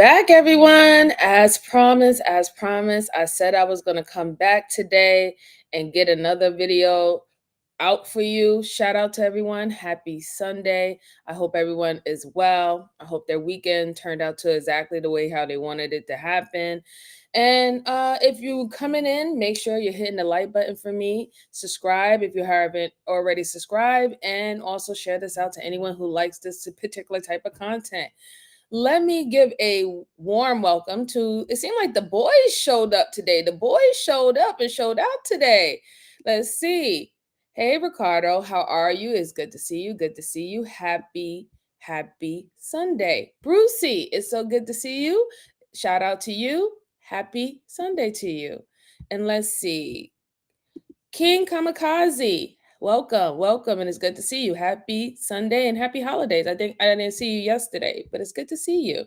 back, everyone. As promised, I said I was going to come back today and get another video out for you. Shout out to everyone. Happy Sunday. I hope everyone is well. I hope their weekend turned out to exactly the way how they wanted it to happen. And if you coming in, make sure you're hitting the like button for me. Subscribe if you haven't already subscribed, and also share this out to anyone who likes this particular type of content. Let me give a warm welcome to, it seemed like the boys showed up today. The boys showed up and showed out today. Let's see. Hey, Ricardo, how are you? It's good to see you. Good to see you. Happy Sunday. Brucey, it's so good to see you. Shout out to you. Happy Sunday to you. And let's see. King Kamikaze, welcome, and it's good to see you. Happy Sunday and happy holidays. I think I didn't see you yesterday, but it's good to see you.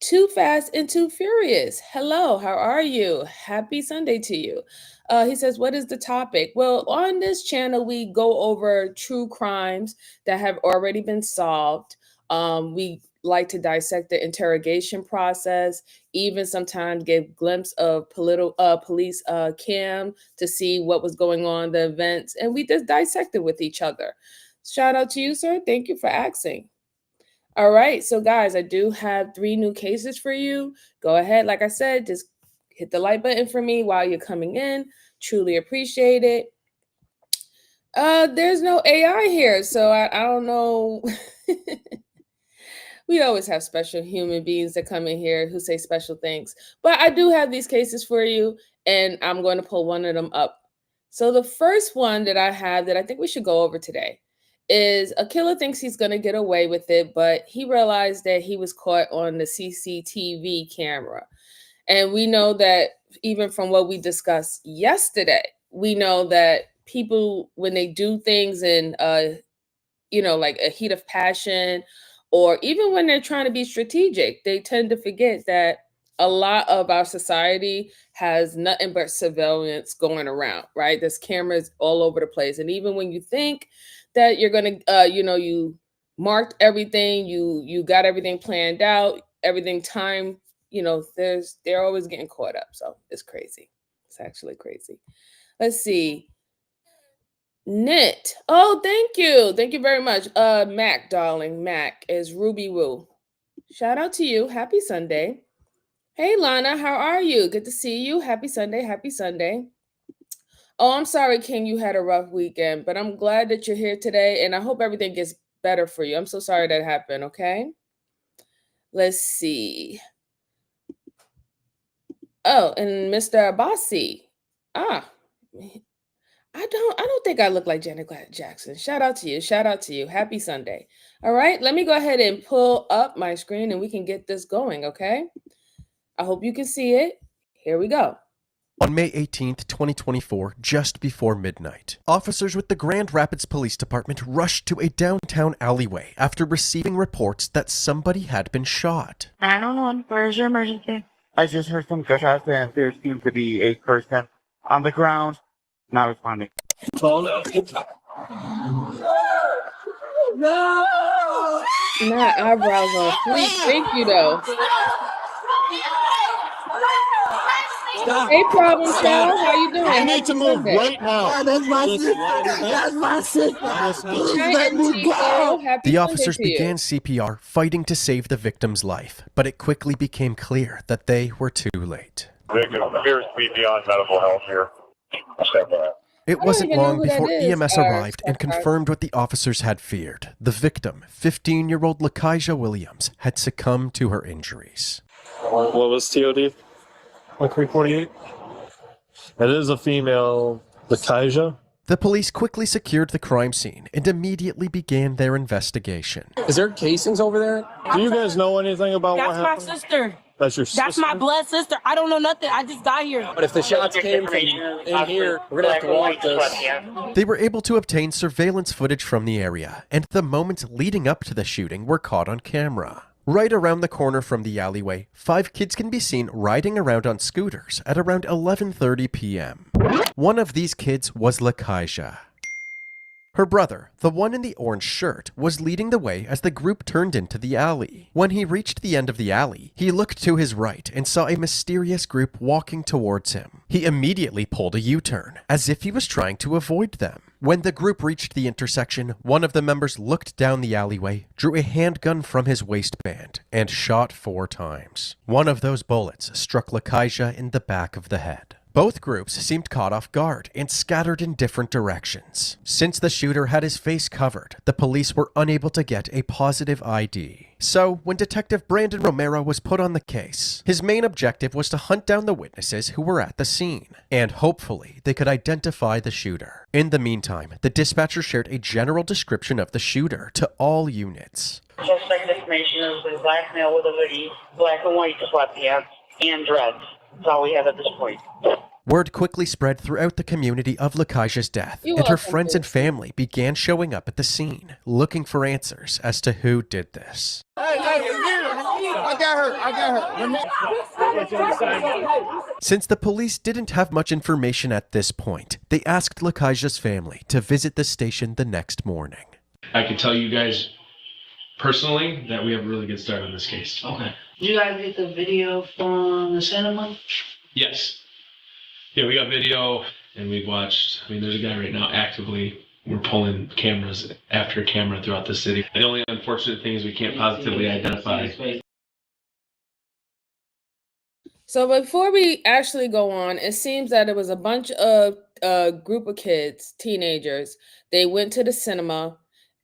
Too Fast and Too Furious. Hello, how are you? Happy Sunday to you. He says, what is the topic? Well, on this channel, we go over true crimes that have already been solved. We like to dissect the interrogation process, even sometimes give glimpse of police cam to see what was going on, the events, and we just dissect it with each other. Shout out to you, sir. Thank you for asking. All right, so guys, I do have 3 new cases for you. Go ahead, like I said, just hit the like button for me while you're coming in. Truly appreciate it. There's no AI here, so I don't know. We always have special human beings that come in here who say special things. But I do have these cases for you, and I'm going to pull one of them up. So the first one that I have that I think we should go over today is a killer thinks he's going to get away with it, but he realized that he was caught on the CCTV camera. And we know that even from what we discussed yesterday, we know that people, when they do things in, like a heat of passion, or even when they're trying to be strategic, they tend to forget that a lot of our society has nothing but surveillance going around, right? There's cameras all over the place. And even when you think that you're going to, you marked everything, you got everything planned out, everything timed, they're always getting caught up. So it's crazy. It's actually crazy. Let's see. Knit. Oh, thank you. Thank you very much. Mac, darling. Mac is Ruby Woo. Shout out to you. Happy Sunday. Hey, Lana, how are you? Good to see you. Happy Sunday. Happy Sunday. Oh, I'm sorry, King, you had a rough weekend, but I'm glad that you're here today, and I hope everything gets better for you. I'm so sorry that happened, okay? Let's see. Oh, and Mr. Abbasi. I don't think I look like Janet Jackson. Shout out to you. Shout out to you. Happy Sunday. All right, let me go ahead and pull up my screen and we can get this going, okay? I hope you can see it. Here we go. On May 18th, 2024, just before midnight, officers with the Grand Rapids Police Department rushed to a downtown alleyway after receiving reports that somebody had been shot. 911, where's your emergency? I just heard some gunshots and there seems to be a person on the ground. Not responding. No! My eyebrows on fleek. Thank you, though. Stop. Hey, Problem Child, how you doing? I need to move right now. That's my sister. That's my sister. Let me go. The officers began CPR, fighting to save the victim's life, but it quickly became clear that they were too late. Here's CPR medical health here. It wasn't long before EMS arrived and confirmed what the officers had feared. The victim, 15-year-old Lakeisha Williams, had succumbed to her injuries. What was TOD? 348. It is a female, Lakeisha. The police quickly secured the crime scene and immediately began their investigation. Is there casings over there? Do you guys know anything about what happened? That's my sister. That's your sister? That's my blood sister. I don't know nothing. I just got here. But if the shots came from in here, we're going to have to walk this. They were able to obtain surveillance footage from the area, and the moments leading up to the shooting were caught on camera. Right around the corner from the alleyway, 5 kids can be seen riding around on scooters at around 11:30 p.m. One of these kids was Lakeisha. Her brother, the one in the orange shirt, was leading the way as the group turned into the alley. When he reached the end of the alley, he looked to his right and saw a mysterious group walking towards him. He immediately pulled a U-turn, as if he was trying to avoid them. When the group reached the intersection, one of the members looked down the alleyway, drew a handgun from his waistband, and shot 4 times. One of those bullets struck Lakaija in the back of the head. Both groups seemed caught off guard and scattered in different directions. Since the shooter had his face covered, the police were unable to get a positive ID. So, when Detective Brandon Romero was put on the case, his main objective was to hunt down the witnesses who were at the scene, and hopefully they could identify the shooter. In the meantime, the dispatcher shared a general description of the shooter to all units. Suspect information is a black male with a hoodie, black and white sweatpants, and dreads. That's all we have at this point. Word quickly spread throughout the community of Lakaija's death, and her friends and family began showing up at the scene, looking for answers as to who did this. I got her. Since the police didn't have much information at this point, they asked Lakaija's family to visit the station the next morning. I can tell you guys personally that we have a really good start on this case. Okay. Did you guys get the video from the cinema? Yes. Yeah, we got video and we've watched. I mean, there's a guy right now actively. We're pulling cameras after camera throughout the city. The only unfortunate thing is we can't positively identify. So before we actually go on, it seems that it was a bunch of group of kids, teenagers. They went to the cinema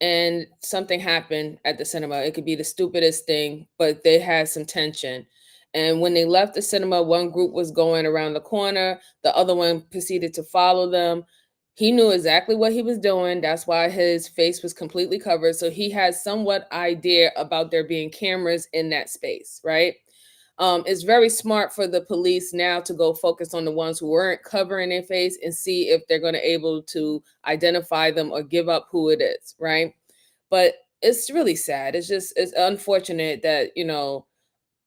and something happened at the cinema. It could be the stupidest thing, but they had some tension. And when they left the cinema, one group was going around the corner. The other one proceeded to follow them. He knew exactly what he was doing. That's why his face was completely covered. So he had somewhat idea about there being cameras in that space, right? It's very smart for the police now to go focus on the ones who weren't covering their face and see if they're going to able to identify them or give up who it is, right? But it's really sad. It's unfortunate that,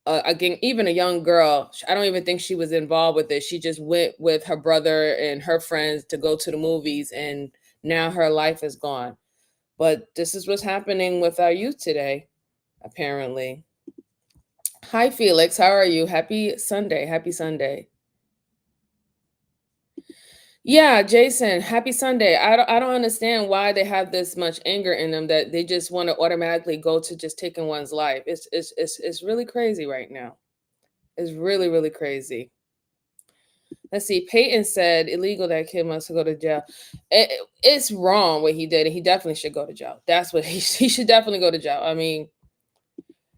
again, even a young girl, I don't even think she was involved with it. She just went with her brother and her friends to go to the movies, and now her life is gone. But this is what's happening with our youth today, apparently. Hi, Felix. How are you? Happy Sunday. Happy Sunday. Yeah, Jason, happy Sunday. I don't understand why they have this much anger in them that they just want to automatically go to just taking one's life. It's really crazy right now. It's really, really crazy. Let's see. Peyton said illegal that kid must go to jail. It's wrong what he did, and he definitely should go to jail. That's what he should definitely go to jail. I mean,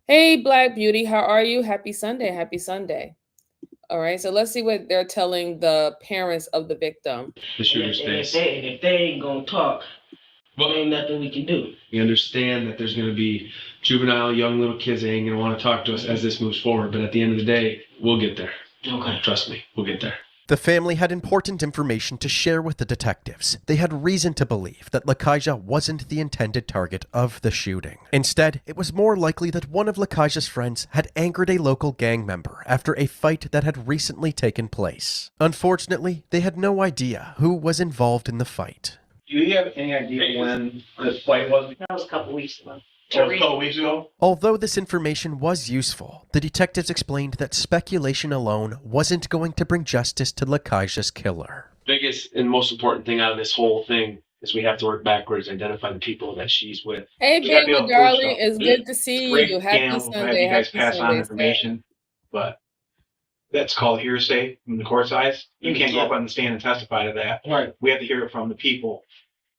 hey, Black Beauty, how are you? Happy Sunday. Happy Sunday. All right, so let's see what they're telling the parents of the victim. The shooter's face. If they ain't gonna talk, Well, there ain't nothing we can do. we understand that there's going to be juvenile, young little kids that ain't going to want to talk to us as this moves forward. But at the end of the day, we'll get there. Okay. Trust me, we'll get there. The family had important information to share with the detectives. They had reason to believe that Lakaija wasn't the intended target of the shooting. Instead, it was more likely that one of Lakaija's friends had angered a local gang member after a fight that had recently taken place. Unfortunately, they had no idea who was involved in the fight. Do you have any idea when this fight was? That was a couple weeks ago. It was a couple weeks ago? Although this information was useful, the detectives explained that speculation alone wasn't going to bring justice to Lakaija's killer. Biggest and most important thing out of this whole thing is we have to work backwards, identify the people that she's with. Hey, You gotta be baby able to darling, push it's up. good to see Great you. Happy gamble. Sunday. You guys Happy pass on Sunday, sir. information, but that's called hearsay from the court's eyes. You can't go up on the stand and testify to that. Right. We have to hear it from the people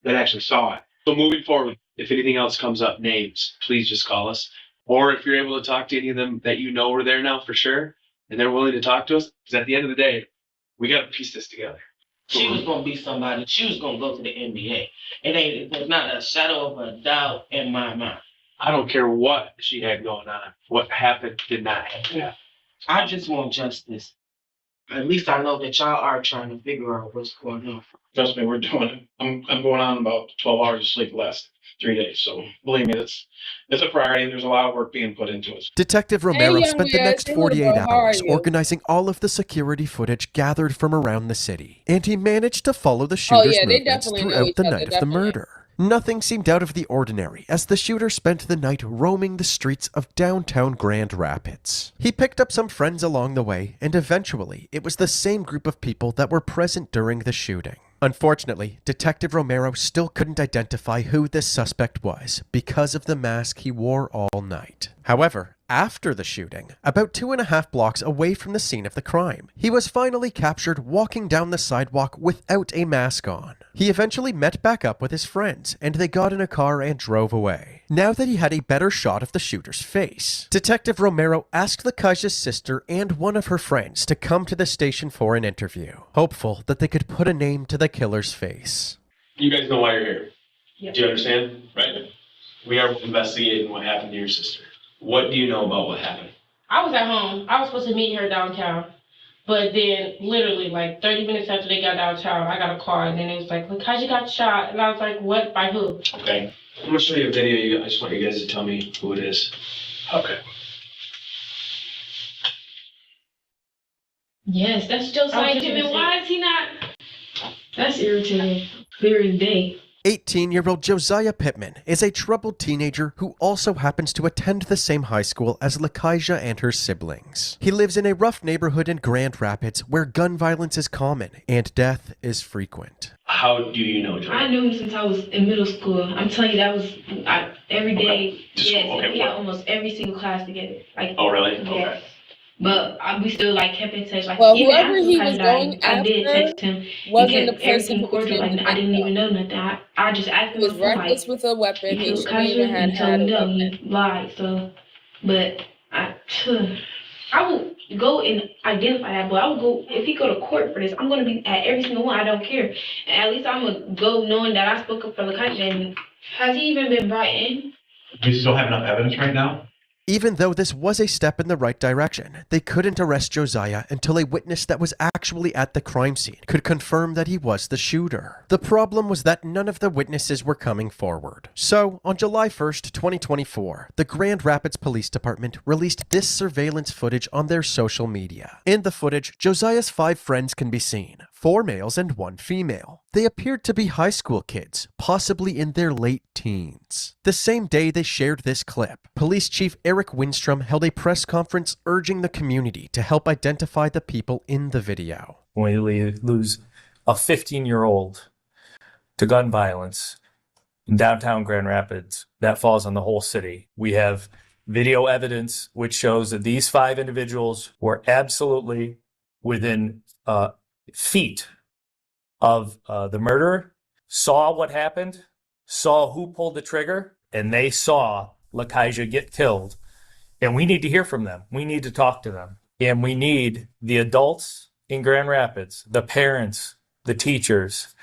that actually saw it. So moving forward, if anything else comes up, names, please just call us. Or if you're able to talk to any of them that you know are there now for sure, and they're willing to talk to us, because at the end of the day, we got to piece this together. She was gonna be somebody. She was gonna go to the NBA. There's not a shadow of a doubt in my mind. I don't care what she had going on. What happened did not happen. Yeah. I just want justice. At least I know that y'all are trying to figure out what's going on. Trust me, we're doing it. I'm going on about 12 hours of sleep the last 3 days. So believe me, it's a priority. There's a lot of work being put into it. Detective Romero young spent the man, next say 48 hello, how are hours you? organizing all of the security footage gathered from around the city, and he managed to follow the shooter's yeah, they movements definitely know throughout each the other, night of the definitely. murder. Nothing seemed out of the ordinary as the shooter spent the night roaming the streets of downtown Grand Rapids. He picked up some friends along the way, and eventually it was the same group of people that were present during the shooting. Unfortunately, Detective Romero still couldn't identify who this suspect was because of the mask he wore all night. However, after the shooting, about 2.5 blocks away from the scene of the crime, he was finally captured walking down the sidewalk without a mask on. He eventually met back up with his friends, and they got in a car and drove away. Now that he had a better shot of the shooter's face, Detective Romero asked Lakaja's sister and one of her friends to come to the station for an interview, hopeful that they could put a name to the killer's face. You guys know why you're here. Yep. Do you understand? Right? We are investigating what happened to your sister. What do you know about what happened? I was at home. I was supposed to meet her downtown. But then, literally, like 30 minutes after they got downtown, I got a call, and then it was like, look, how'd you got shot? And I was like, what? By who? Okay. I'm going to show you a video. I just want you guys to tell me who it is. Okay. Yes, that's Josiah Pittman. Why is he not? That's irritating. Clear as day. 18-year-old Josiah Pittman is a troubled teenager who also happens to attend the same high school as Lakaja and her siblings. He lives in a rough neighborhood in Grand Rapids where gun violence is common and death is frequent. How do you know Josiah? I knew him since I was in middle school. I'm telling you, that was every day. Yes, okay, we had almost every single class together. Like, Oh, really? yes. Okay. But we still like kept in touch. Like, Well, even whoever after he Lakaja was died, going I did after text him. wasn't the Kept person everything who cordial. became Like, the I didn't victim. even know nothing. I just asked He him was before, reckless like, with a weapon. you He killed shouldn't even Lakaja, and he told had me a no. weapon. He lied. So, but I will go and identify that, but I will go, if he go to court for this, I'm going to be at every single one. I don't care. And at least I'm going to go knowing that I spoke up for Lakaja. And has he even been brought in? Do you still have enough evidence right now? Even though this was a step in the right direction, they couldn't arrest Josiah until a witness that was actually at the crime scene could confirm that he was the shooter. The problem was that none of the witnesses were coming forward. So, on July 1st, 2024, the Grand Rapids Police Department released this surveillance footage on their social media. In the footage, Josiah's 5 friends can be seen, 4 males and 1 female. They appeared to be high school kids, possibly in their late teens. The same day they shared this clip, Police Chief Eric Winstrom held a press conference urging the community to help identify the people in the video. When we lose a 15-year-old to gun violence in downtown Grand Rapids, that falls on the whole city. We have video evidence which shows that these 5 individuals were absolutely within feet of the murderer, saw what happened, saw who pulled the trigger, and they saw Lakaja get killed. And we need to hear from them. We need to talk to them. And we need the adults in Grand Rapids, the parents, the teachers,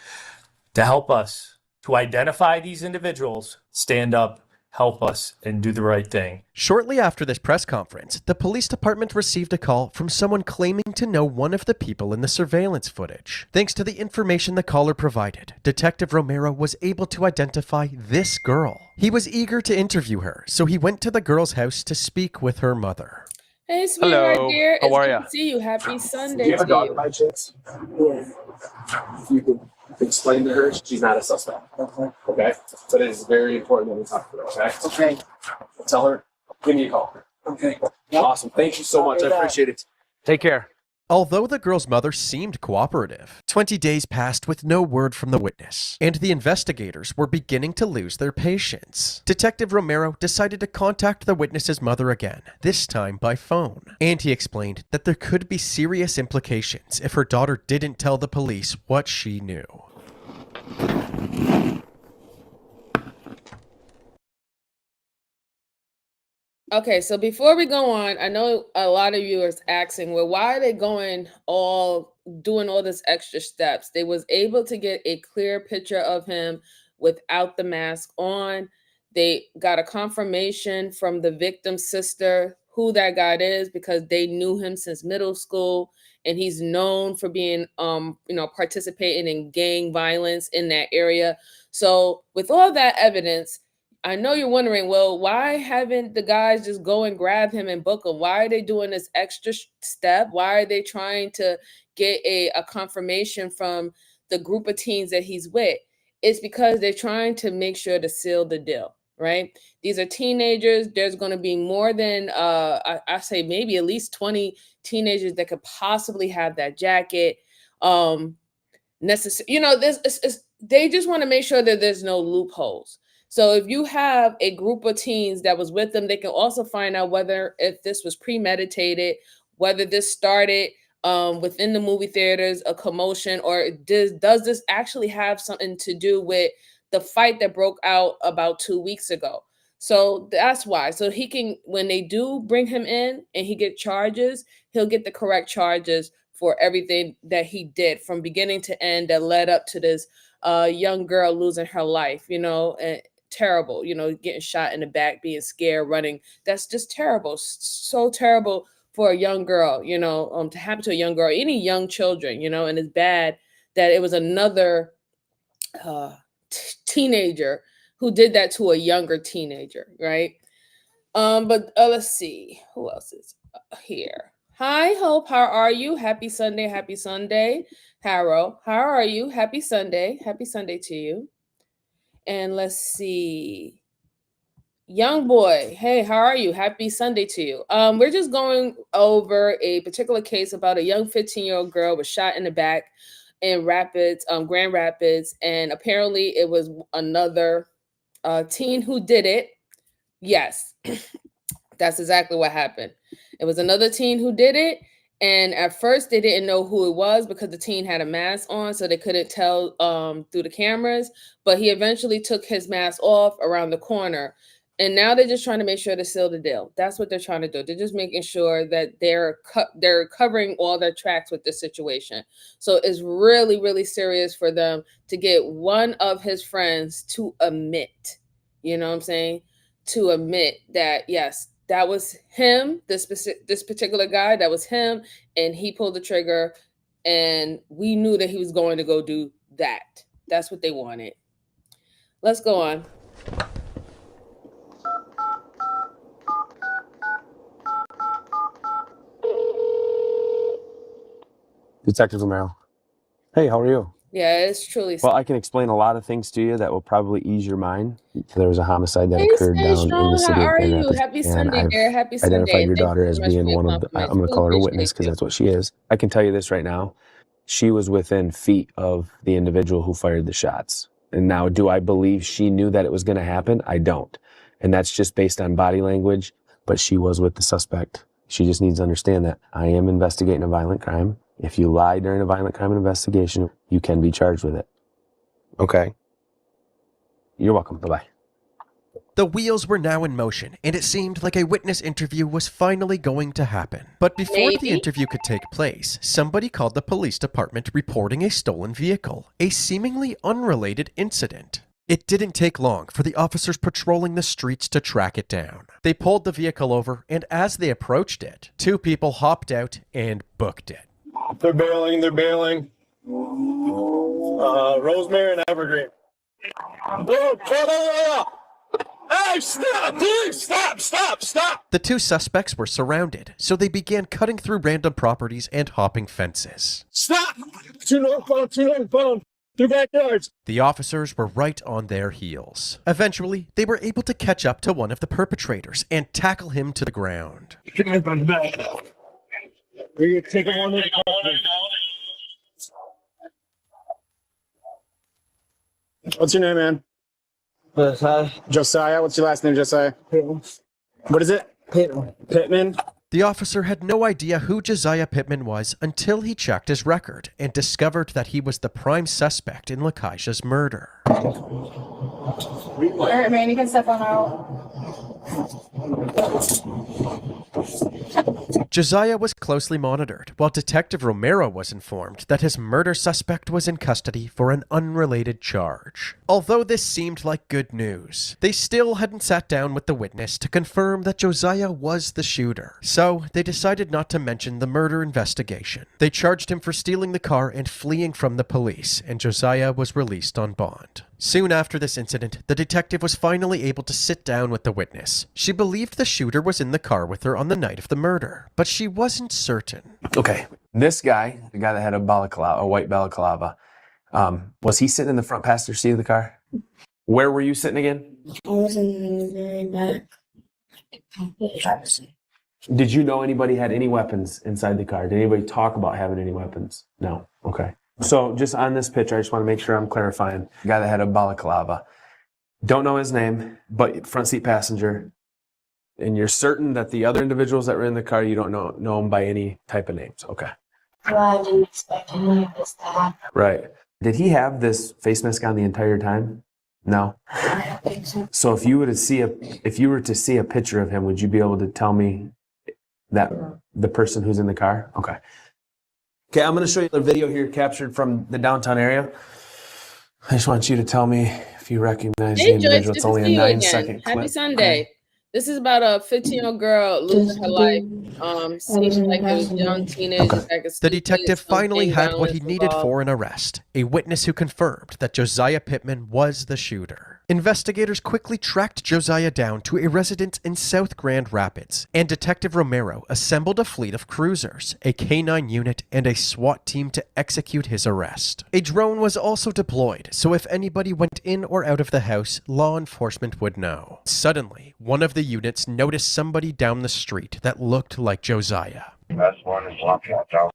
to help us to identify these individuals, stand up, help us, and do the right thing. Shortly after this press conference, the police department received a call from someone claiming to know one of the people in the surveillance footage. Thanks to the information the caller provided, Detective Romero was able to identify this girl. He was eager to interview her, so he went to the girl's house to speak with her mother. Hey, sweetheart, Hello. dear. How It's are good ya? to see you. Happy Sunday Do you have a to daughter you. by chance? If you could explain to her, she's not a suspect. Okay. But it is very important that we talk to her, okay? Okay. Tell her, give me a call. Okay. Awesome. Thank you so much. I appreciate it. Take care. Although the girl's mother seemed cooperative, 20 days passed with no word from the witness, and the investigators were beginning to lose their patience. Detective Romero decided to contact the witness's mother again, this time by phone, and he explained that there could be serious implications if her daughter didn't tell the police what she knew. Okay, so before we go on, I know a lot of you are asking, well, why are they doing all this extra steps? They was able to get a clear picture of him without the mask on. They got a confirmation from the victim's sister who that guy is because they knew him since middle school, and he's known for being participating in gang violence in that area. So with all that evidence, I know you're wondering, well, why haven't the guys just go and grab him and book him? Why are they doing this extra step? Why are they trying to get a confirmation from the group of teens that he's with? it's because they're trying to make sure to seal the deal, right? These are teenagers. There's going to be more than, I say maybe at least 20 teenagers that could possibly have that jacket. Necessary, they just want to make sure that there's no loopholes. So if you have a group of teens that was with them, they can also find out whether if this was premeditated, whether this started within the movie theaters, a commotion, or does this actually have something to do with the fight that broke out about 2 weeks ago? So that's why. So he can, when they do bring him in and he get charges, he'll get the correct charges for everything that he did from beginning to end that led up to this young girl losing her life, and terrible, getting shot in the back, being scared, running. That's just terrible. So terrible for a young girl, to happen to a young girl, any young children, and it's bad that it was another teenager who did that to a younger teenager, right? But let's see, who else is here? Hi, Hope. How are you? Happy Sunday. Happy Sunday. Harrow, how are you? Happy Sunday. Happy Sunday to you. And let's see. Young boy, hey, how are you? Happy Sunday to you. We're just going over a particular case about a young 15-year-old girl was shot in the back in Grand Rapids, and apparently it was another teen who did it. Yes, that's exactly what happened. It was another teen who did it, and at first they didn't know who it was because the teen had a mask on, so they couldn't tell through the cameras, but he eventually took his mask off around the corner. And now they're just trying to make sure to seal the deal. That's what they're trying to do. They're just making sure that they're covering all their tracks with this situation. So it's really, really serious for them to get one of his friends to admit, you know what I'm saying? To admit that, yes, that was him, this particular guy, that was him, and he pulled the trigger, and we knew that he was going to go do that. That's what they wanted. Let's go on. Detective Romero. Hey, how are you? Yeah, it's truly. Well, I can explain a lot of things to you that will probably ease your mind. There was a homicide that occurred down in the city of Grand Rapids. Happy Sunday, dear. Happy Sunday. Identified your daughter as being one of the, I'm going to call her a witness because that's what she is. I can tell you this right now. She was within feet of the individual who fired the shots. And now, do I believe she knew that it was going to happen? I don't. And that's just based on body language, but she was with the suspect. She just needs to understand that I am investigating a violent crime. If you lie during a violent crime investigation, you can be charged with it. Okay. You're welcome. Bye-bye. The wheels were now in motion, and it seemed like a witness interview was finally going to happen. But before the interview could take place, somebody called the police department reporting a stolen vehicle, a seemingly unrelated incident. It didn't take long for the officers patrolling the streets to track it down. They pulled the vehicle over, and as they approached it, two people hopped out and booked it. They're bailing. Rosemary and Evergreen. Hey, stop! Please, stop! The two suspects were surrounded, so they began cutting through random properties and hopping fences. Stop! Two northbound. Two backyards. The officers were right on their heels. Eventually, they were able to catch up to one of the perpetrators and tackle him to the ground. We're gonna take him on the What's your name, man? Josiah. What's your last name, Josiah? Pittman. What is it? Pittman. The officer had no idea who Josiah Pittman was until he checked his record and discovered that he was the prime suspect in Lakeisha's murder. All right, man, you can step on out. Josiah was closely monitored, while Detective Romero was informed that his murder suspect was in custody for an unrelated charge. Although this seemed like good news, they still hadn't sat down with the witness to confirm that Josiah was the shooter, so they decided not to mention the murder investigation. They charged him for stealing the car and fleeing from the police, and Josiah was released on bond. Soon after this incident, the detective was finally able to sit down with the witness. She believed the shooter was in the car with her on the night of the murder, but she wasn't certain. Okay, this guy, the guy that had a white balaclava, Was he sitting in the front passenger seat of the car? Where were you sitting again? I was in the very back. Driver's seat. Did you know anybody had any weapons inside the car? Did anybody talk about having any weapons? No. Okay. So just on this picture, I just want to make sure I'm clarifying. The guy that had a balaclava. Don't know his name, but front seat passenger. And you're certain that the other individuals that were in the car, you don't know them by any type of names. Okay. Well, I didn't expect any of this to happen. Right. Did he have this face mask on the entire time? No. I don't think so. So if you were to see a picture of him, would you be able to tell me that the person who's in the car? Okay. Okay, I'm going to show you the video here captured from the downtown area. I just want you to tell me if you recognize the individual. It's only a 9-second clip. Happy Sunday. Okay. This is about a 15-year-old girl losing her life. Seems like it was young teenagers. The detective finally had what he needed for an arrest, a witness who confirmed that Josiah Pittman was the shooter. Investigators quickly tracked Josiah down to a residence in South Grand Rapids, and Detective Romero assembled a fleet of cruisers, a K-9 unit, and a SWAT team to execute his arrest. A drone was also deployed, so if anybody went in or out of the house, law enforcement would know. Suddenly, one of the units noticed somebody down the street that looked like Josiah. S1 is locked downtown,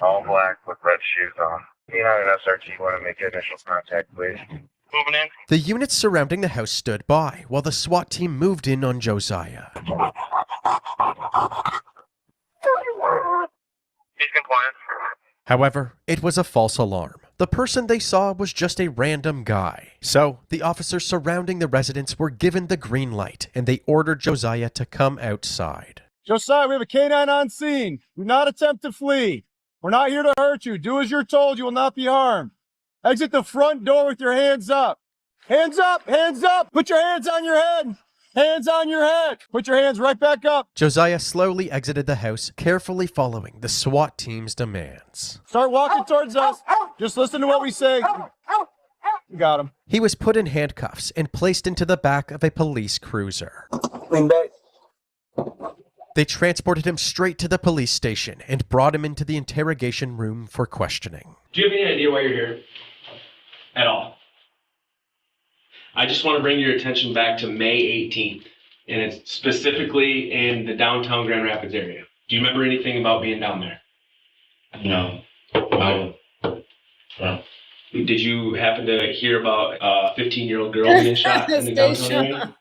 all black with red shoes on. P9 and SRT want to make initial contact, please. Moving in. The units surrounding the house stood by while the SWAT team moved in on Josiah. He's compliant. However, it was a false alarm. The person they saw was just a random guy. So, the officers surrounding the residence were given the green light, and they ordered Josiah to come outside. Josiah, we have a K-9 on scene. Do not attempt to flee. We're not here to hurt you. Do as you're told. You will not be harmed. Exit the front door with your hands up. Hands up! Hands up! Put your hands on your head! Hands on your head! Put your hands right back up! Josiah slowly exited the house, carefully following the SWAT team's demands. Start walking towards us. Just listen to what we say. We got him. He was put in handcuffs and placed into the back of a police cruiser. Lean back. They transported him straight to the police station and brought him into the interrogation room for questioning. Do you have any idea why you're here? At all? I just want to bring your attention back to May 18th, and it's specifically in the downtown Grand Rapids area. Do you remember anything about being down there? No. No. Did you happen to hear about a 15-year-old girl being shot in the downtown area?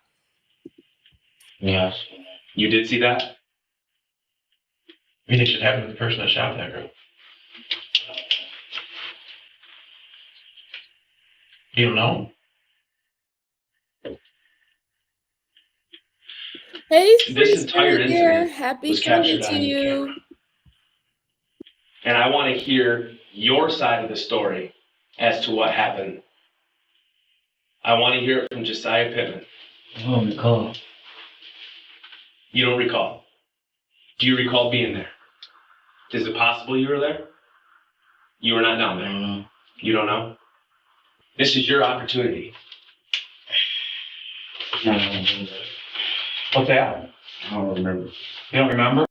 Yes. You did see that? You think it should happen to the person that shot that girl? You don't know? Hey, This entire incident happy was Sunday captured to on you. camera. And I want to hear your side of the story as to what happened. I want to hear it from Josiah Pittman. I don't recall. You don't recall? Do you recall being there? Is it possible you were there? You were not down there? I don't know. You don't know? This is your opportunity. I don't remember. What's that? I don't remember. You don't remember?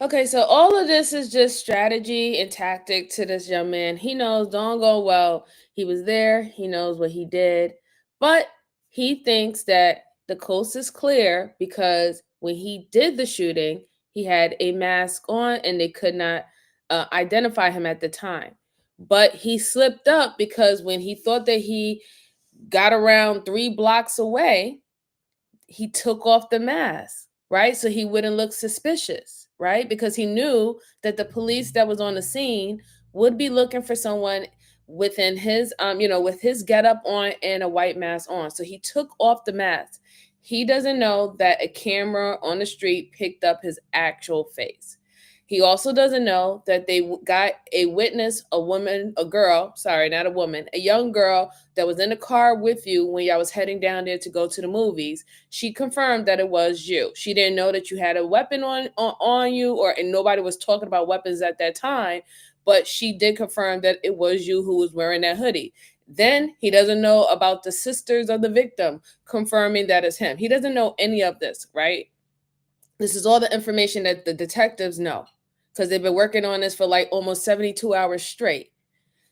Okay, so all of this is just strategy and tactic to this young man. He knows don't go well. He was there. He knows what he did. But he thinks that the coast is clear because when he did the shooting, he had a mask on and they could not identify him at the time. But he slipped up because when he thought that he got around 3 blocks away, he took off the mask, right? So he wouldn't look suspicious, right? Because he knew that the police that was on the scene would be looking for someone within his, with his getup on and a white mask on. So he took off the mask. He doesn't know that a camera on the street picked up his actual face. He also doesn't know that they got a witness, a young girl that was in the car with you when y'all was heading down there to go to the movies. She confirmed that it was you. She didn't know that you had a weapon on you, and nobody was talking about weapons at that time, but she did confirm that it was you who was wearing that hoodie. Then he doesn't know about the sisters of the victim confirming that it's him. He doesn't know any of this, right? This is all the information that the detectives know. because they've been working on this for like almost 72 hours straight.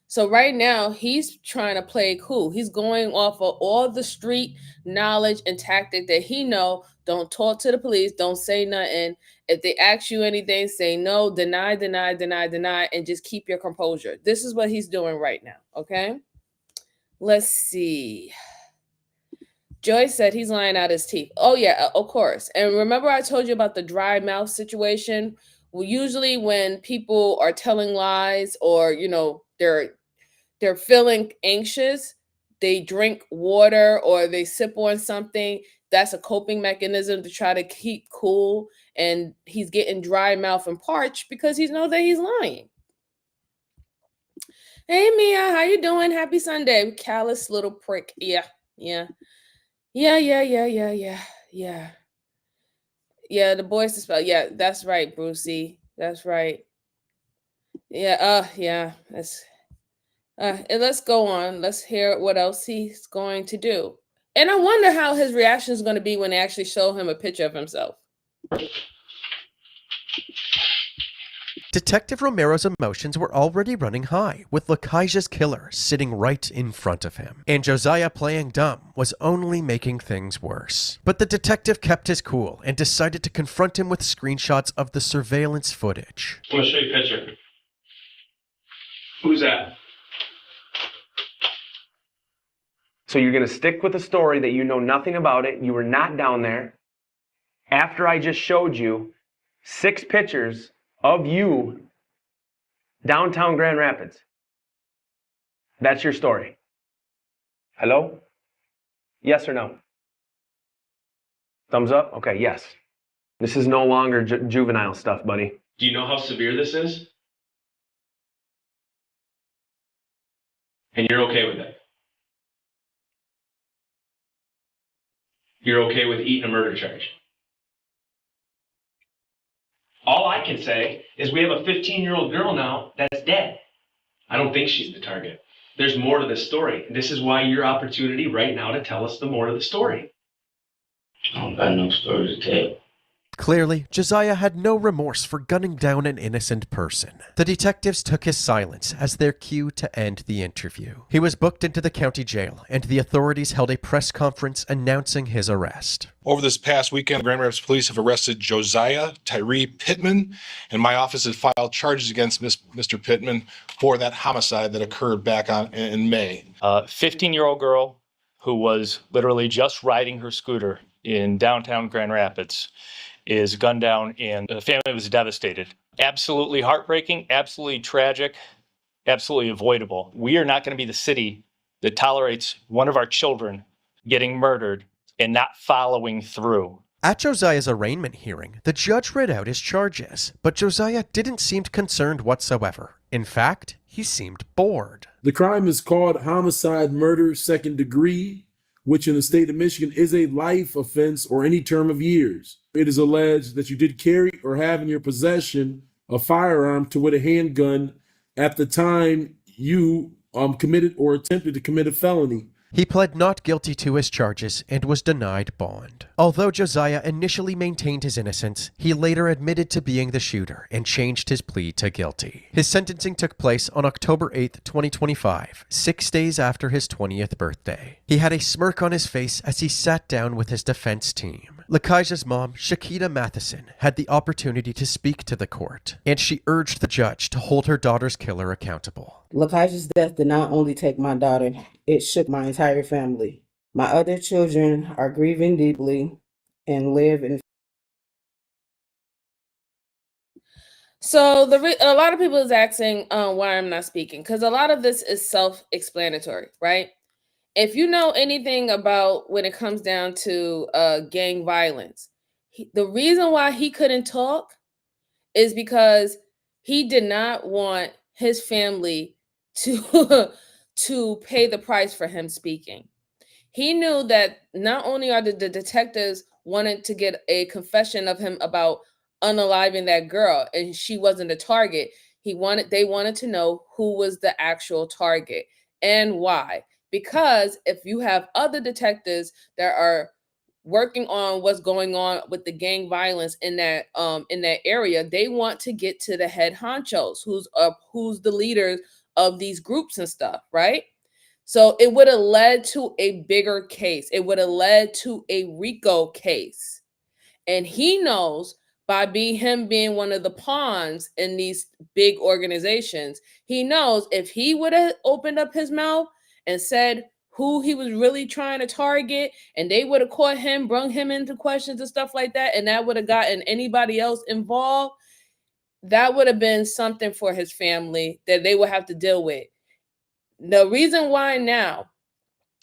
So right now he's trying to play cool. He's going off of all the street knowledge and tactic that he know. Don't talk to the police. Don't say nothing. If they ask you anything, say no, deny, deny, deny, deny, and just keep your composure. This is what he's doing right now. Okay. Let's see. Joy said he's lying out his teeth. Oh yeah, of course. And remember I told you about the dry mouth situation? Well, usually when people are telling lies or, you know, they're feeling anxious, they drink water or they sip on something. That's a coping mechanism to try to keep cool. And he's getting dry mouth and parched because he knows that he's lying. Hey Mia, how you doing? Happy Sunday. Callous little prick. Yeah. Yeah, the boys to spell. Yeah, that's right, Brucey. That's right. Yeah, that's and let's go on. Let's hear what else he's going to do. And I wonder how his reaction is going to be when they actually show him a picture of himself. Detective Romero's emotions were already running high, with Lakaija's killer sitting right in front of him. And Josiah playing dumb was only making things worse. But the detective kept his cool and decided to confront him with screenshots of the surveillance footage. I'm going to show you a picture. Who's that? So you're going to stick with a story that you know nothing about it. You were not down there. After I just showed you 6 pictures of you downtown Grand Rapids. That's your story. Hello? Yes or no? Thumbs up? Okay, yes. This is no longer juvenile stuff, buddy. Do you know how severe this is? And you're okay with it? You're okay with eating a murder charge? All I can say is we have a 15-year-old girl now that's dead. I don't think she's the target. There's more to this story. This is why your opportunity right now to tell us the more to the story. I don't got no story to tell. Clearly, Josiah had no remorse for gunning down an innocent person. The detectives took his silence as their cue to end the interview. He was booked into the county jail, and the authorities held a press conference announcing his arrest. Over this past weekend, Grand Rapids Police have arrested Josiah Tyree Pittman, and my office has filed charges against Mr. Pittman for that homicide that occurred back in May. A 15-year-old girl who was literally just riding her scooter in downtown Grand Rapids is gunned down, and the family was devastated. Absolutely heartbreaking, absolutely tragic, absolutely avoidable. We are not going to be the city that tolerates one of our children getting murdered and not following through. At Josiah's arraignment hearing, the judge read out his charges, but Josiah didn't seem concerned whatsoever. In fact, he seemed bored. The crime is called homicide, murder, second degree, which in the state of Michigan is a life offense or any term of years. It is alleged that you did carry or have in your possession a firearm to with a handgun at the time you committed or attempted to commit a felony. He pled not guilty to his charges and was denied bond. Although Josiah initially maintained his innocence, he later admitted to being the shooter and changed his plea to guilty. His sentencing took place on October 8th, 2025, 6 days after his 20th birthday. He had a smirk on his face as he sat down with his defense team. Lakaija's mom, Shakita Matheson, had the opportunity to speak to the court, and she urged the judge to hold her daughter's killer accountable. Lakaija's death did not only take my daughter, it shook my entire family. My other children are grieving deeply and live in. So a lot of people is asking why I'm not speaking, because a lot of this is self-explanatory, right? If you know anything about when it comes down to gang violence, the reason why he couldn't talk is because he did not want his family to to pay the price for him speaking. He knew that not only are the detectives wanted to get a confession of him about unaliving that girl, and she wasn't a target. They wanted to know who was the actual target and why. Because if you have other detectives that are working on what's going on with the gang violence in that area. They want to get to the head honchos, who's the leaders of these groups and stuff, right? So it would have led to a bigger case. It would have led to a RICO case. And he knows by him being one of the pawns in these big organizations, he knows if he would have opened up his mouth and said who he was really trying to target, and they would have caught him, brung him into questions and stuff like that, and that would have gotten anybody else involved, that would have been something for his family that they would have to deal with. The reason why now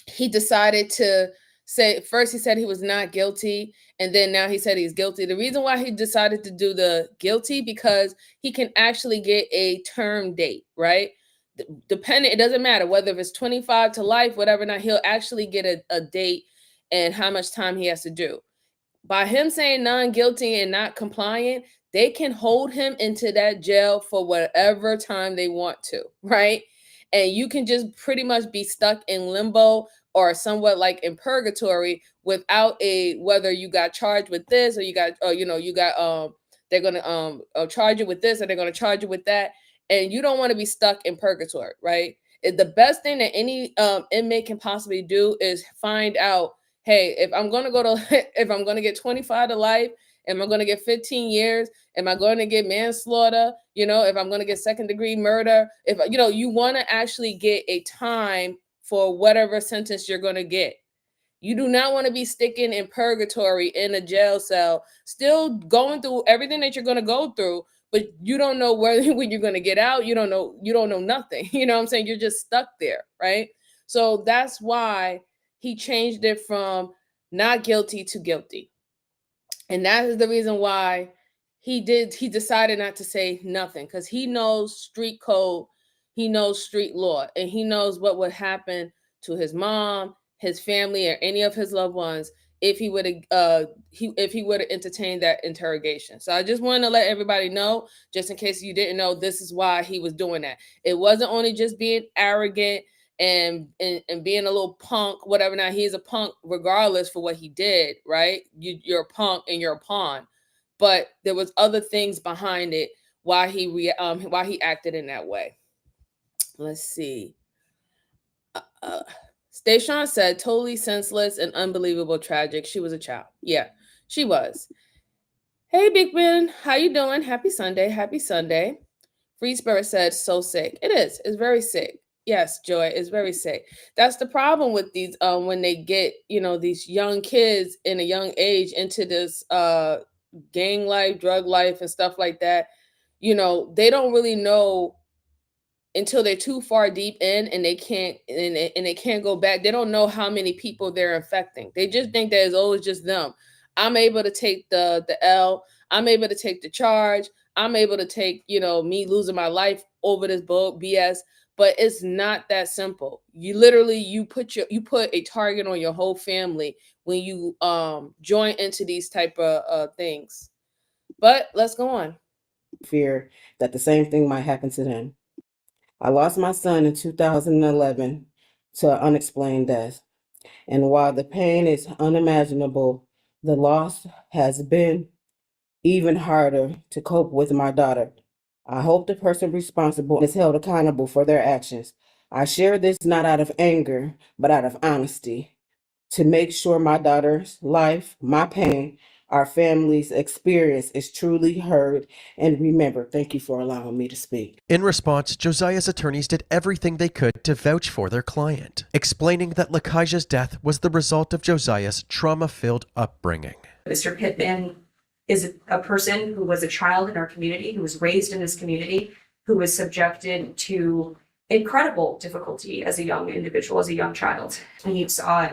he decided to say, first he said he was not guilty, and then now he said he's guilty. The reason why he decided to do the guilty, because he can actually get a term date, right? Depending, it doesn't matter whether it's 25 to life, whatever, now he'll actually get a date and how much time he has to do. By him saying non-guilty and not compliant, they can hold him into that jail for whatever time they want to, right? And you can just pretty much be stuck in limbo or somewhat like in purgatory without whether you got charged with this or they're gonna charge you with this or they're gonna charge you with that, and you don't want to be stuck in purgatory, right? The best thing that any inmate can possibly do is find out, hey, if I'm gonna if I'm gonna get 25 to life, am I gonna get 15 years? Am I going to get manslaughter? If I'm going to get second degree murder, if you want to actually get a time for whatever sentence you're going to get. You do not want to be sticking in purgatory in a jail cell, still going through everything that you're going to go through, but you don't know when you're going to get out. You don't know nothing. You know what I'm saying? You're just stuck there, right? So that's why he changed it from not guilty to guilty. And that is the reason why he decided not to say nothing, because he knows street code, he knows street law, and he knows what would happen to his mom, his family, or any of his loved ones if he would have entertained that interrogation. So I just wanted to let everybody know, just in case you didn't know, this is why he was doing that. It wasn't only just being arrogant and being a little punk, whatever. Now he's a punk regardless for what he did, right? You're a punk and you're a pawn, but there was other things behind it why he acted in that way. Let's see. Stayshawn said, totally senseless and unbelievable tragic. She was a child. Yeah, she was. Hey, Big Ben, how you doing? Happy Sunday. Happy Sunday. Free Spirit said, so sick. It is. It's very sick. Yes, Joy, is very sick. That's the problem with these when they get, these young kids in a young age into this gang life, drug life, and stuff like that. They don't really know until they're too far deep in, and they can't go back. They don't know how many people they're infecting. They just think that it's always just them. I'm able to take the L. I'm able to take the charge. I'm able to take, me losing my life over this BS. But it's not that simple. You literally you put a target on your whole family when you join into these type of things. But let's go on. Fear that the same thing might happen to them. I lost my son in 2011 to an unexplained death. And while the pain is unimaginable, the loss has been even harder to cope with my daughter. I hope the person responsible is held accountable for their actions. I share this not out of anger, but out of honesty, to make sure my daughter's life, my pain, our family's experience is truly heard and remembered. Thank you for allowing me to speak. In response, Josiah's attorneys did everything they could to vouch for their client, explaining that Lakaija's death was the result of Josiah's trauma-filled upbringing. Mr. Pittman is a person who was a child in our community, who was raised in this community, who was subjected to incredible difficulty as a young individual, as a young child. And he saw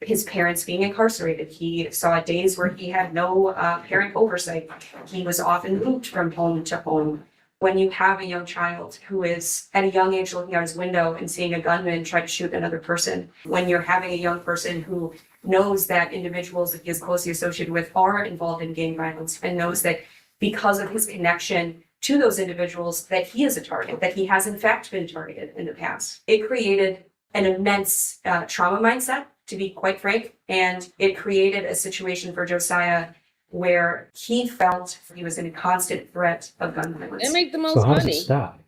his parents being incarcerated. He saw days where he had no parent oversight. He was often moved from home to home. When you have a young child who is at a young age looking out his window and seeing a gunman try to shoot another person, when you're having a young person who knows that individuals that he is closely associated with are involved in gang violence and knows that because of his connection to those individuals that he is a target, that he has in fact been targeted in the past. It created an immense trauma mindset to be quite frank. And it created a situation for Josiah where he felt he was in a constant threat of gun violence. They make the most So how does it money. stop?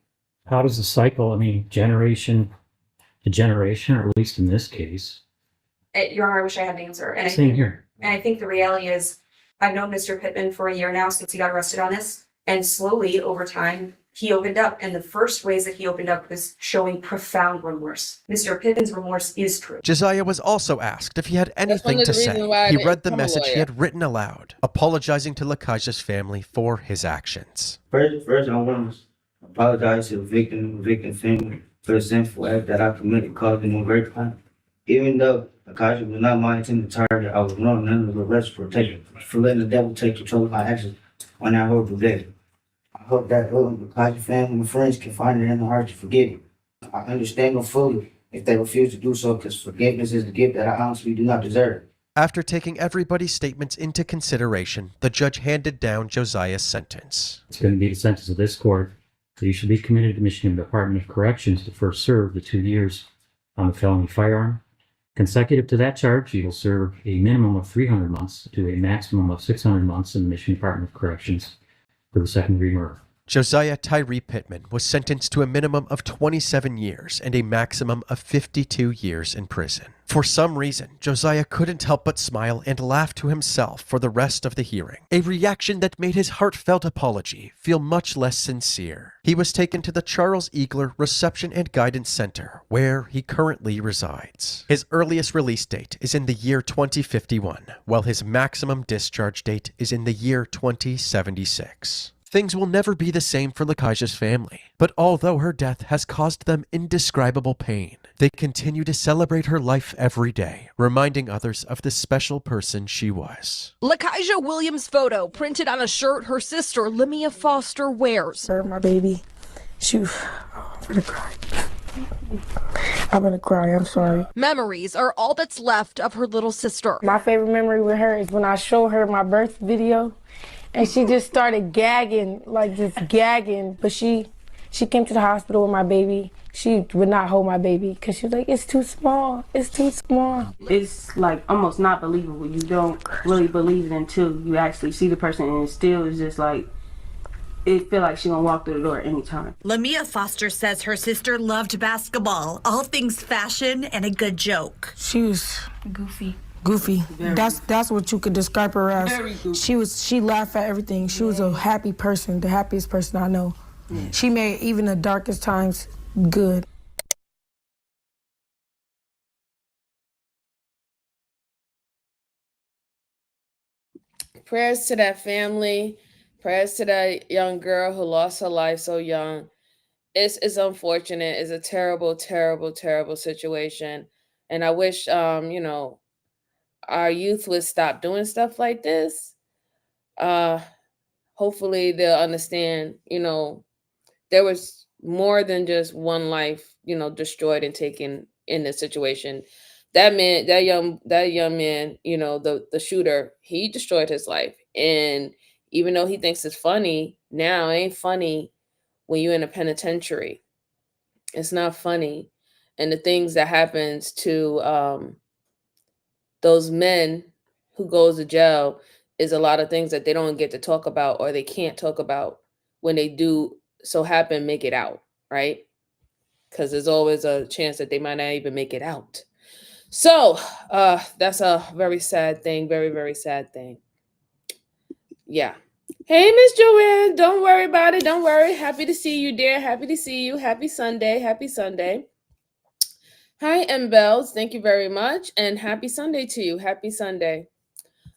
How does the cycle, I mean, generation to generation, or at least in this case? Your Honor, I wish I had an answer. And Same here. And I think the reality is, I've known Mr. Pittman for a year now since he got arrested on this. And slowly over time, he opened up. And the first ways that he opened up was showing profound remorse. Mr. Pittman's remorse is true. Josiah was also asked if he had anything to say. He read the message he had written aloud, apologizing to Lakaja's family for his actions. First, I want to apologize to the victim family for the sinful act that I committed, causing them great pain. Even though Lakaja was not my intended target, I was wrong none of the rest for letting the devil take control of my actions on that horrible day. I hope that the Lakaja family and friends can find it in their heart to forgive me. I understand them fully if they refuse to do so, because forgiveness is a gift that I honestly do not deserve. After taking everybody's statements into consideration, the judge handed down Josiah's sentence. It's going to be the sentence of this court that you should be committed to Michigan Department of Corrections to first serve the 2 years on a felony firearm. Consecutive to that charge, you will serve a minimum of 300 months to a maximum of 600 months in the Michigan Department of Corrections for the second-degree murder. Josiah Tyree Pittman was sentenced to a minimum of 27 years and a maximum of 52 years in prison. For some reason, Josiah couldn't help but smile and laugh to himself for the rest of the hearing, a reaction that made his heartfelt apology feel much less sincere. He was taken to the Charles Eagler Reception and Guidance Center, where he currently resides. His earliest release date is in the year 2051, while his maximum discharge date is in the year 2076. Things will never be the same for Lakaja's family, but although her death has caused them indescribable pain, they continue to celebrate her life every day, reminding others of the special person she was. Lakaja Williams' photo printed on a shirt her sister, Limia Foster, wears. My baby. I'm gonna cry. I'm gonna cry, I'm sorry. Memories are all that's left of her little sister. My favorite memory with her is when I showed her my birth video. And she just started gagging, like just gagging. But she came to the hospital with my baby. She would not hold my baby because she was like, it's too small, it's too small. It's like almost not believable. You don't really believe it until you actually see the person, and it still is just like, it feel like she gonna walk through the door anytime. Lamia Foster says her sister loved basketball, all things fashion and a good joke. She was goofy. That's what you could describe her as. She laughed at everything. She was a happy person, the happiest person I know. She made even the darkest times good. Prayers to that family. Prayers to that young girl who lost her life so young. It's unfortunate. It's a terrible, terrible, terrible situation. And I wish, our youth would stop doing stuff like this. Hopefully they'll understand, there was more than just one life, destroyed and taken in this situation. That young man, the shooter, he destroyed his life. And even though he thinks it's funny, now it ain't funny when you're in a penitentiary. It's not funny. And the things that happens to those men who goes to jail is a lot of things that they don't get to talk about, or they can't talk about when they do so happen make it out, right? Because there's always a chance that they might not even make it out. So that's a very sad thing, very, very sad thing. Yeah. Hey, Miss Joanne, don't worry about it. Don't worry. Happy to see you, dear. Happy to see you. Happy Sunday. Happy Sunday. Hi, M. Bells. Thank you very much. And happy Sunday to you. Happy Sunday.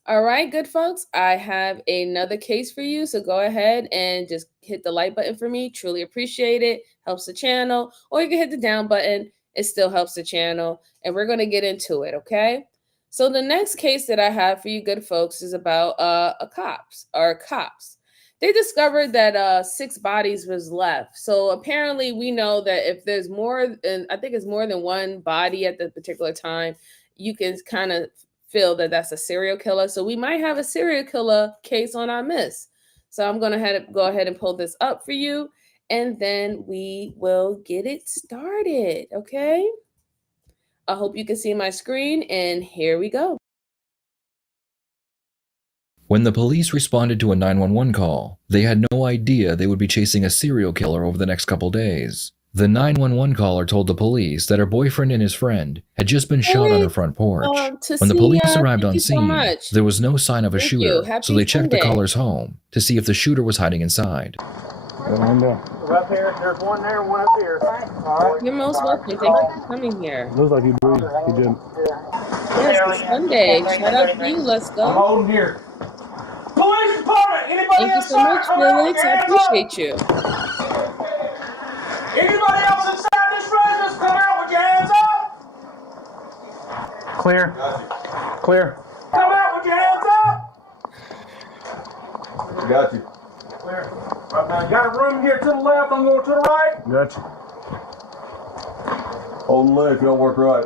All right, good folks. I have another case for you. So go ahead and just hit the like button for me. Truly appreciate it. Helps the channel. Or you can hit the down button. It still helps the channel. And we're going to get into it, okay? So the next case that I have for you good folks is about cops. They discovered that 6 bodies was left. So apparently we know that if there's more, and I think it's more than one body at the particular time, you can kind of feel that that's a serial killer. So we might have a serial killer case on our miss. So I'm going to go ahead and pull this up for you, and then we will get it started, okay? I hope you can see my screen, and here we go. When the police responded to a 911 call, they had no idea they would be chasing a serial killer over the next couple days. The 911 caller told the police that her boyfriend and his friend had just been shot on her front porch. When the police arrived on scene, there was no sign of a shooter, so they checked the caller's home to see if the shooter was hiding inside. Up here, there's one there, one up here. All right. You're most welcome. Thank you for coming here. Looks like he breathed. He didn't. Yes, it's Sunday. Shout out to you. Let's go. I'm holding here. Police department, anybody Thank you so much, Felix. I appreciate you. Anybody else inside this residence, come out with your hands up. Clear. Clear. Come out with your hands up. Got you. Clear. Right now, you got a room here to the left, I'm going to the right. Got you. Hold the leg if you don't work right.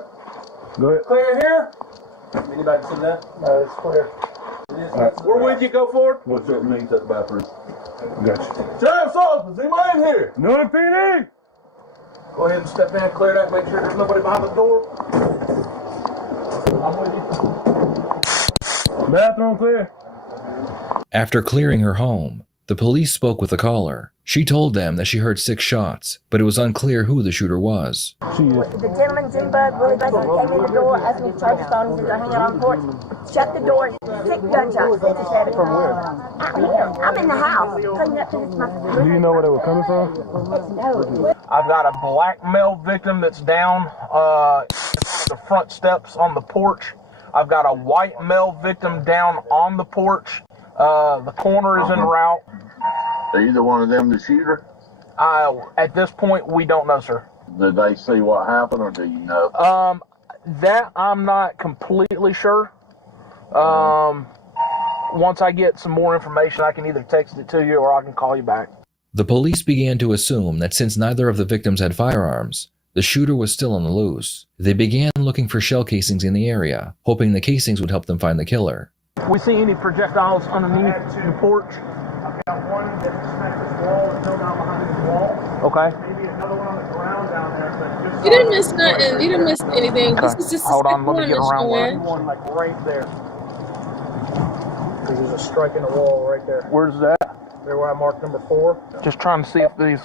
Go ahead. Clear here. Anybody see that? No, it's clear. Right. We're with you, go forward. What's up means at the bathroom? Got you. Sheriff's office, anybody in here? No PD. Go ahead and step in, clear that, make sure there's nobody behind the door. I'm with you. Bathroom clear. After clearing her home, the police spoke with the caller. She told them that she heard 6 shots, but it was unclear who the shooter was. The gentleman, Jim Bug, really basically came in the door, asked me to charge his phone, he said, hang out on the porch, shut the door, 6 gunshots, 57. From where? Out here. I'm in the house, cleaning up to this. Do you know where they were coming from? No. I've got a black male victim that's down the front steps on the porch. I've got a white male victim down on the porch. The corner is en route. Either one of them the shooter? At this point, we don't know, sir. Did they see what happened, or do you know? That I'm not completely sure. Once I get some more information, I can either text it to you or I can call you back. The police began to assume that since neither of the victims had firearms, the shooter was still on the loose. They began looking for shell casings in the area, hoping the casings would help them find the killer. We see any projectiles underneath the porch? I've got one that smacked this wall and fell down behind this wall. Okay. Maybe another one on the ground down there. But just You didn't miss nothing. You didn't miss anything. Okay. This is just Hold on, let me get around one. one like right there. There's a strike in the wall right there. Where's that? There where I marked number 4. Just trying to see if there's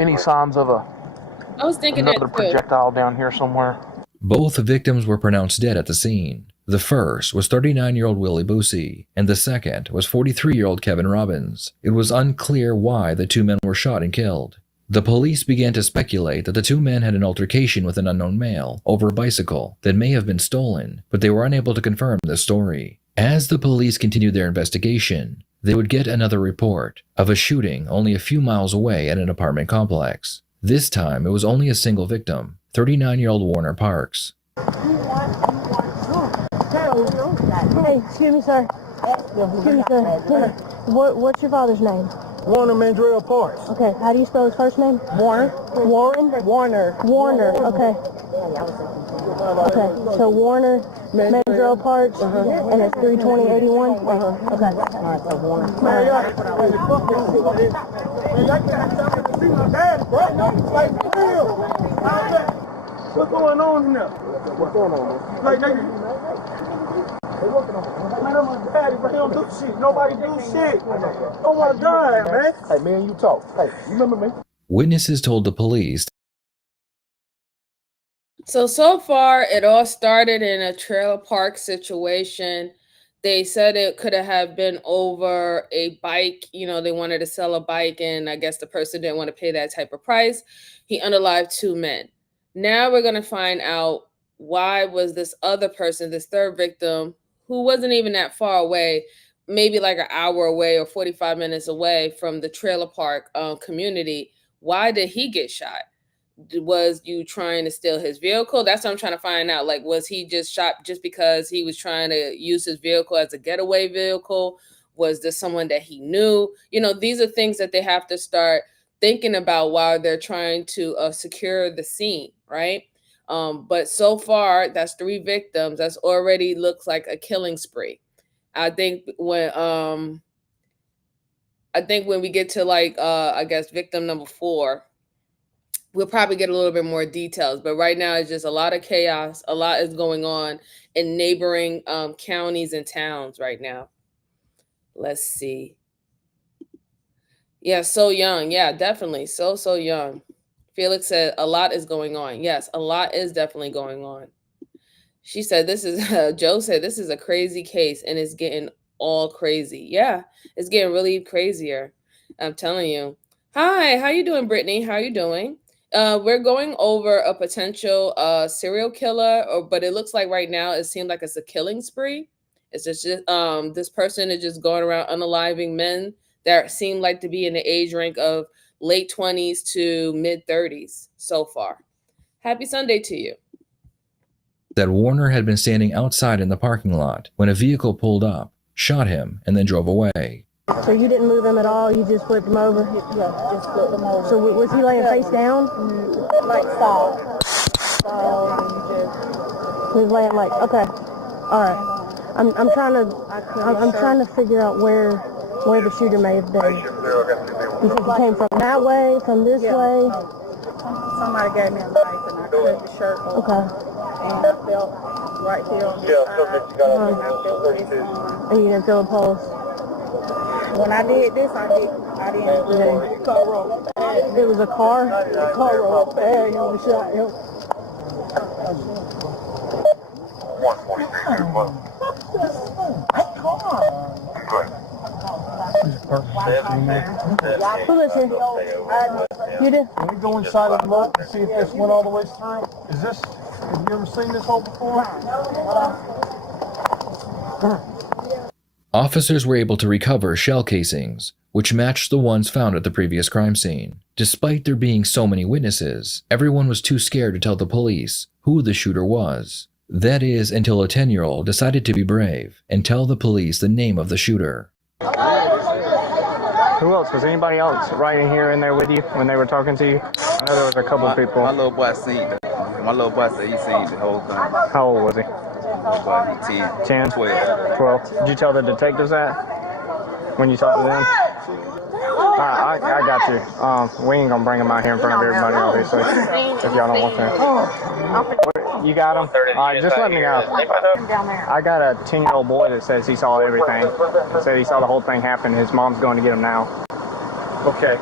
any signs of I was thinking another that too. projectile down here somewhere. Both victims were pronounced dead at the scene. The first was 39-year-old Willie Boosie, and the second was 43-year-old Kevin Robbins. It was unclear why the 2 men were shot and killed. The police began to speculate that the 2 men had an altercation with an unknown male over a bicycle that may have been stolen, but they were unable to confirm this story. As the police continued their investigation, they would get another report of a shooting only a few miles away at an apartment complex. This time, it was only a single victim, 39-year-old Warner Parks. Hey, excuse me, sir. Excuse me, sir. What's your father's name? Warner Mandrell Parks. Okay, how do you spell his first name? Warner. Warren? Warner. Warner, okay. Okay, so Warner Mandrell Parks, and it's 32081? Okay. All right, so Warner. What's going on in there? What's going on, man? Like, nigga. They working on it. Man, I'm my daddy, but he don't do shit. Nobody do shit. Oh my God, man. Hey, man, you talk. Hey, you remember me? Witnesses told the police. So far, it all started in a trailer park situation. They said it could have been over a bike. You know, they wanted to sell a bike, and I guess the person didn't want to pay that type of price. He unalived 2 men. Now we're going to find out why was this other person, this third victim, who wasn't even that far away, maybe like an hour away or 45 minutes away from the trailer park community, why did he get shot? Was you trying to steal his vehicle? That's what I'm trying to find out. Like, was he just shot just because he was trying to use his vehicle as a getaway vehicle? Was this someone that he knew? You know, these are things that they have to start thinking about while they're trying to secure the scene, right? But so far, that's 3 victims. That's already looks like a killing spree. I think when we get to like I guess victim number 4, we'll probably get a little bit more details, but right now it's just a lot of chaos. A lot is going on in neighboring counties and towns right now. Let's see. Yeah, so young. Yeah, definitely. So young. Felix said a lot is going on. Yes, a lot is definitely going on. She said this is Joe said this is a crazy case and it's getting all crazy. Yeah, it's getting really crazier. I'm telling you. Hi, how you doing, Brittany? How you doing? We're going over a potential serial killer, but it looks like right now it seems like it's a killing spree. It's just this person is just going around unaliving men that seem like to be in the age rank of late 20s to mid 30s so far. Happy Sunday to you. That Warner had been standing outside in the parking lot when a vehicle pulled up, shot him, and then drove away. So you didn't move him at all? You just flipped him over? Yeah, just flipped him over. So was he laying face down? Like side. He was laying like, okay, all right. I'm trying to figure out where the shooter may have been. You think he came from that way, from this way? Somebody gave me a knife and I cut the shirt off. Okay. And I felt right here on the side. And I felt this on. And you didn't feel a pulse? When I did this, I didn't really. Car rolled bad. It was a car? The car rolled bad. He only shot him. 143. Who lives here? You did? Can we go inside and look and see if this went all the way through? Have you ever seen this hole before? Officers were able to recover shell casings, which matched the ones found at the previous crime scene. Despite there being so many witnesses, everyone was too scared to tell the police who the shooter was. That is, until a 10-year-old decided to be brave and tell the police the name of the shooter. Who else? Was anybody else right in here in there with you when they were talking to you? I know there was a couple of people. My little boy seen it. My little boy said he seen the whole thing. How old was he? Little boy, he 10. 10? 12. Did you tell the detectives that when you talked to them? I got you. We ain't gonna bring him out here in front of everybody, obviously, if y'all don't want to. You got him? All right, just let me know. I got a 10-year-old boy that says he saw everything. Said he saw the whole thing happen. His mom's going to get him now. Okay.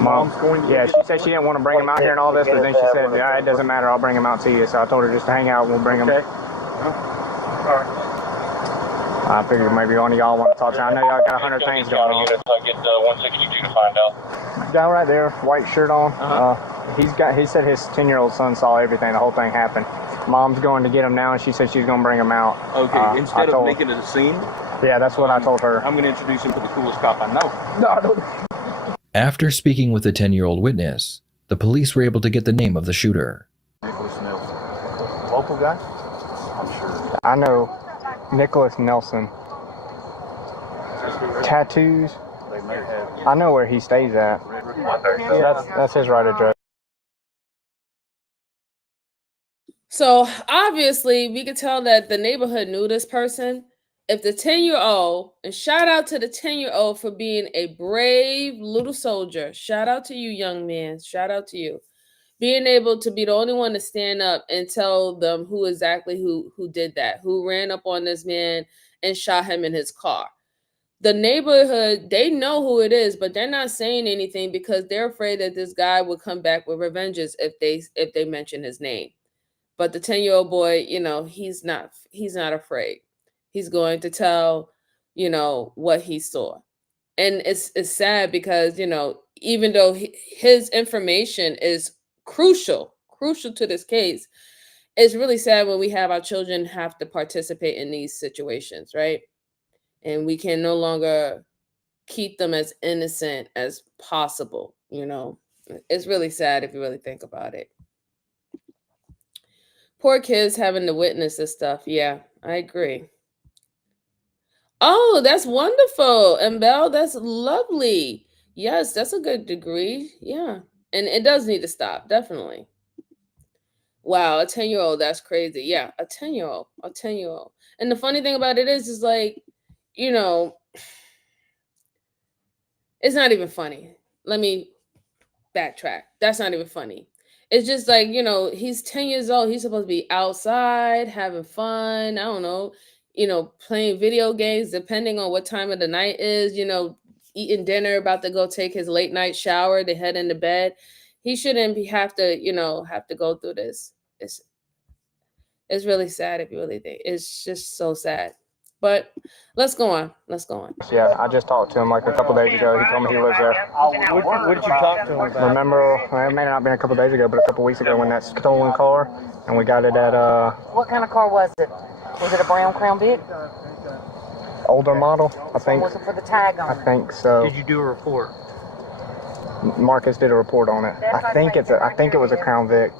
Mom's going to she said she didn't want to bring him out here and all this, but then she said, yeah, it doesn't matter, I'll bring him out to you. So I told her just to hang out and we'll bring him. Okay. All right. I figured maybe one of y'all want to talk to him. I know y'all got 100 things going on. I get 162 to find out. Guy right there, white shirt on. He said his 10-year-old son saw everything, the whole thing happened. Mom's going to get him now, and she said she's going to bring him out. Okay, instead of making it a scene? Yeah, that's what I told her. I'm going to introduce him to the coolest cop I know. No. After speaking with the 10-year-old witness, the police were able to get the name of the shooter. Local guy? I'm sure. I know Nicholas Nelson. Tattoos? I know where he stays at. That's his right address. So obviously we could tell that the neighborhood knew this person. If the 10-year-old, and shout out to the 10-year-old for being a brave little soldier. Shout out to you, young man. Shout out to you. Being able to be the only one to stand up and tell them who exactly who did that, who ran up on this man and shot him in his car. The neighborhood, they know who it is, but they're not saying anything because they're afraid that this guy would come back with revenges if they mention his name. But the 10-year-old boy, he's not afraid. He's going to tell, what he saw. And it's sad because, even though his information is crucial to this case, it's really sad when we have our children have to participate in these situations, right? And we can no longer keep them as innocent as possible, It's really sad if you really think about it. Poor kids having to witness this stuff. Yeah, I agree. Oh, that's wonderful. And Belle, that's lovely. Yes, that's a good degree. Yeah. And it does need to stop, definitely. Wow, a 10-year-old, that's crazy. Yeah, a 10-year-old. And the funny thing about it is like, it's not even funny. Let me backtrack. That's not even funny. It's just like, he's 10 years old. He's supposed to be outside having fun. I don't know, playing video games, depending on what time of the night is, eating dinner, about to go take his late night shower, they head into bed. He shouldn't have to go through this. It's really sad if you really think. It's just so sad. But let's go on. Yeah, I just talked to him like a couple days ago. He told me he lives there. What did you talk to him about? Remember, well, it may not have been a couple days ago, but a couple weeks ago when that stolen car, and we got it at What kind of car was it? Was it a brown Crown Vic? older model, I think. Was it for the tag on I think so. Did you do a report? Marcus did a report on it. I think it was a Crown Vic.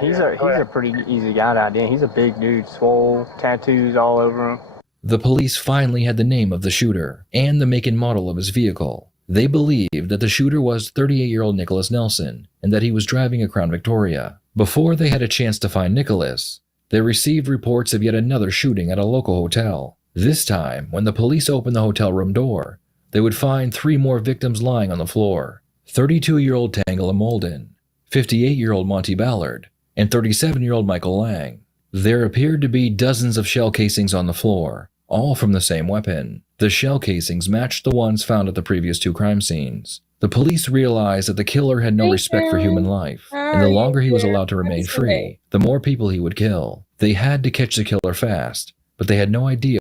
He's a pretty easy guy to identify. He's a big dude, swole, tattoos all over him. The police finally had the name of the shooter and the make and model of his vehicle. They believed that the shooter was 38-year-old Nicholas Nelson and that he was driving a Crown Victoria. Before they had a chance to find Nicholas, they received reports of yet another shooting at a local hotel. This time, when the police opened the hotel room door, they would find 3 more victims lying on the floor. 32-year-old Tangela Molden, 58-year-old Monty Ballard, and 37-year-old Michael Lang. There appeared to be dozens of shell casings on the floor, all from the same weapon. The shell casings matched the ones found at the previous 2 crime scenes. The police realized that the killer had no respect for human life, and the longer he was allowed to remain free, the more people he would kill. They had to catch the killer fast, but they had no idea.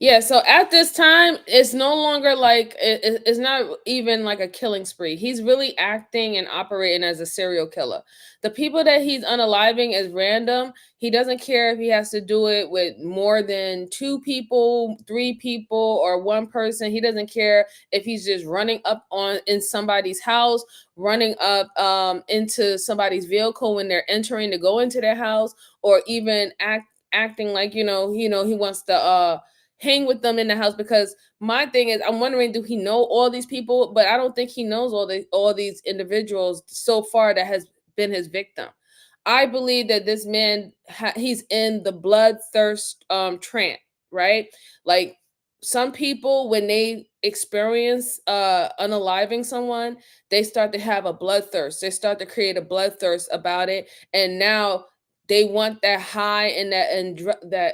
Yeah, so at this time, it's no longer like it's not even like a killing spree. He's really acting and operating as a serial killer. The people that he's unaliving is random. He doesn't care if he has to do it with more than 2 people, 3 people, or 1 person. He doesn't care if he's just running up in somebody's house, running up into somebody's vehicle when they're entering to go into their house, or even acting like he wants to hang with them in the house. Because my thing is, I'm wondering, do he know all these people? But I don't think he knows all these individuals so far that has been his victim. I believe that this man, he's in the bloodthirst trance, right? Like some people, when they experience unaliving someone, they start to have a bloodthirst. They start to create a bloodthirst about it, and now they want that high and that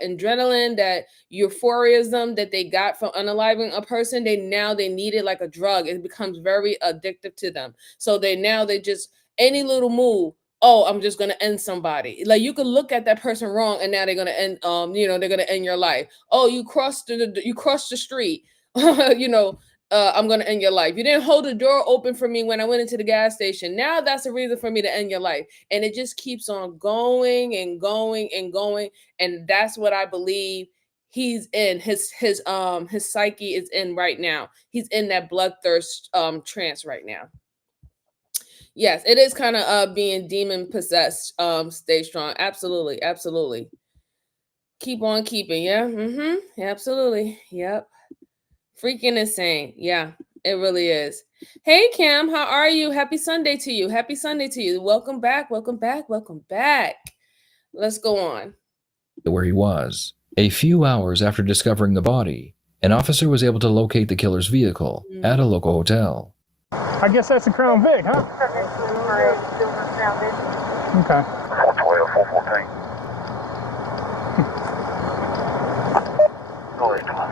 adrenaline, that euphorism that they got from unaliving a person. They need it like a drug. It becomes very addictive to them. So they just, any little move, oh, I'm just gonna end somebody. Like, you could look at that person wrong, and now they're gonna end. They're gonna end your life. Oh, you crossed the street. I'm going to end your life. You didn't hold the door open for me when I went into the gas station. Now that's a reason for me to end your life. And it just keeps on going and going and going. And that's what I believe he's in. His psyche is in right now. He's in that bloodthirst trance right now. Yes, it is kind of being demon possessed. Stay strong. Absolutely. Absolutely. Keep on keeping. Yeah. Absolutely. Yep. Freaking insane. Yeah, it really is. Hey, Cam, how are you? Happy Sunday to you. Happy Sunday to you. Welcome back. Welcome back. Welcome back. Let's go on. Where he was. A few hours after discovering the body, an officer was able to locate the killer's vehicle at a local hotel. I guess that's a Crown Vic, huh? Okay. 412, 414. Go ahead, Tom.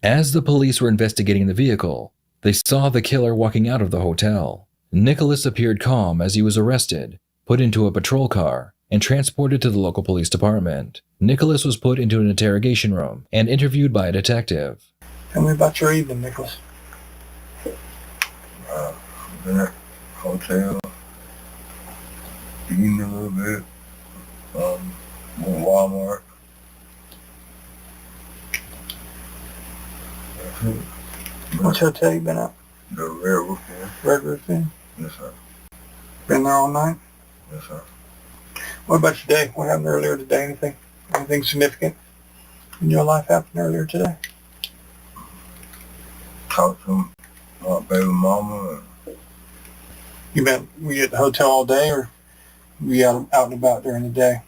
As the police were investigating the vehicle, they saw the killer walking out of the hotel. Nicholas appeared calm as he was arrested, put into a patrol car, and transported to the local police department. Nicholas was put into an interrogation room and interviewed by a detective. Tell me about your evening, Nicholas. Been at hotel, eating a little bit, went to Walmart. Which hotel you been at? The Red Roof Inn. Red Roof Inn? Yes, sir. Been there all night? Yes, sir. What about your day? What happened earlier today? Anything significant in your life happened earlier today? Talked to my baby mama. Were you at the hotel all day, or were you out and about during the day?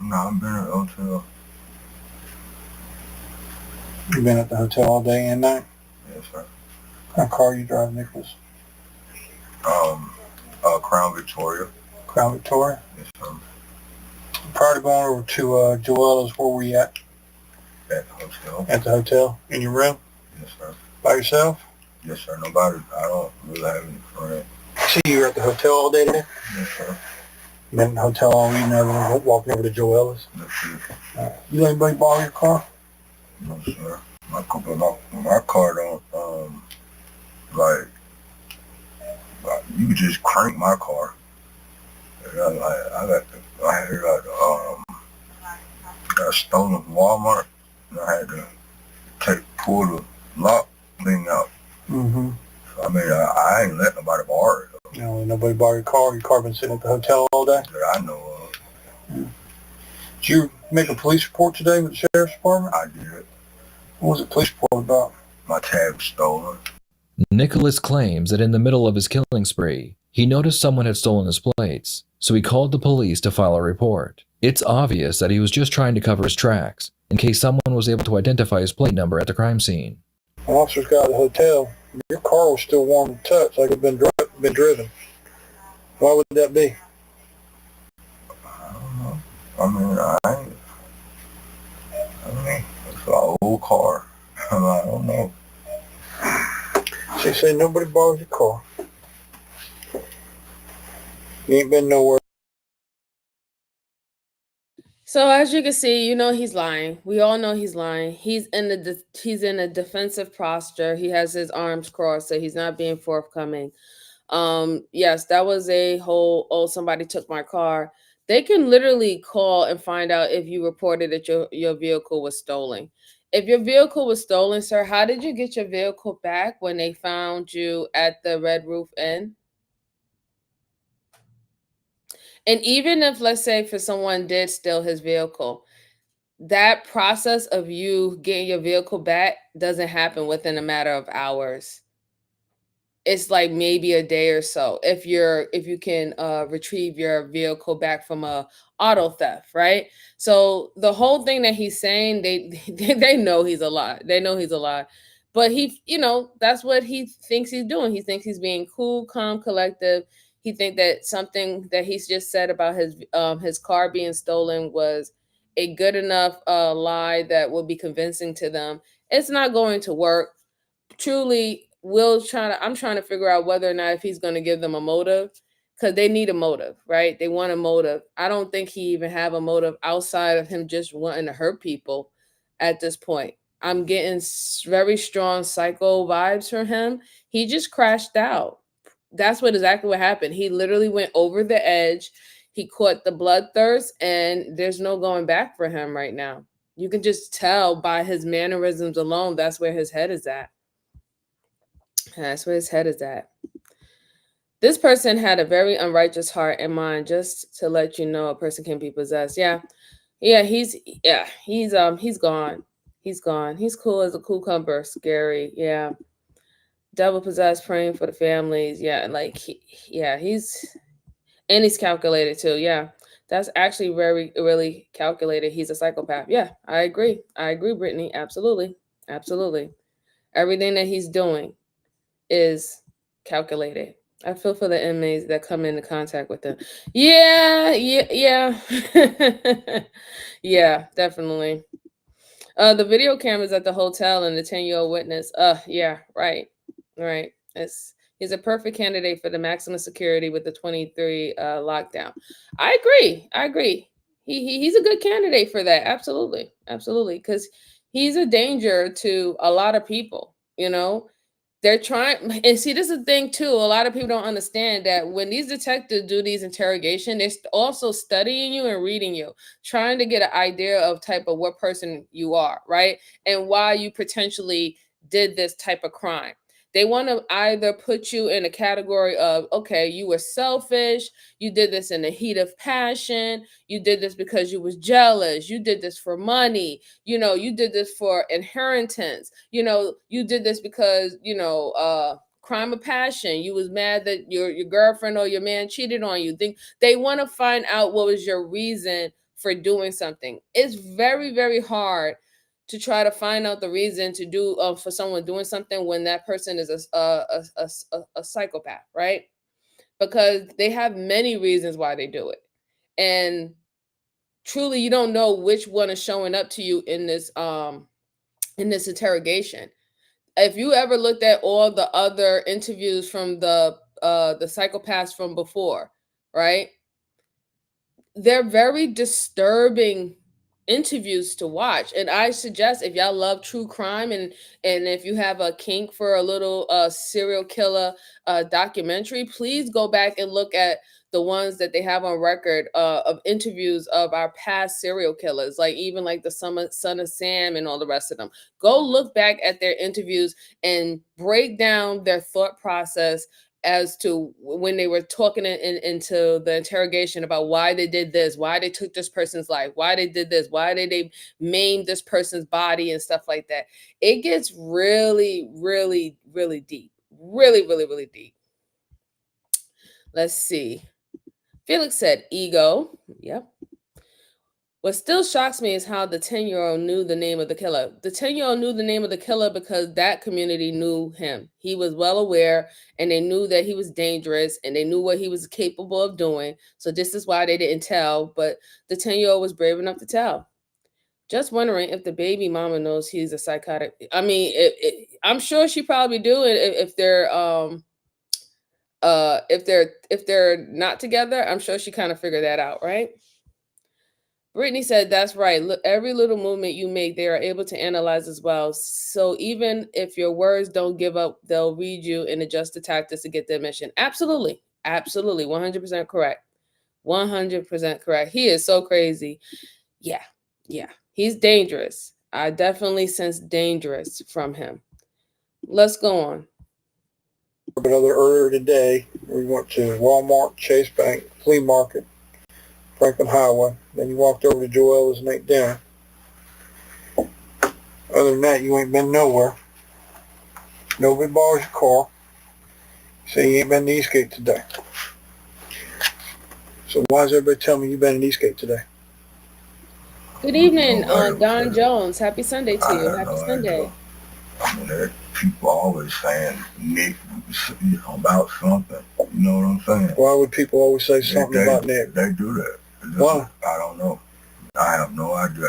No, I've been at the hotel. You've been at the hotel all day and night? Yes, sir. What kind of car you driving, Nicholas? Crown Victoria. Crown Victoria? Yes, sir. Prior to going over to Joella's, where were you at? At the hotel. At the hotel? In your room? Yes, sir. By yourself? Yes, sir. Nobody, I don't really have any friends. So you were at the hotel all day today? Yes, sir. Been in the hotel all evening, everyone walking over to Joella's? Yes, sir. You let anybody borrow your car? No, sir. My car don't, like, you can just crank my car. I got stolen from Walmart, and I had to pull the lock thing out. Mm-hmm. So, I mean, I ain't let nobody borrow it. No, nobody borrow your car? Your car been sitting at the hotel all day? That I know of. Yeah. Did you make a police report today with the sheriff's department? I did. What was the police report about? My tab was stolen. Nicholas claims that in the middle of his killing spree, he noticed someone had stolen his plates, so he called the police to file a report. It's obvious that he was just trying to cover his tracks, in case someone was able to identify his plate number at the crime scene. When officers got to the hotel, your car was still warm to touch, like it had been driven. Why would that be? I don't know. I mean, it's an old car. I don't know. So you say nobody borrows your car. You ain't been nowhere. So as you can see, you know he's lying. We all know he's lying. He's in a defensive posture. He has his arms crossed, so he's not being forthcoming. Yes, that was a whole, oh, somebody took my car. They can literally call and find out if you reported that your vehicle was stolen. If your vehicle was stolen, sir, how did you get your vehicle back when they found you at the Red Roof Inn? And even if, let's say, for someone did steal his vehicle, that process of you getting your vehicle back doesn't happen within a matter of hours. It's like maybe a day or so if you can retrieve your vehicle back from a auto theft, right? So the whole thing that he's saying, they know he's a lie. They know he's a lie. But that's what he thinks he's doing. He thinks he's being cool, calm, collective. He think that something that he's just said about his car being stolen was a good enough lie that will be convincing to them. It's not going to work. Truly, I'm trying to figure out whether or not if he's going to give them a motive, because they need a motive, right? They want a motive. I don't think he even have a motive outside of him just wanting to hurt people at this point. I'm getting very strong psycho vibes from him. He just crashed out. That's exactly what happened. He literally went over the edge. He caught the bloodthirst, and there's no going back for him right now. You can just tell by his mannerisms alone, that's where his head is at. That's where his head is at. This person had a very unrighteous heart and mind, just to let you know a person can be possessed. He's gone. He's gone. He's cool as a cucumber. Scary. Yeah. Devil possessed, praying for the families. Yeah, he's calculated too. Yeah. That's actually very, really calculated. He's a psychopath. Yeah, I agree. Brittany. Absolutely. Absolutely. Everything that he's doing is calculated. I feel for the inmates that come into contact with them. Yeah. Yeah, definitely. The video cameras at the hotel and the 10-year-old witness. Yeah, right. He's a perfect candidate for the maximum security with the 23 lockdown. I agree. He's a good candidate for that. Absolutely. Because he's a danger to a lot of people, They're trying, and see, this is the thing too. A lot of people don't understand that when these detectives do these interrogation, they're also studying you and reading you, trying to get an idea of type of what person you are, right? And why you potentially did this type of crime. They want to either put you in a category of, okay, you were selfish, you did this in the heat of passion, you did this because you was jealous, you did this for money, you did this for inheritance, you did this because, crime of passion, you was mad that your girlfriend or your man cheated on you. They want to find out what was your reason for doing something. It's very, very hard to try to find out the reason to do for someone doing something when that person is a psychopath, right? because they have many reasons why they do it. And truly, you don't know which one is showing up to you in this interrogation. If you ever looked at all the other interviews from the psychopaths from before, right? They're very disturbing interviews to watch. And I suggest, if y'all love true crime and if you have a kink for a little serial killer documentary, please go back and look at the ones that they have on record of interviews of our past serial killers, like even like the son of Sam and all the rest of them. Go look back at their interviews and break down their thought process as to when they were talking into the interrogation about why they did this, why they took this person's life, why they did this, why did they maim this person's body and stuff like that. It gets really, really, really deep. Really, really, really deep. Let's see. Felix said ego. Yep. What still shocks me is how the 10-year-old knew the name of the killer. The 10-year-old knew the name of the killer because that community knew him. He was well aware, and they knew that he was dangerous, and they knew what he was capable of doing. So this is why they didn't tell, but the 10-year-old was brave enough to tell. Just wondering if the baby mama knows he's a psychotic. I mean, I'm sure she probably do it if they're not together. I'm sure she kind of figured that out, right? Brittany said, that's right. Look, every little movement you make, they are able to analyze as well. So even if your words don't give up, they'll read you and adjust the tactics to get their mission. Absolutely. Absolutely. 100% correct. 100% correct. He is so crazy. Yeah. Yeah. He's dangerous. I definitely sense dangerous from him. Let's go on. Another earlier today, we went to Walmart, Chase Bank, Flea Market, Franklin Highway. Then you walked over to Joella's and ate dinner. Other than that, you ain't been nowhere. Nobody borrows your car. So you ain't been to Eastgate today. So why does everybody tell me you've been in Eastgate today? Good evening, Don Jones. Happy Sunday to you. Happy Sunday. I mean, people always saying Nick about something. You know what I'm saying? Why would people always say something about Nick? They do that. Why? I don't know. I have no idea.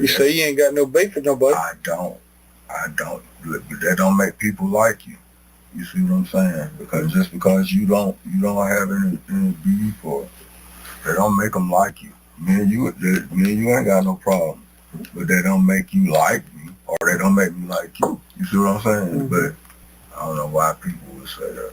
You say you ain't got no beef with nobody. I don't. But that don't make people like you. You see what I'm saying? Because just because you don't have any beef, or they don't make them like you. Me and you ain't got no problem. But they don't make you like me, or they don't make me like you. You see what I'm saying? But I don't know why people would say that.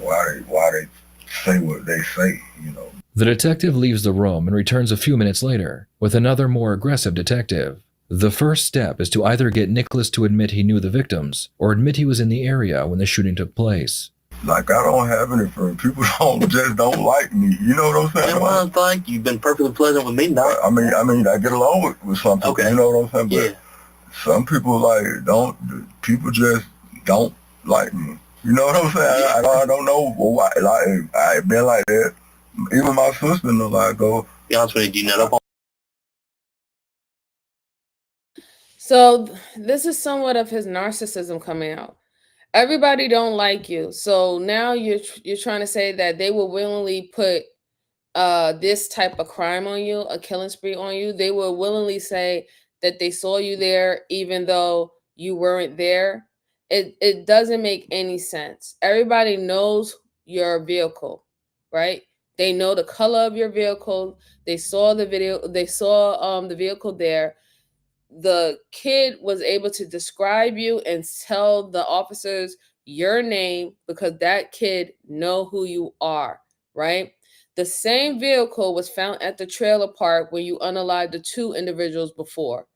Why they say what they say, you know. The detective leaves the room and returns a few minutes later with another more aggressive detective. The first step is to either get Nicholas to admit he knew the victims or admit he was in the area when the shooting took place. Like, I don't have any friends. People don't like me. You know what I'm saying? And well, thank you. You've been perfectly pleasant with me now. I mean, I get along with some people. Okay. You know what I'm saying? But some people people just don't like me. You know what I'm saying? I don't know why. Like, I've been like that. Even my sister knows. I go. Be honest with you, up on. So this is somewhat of his narcissism coming out. Everybody don't like you. So now you're trying to say that they will willingly put this type of crime on you, a killing spree on you. They will willingly say that they saw you there even though you weren't there. It doesn't make any sense. Everybody knows your vehicle, right? They know the color of your vehicle. They saw the video. They saw the vehicle there. The kid was able to describe you and tell the officers your name because that kid know who you are, right? The same vehicle was found at the trailer park when you unalived the two individuals before.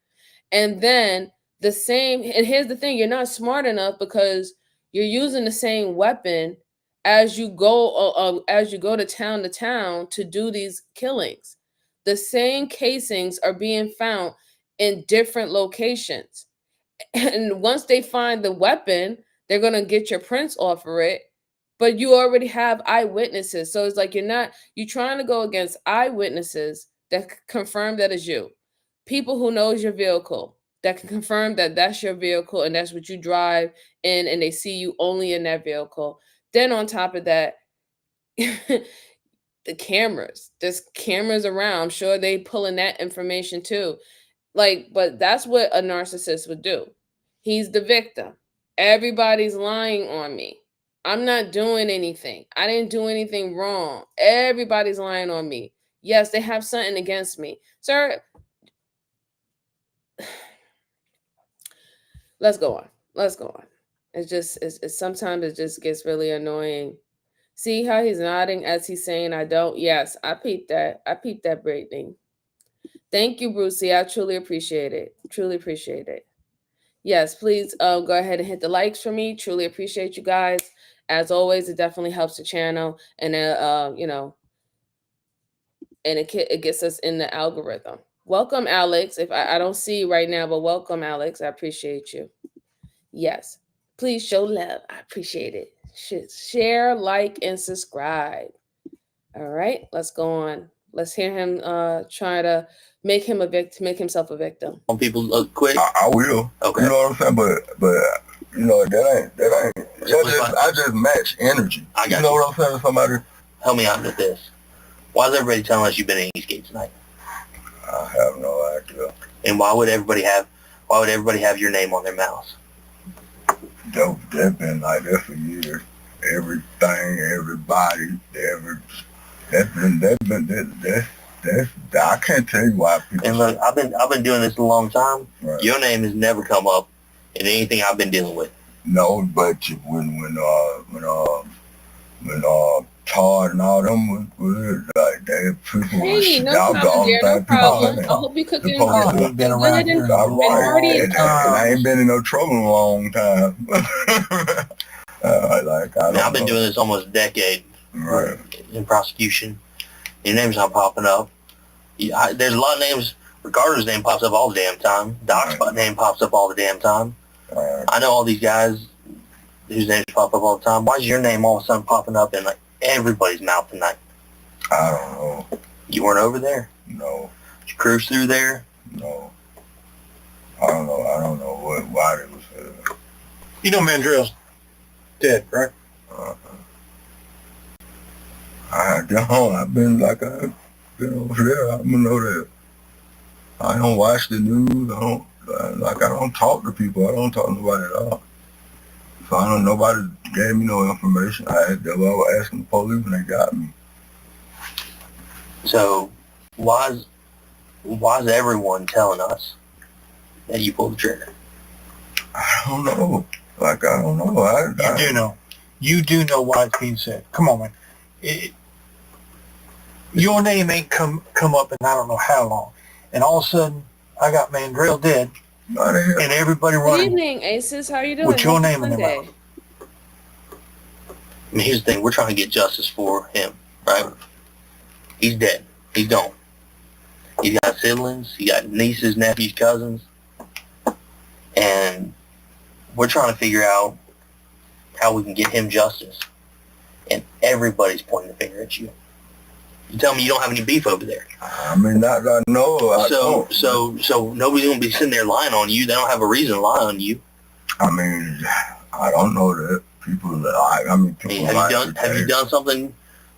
And then the same, and here's the thing, you're not smart enough because you're using the same weapon as you go to town to do these killings. The same casings are being found in different locations. And once they find the weapon, they're going to get your prints off of it. But you already have eyewitnesses. So it's like you're trying to go against eyewitnesses that confirm that is you. People who knows your vehicle that can confirm that that's your vehicle and that's what you drive in, and they see you only in that vehicle. Then on top of that, The cameras. There's cameras around. I'm sure they pulling that information too. Like, but that's what a narcissist would do. He's the victim. Everybody's lying on me. I'm not doing anything. I didn't do anything wrong. Everybody's lying on me. Yes, they have something against me. Sir, let's go on. Let's go on. It's sometimes it just gets really annoying. See how he's nodding as he's saying I don't? Yes, I peeped that. I peeped that, Brittany. Thank you, Brucey. I truly appreciate it. Truly appreciate it. Yes, please go ahead and hit the likes for me. Truly appreciate you guys. As always, it definitely helps the channel, and and it gets us in the algorithm. Welcome, Alex. If I don't see you right now, but welcome, Alex. I appreciate you. Yes, please show love. I appreciate it. Share, like, and subscribe. All right, let's go on. Let's hear him try to make himself a victim. On people quick. I will. Okay. You know what I'm saying? But you know that ain't. I just match energy. I got you know what I'm saying? Somebody help me out with this. Why is everybody telling us you've been in Eastgate tonight? I have no idea. And why would everybody have your name on their mouths? They've been like that for years. Everything, everybody, I can't tell you why people. And look, I've been doing this a long time. Right. Your name has never come up in anything I've been dealing with. No, but when Todd and all them was like that, people Hey, no problem, dear, no problem. I hope you cooking good. Been around here, I ain't been in no trouble in a long time. I've been doing this almost a decade. Right. In prosecution. Your name's not popping up. There's a lot of names. Ricardo's name pops up all the damn time. Doc's name pops up all the damn time. I know all these guys whose names pop up all the time. Why is your name all of a sudden popping up in like everybody's mouth tonight? I don't know. You weren't over there? No. Did you cruise through there? No. I don't know why they was. You know Mandrell's dead, right? I don't. I've been over there. I'm gonna know that. I don't watch the news. I don't talk to people. I don't talk to nobody at all. So I don't. Nobody gave me no information. I was asking the police when they got me. So why is everyone telling us that you pulled the trigger? I don't know. I don't know. You do know. You do know why it's being said. Come on, man. Your name ain't come up in I don't know how long, and all of a sudden I got Mandrell dead, and everybody Good running. evening, Aces. How are you doing? With your Happy name in their Sunday. mouth. I mean, here's the thing. We're trying to get justice for him, right? He's dead. He's gone. He's got siblings. He got nieces, nephews, cousins. And we're trying to figure out how we can get him justice. And everybody's pointing the finger at you. You tell me you don't have any beef over there. I mean, I know. So nobody's going to be sitting there lying on you. They don't have a reason to lie on you. I mean, I don't know that. People lie. I mean, people lie. Have you done something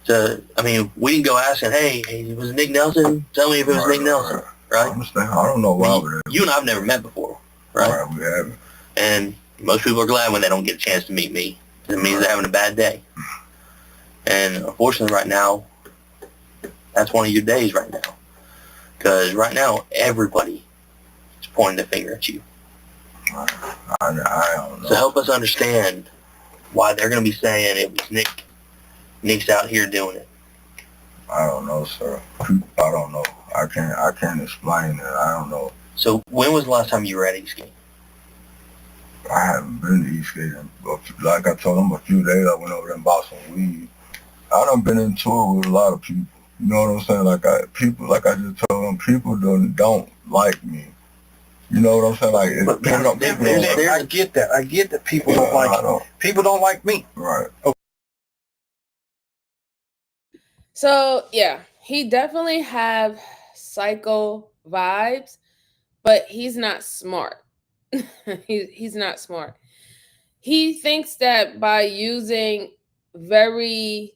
to, I mean, we didn't go asking, hey, was it Nick Nelson? Tell me if it was Nick Nelson, right? I understand. I don't know why we're there. You and I have never met before, right? Right, we haven't. And most people are glad when they don't get a chance to meet me. It means they're having a bad day. And unfortunately right now, that's one of your days right now. Because right now, everybody is pointing their finger at you. I don't know. So help us understand why they're going to be saying it was Nick. Nick's out here doing it. I don't know, sir. I don't know. I can't explain it. I don't know. So when was the last time you were at Eastgate? I haven't been to Eastgate. Like I told them a few days, I went over there and bought some weed. I done been in tour with a lot of people. You know what I'm saying? Like I just told them, people don't like me. You know what I'm saying? Like, I get that. I get that people don't like you. People don't like me. Right. Okay. So yeah, he definitely have psycho vibes, but he's not smart. He's not smart. He thinks that by using very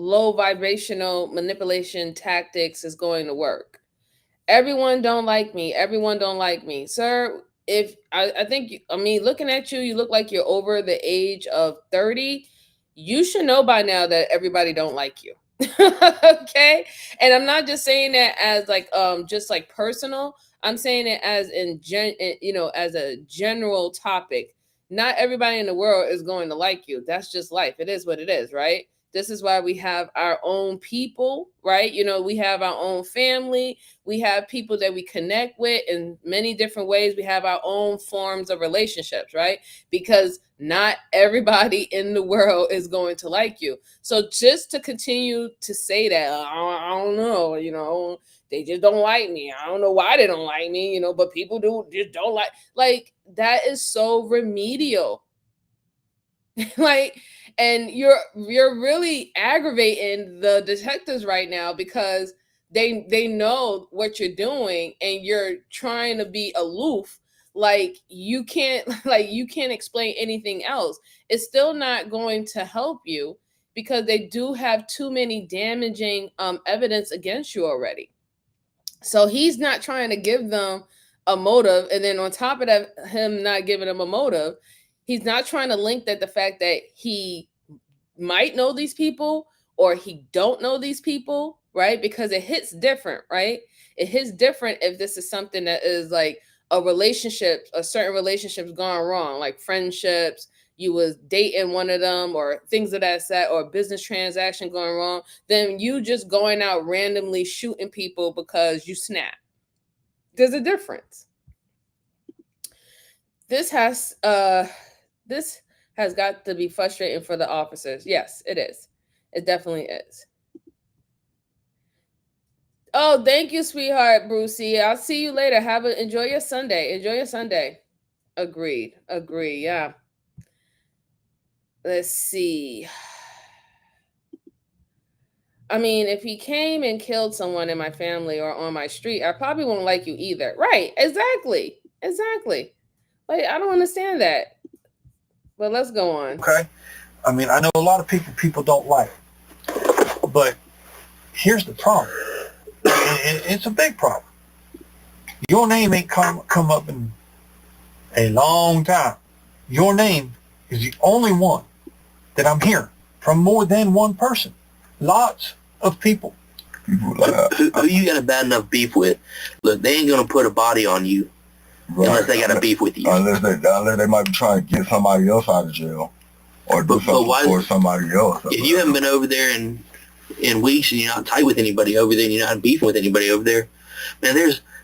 low vibrational manipulation tactics is going to work. Everyone don't like me. Everyone don't like me. Sir, if I think, I mean, looking at you, you look like you're over the age of 30. You should know by now that everybody don't like you. Okay? And I'm not just saying that as like just like personal. I'm saying it as as a general topic. Not everybody in the world is going to like you. That's just life. It is what it is, right? This is why we have our own people, right? We have our own family. We have people that we connect with in many different ways. We have our own forms of relationships, right? Because not everybody in the world is going to like you. So just to continue to say that, I don't know, they just don't like me. I don't know why they don't like me, but people just don't like that is so remedial. Like, and you're really aggravating the detectives right now because they know what you're doing and you're trying to be aloof, like you can't explain anything else. It's still not going to help you because they do have too many damaging evidence against you already. So he's not trying to give them a motive, and then on top of that, him not giving them a motive, he's not trying to link that the fact that he might know these people or he don't know these people, right? Because it hits different, right? It hits different if this is something that is like a certain relationships gone wrong, like friendships, you was dating one of them or things of that set, or a business transaction going wrong, then you just going out randomly shooting people because you snap. There's a difference. This has got to be frustrating for the officers. Yes, it is. It definitely is. Oh, thank you, sweetheart, Brucey. I'll see you later. Enjoy your Sunday. Enjoy your Sunday. Agreed. Agree. Yeah. Let's see. I mean, if he came and killed someone in my family or on my street, I probably won't like you either. Right. Exactly. Exactly. Like, I don't understand that. But let's go on. Okay? I mean, I know a lot of people don't like. But here's the problem. And it's a big problem. Your name ain't come up in a long time. Your name is the only one that I'm hearing from more than one person. Lots of people. Who you got a bad enough beef with? Look, they ain't gonna put a body on you unless they got a beef with you. Unless they might be trying to get somebody else out of jail or do something for somebody else. If you haven't been over there in weeks and you're not tight with anybody over there and you're not beefing with anybody over there, man,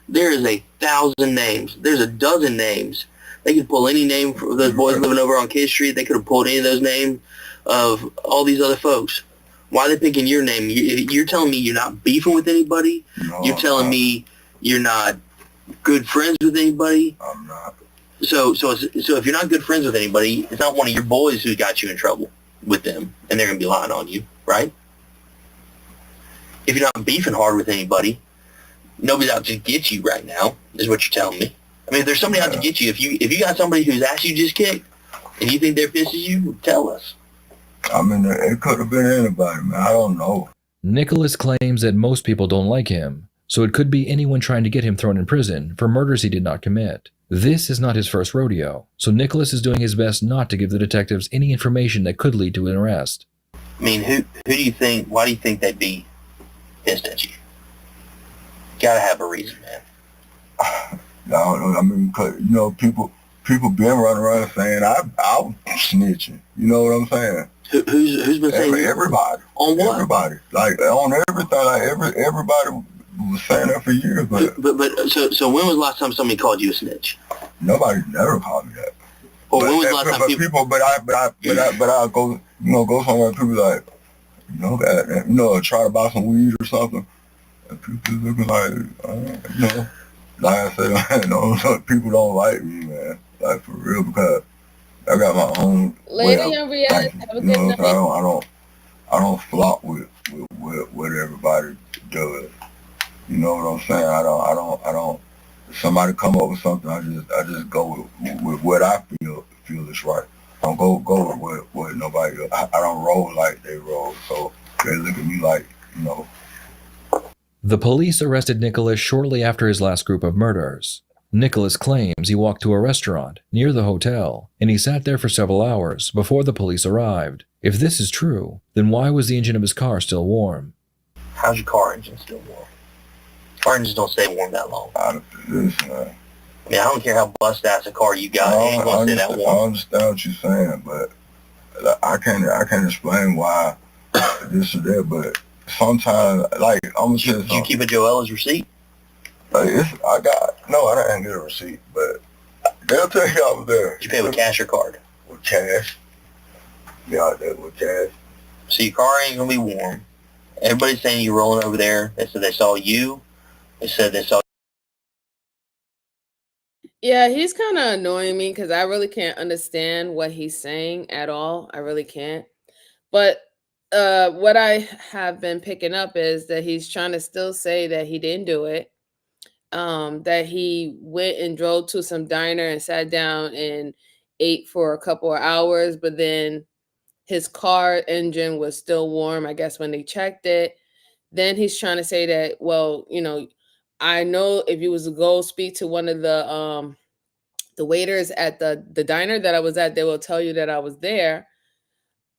there is 1,000 names. There's a dozen names. They could pull any name for those boys living over on Kid Street. They could have pulled any of those names of all these other folks. Why are they picking your name? You're telling me you're not beefing with anybody? No, you're telling me you're not good friends with anybody? I'm not. So if you're not good friends with anybody, it's not one of your boys who got you in trouble with them, and they're going to be lying on you, right? If you're not beefing hard with anybody, nobody's out to get you right now, is what you're telling me. I mean, if there's somebody out to get you, if you got somebody whose ass you just kicked, and you think they're pissed at you, tell us. I mean, it could have been anybody, man. I don't know. Nicholas claims that most people don't like him, so it could be anyone trying to get him thrown in prison for murders he did not commit. This is not his first rodeo, so Nicholas is doing his best not to give the detectives any information that could lead to an arrest. I mean, who do you think, why do you think they'd be pissed at you? Gotta have a reason, man. I mean, cause, people been running around saying I'm snitching. You know what I'm saying? Who's been saying everybody? On what? Everybody, like on everything. Like everybody was saying that for years. But so when was the last time somebody called you a snitch? Nobody never called me that. Or when was the last time people? But I go go somewhere. People like try to buy some weed or something, and people looking like like I said, people don't like me, man. Like for real, because I got my own Lady and Rihanna, have a good night. I don't flop with what everybody does. You know what I'm saying? I don't. If somebody come up with something, I just go with what I feel is right. I don't go with what nobody else. I don't roll like they roll. So They look at me like, you know. The police arrested Nicholas shortly after his last group of murders. Nicholas claims he walked to a restaurant near the hotel, and he sat there for several hours before the police arrived. If this is true, then why was the engine of his car still warm? How's your car engine still warm? Car engines don't stay warm that long. Listen, I mean, I don't care how bust-ass a car you got, it ain't gonna stay that I warm. understand what you're saying, but I can't explain why this or that, but sometimes, like, I'm gonna say something. Did you keep a Joella's receipt? Like, I didn't get a receipt, but they'll tell you I was there. Did you pay with cash or card? With cash. Yeah, I did with cash. So your car ain't gonna be warm. Everybody's saying you're rolling over there. They said they saw you. They said they saw. Yeah, he's kind of annoying me because I really can't understand what he's saying at all. I really can't. But what I have been picking up is that he's trying to still say that he didn't do it. That he went and drove to some diner and sat down and ate for a couple of hours, but then his car engine was still warm, I guess, when they checked it. Then he's trying to say that, well, I know if you was to go speak to one of the waiters at the diner that I was at, they will tell you that I was there.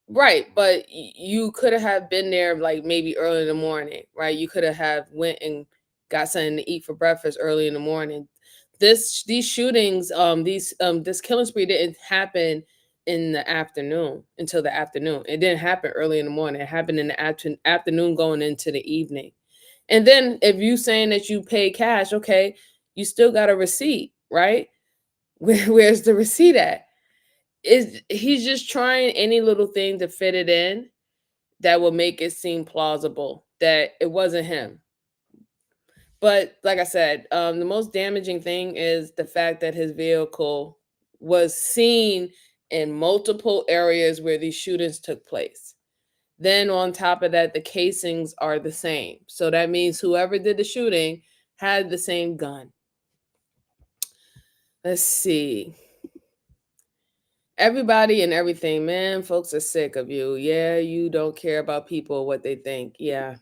Right, but you could have been there like maybe early in the morning, right? You could have went and got something to eat for breakfast early in the morning. These shootings, this killing spree didn't happen in the afternoon until the afternoon. It didn't happen early in the morning. It happened in the afternoon going into the evening. And then if you saying that you pay cash, okay, you still got a receipt, right? Where's the receipt at? He's just trying any little thing to fit it in that will make it seem plausible that it wasn't him. But like I said, the most damaging thing is the fact that his vehicle was seen in multiple areas where these shootings took place. Then on top of that, the casings are the same. So that means whoever did the shooting had the same gun. Let's see. Everybody and everything, man, folks are sick of you. Yeah, you don't care about people, what they think. Yeah.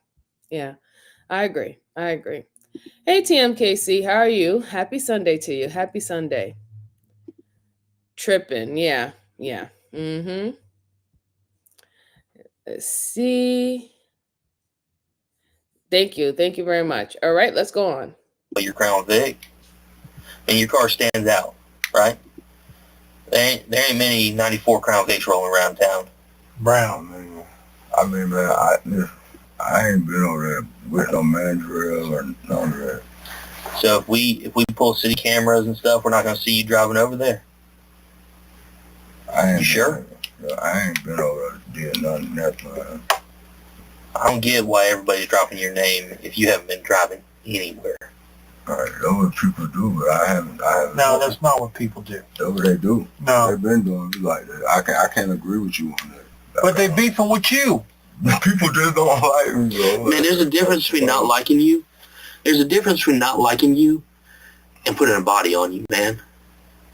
I agree. Hey, TMKC, how are you? Happy Sunday to you. Happy Sunday. Tripping. Yeah. Mm-hmm. Let's see. Thank you very much. All right, let's go on. Your Crown Vic, and your car stands out, right? There ain't many 94 Crown Vics rolling around town. Brown, man. I mean, man, I ain't been over there with no mandrill or none of that. So if we pull city cameras and stuff, we're not gonna see you driving over there. You sure? I ain't been over there doing nothing of that, man. I don't get why everybody's dropping your name if you haven't been driving anywhere. All right, that's what people do, but I haven't. No, that's not what people do. That's what they do. No. They've been doing it like that. I can't agree with you on that. But they beefing with you. People just don't like me, bro. Man, there's a difference between not liking you. There's a difference between not liking you and putting a body on you, man.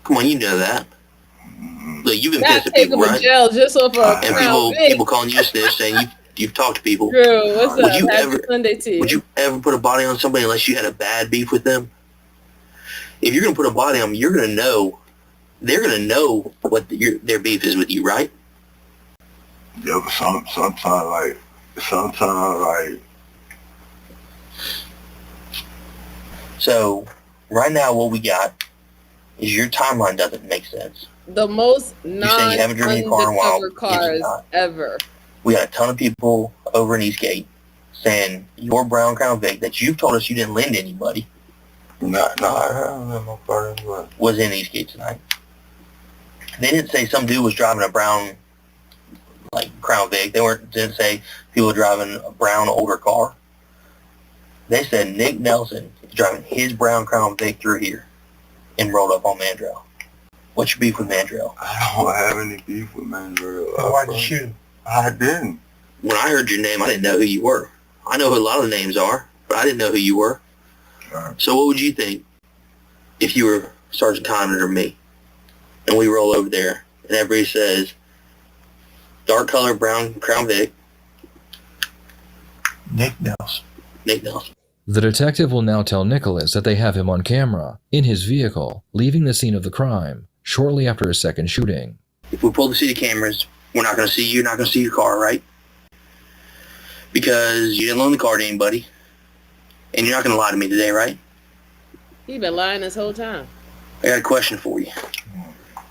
Come on, you know that. Look, you've been pissed at people, right? Jail just off and people calling you a snitch, saying you've talked to people. Drew, what's up? Happy Sunday to you. Would you ever put a body on somebody unless you had a bad beef with them? If you're gonna put a body on them, you're gonna know. They're gonna know what their beef is with you, right? Yeah, but sometimes like. So, right now, what we got is your timeline doesn't make sense. The most non-undercover cars ever. We got a ton of people over in Eastgate saying your brown Crown Vic that you've told us you didn't lend anybody. No, I haven't lent no party. Was in Eastgate tonight. They didn't say some dude was driving a brown, Crown Vic. They didn't say people were driving a brown older car. They said Nick Nelson is driving his brown Crown Vic through here and rolled up on Mandrell. What's your beef with Mandrell? I don't have any beef with Mandrell. Why'd you shoot him? I didn't. When I heard your name, I didn't know who you were. I know who a lot of the names are, but I didn't know who you were. Right. So what would you think if you were Sergeant Condon or me, and we roll over there, and everybody says, dark color brown Crown Vic, Nick Nelson. Nick Nelson. The detective will now tell Nicholas that they have him on camera, in his vehicle, leaving the scene of the crime, shortly after his second shooting. If we pull the city cameras, we're not going to see you, not going to see your car, right? Because you didn't loan the car to anybody. And you're not going to lie to me today, right? He's been lying this whole time. I got a question for you.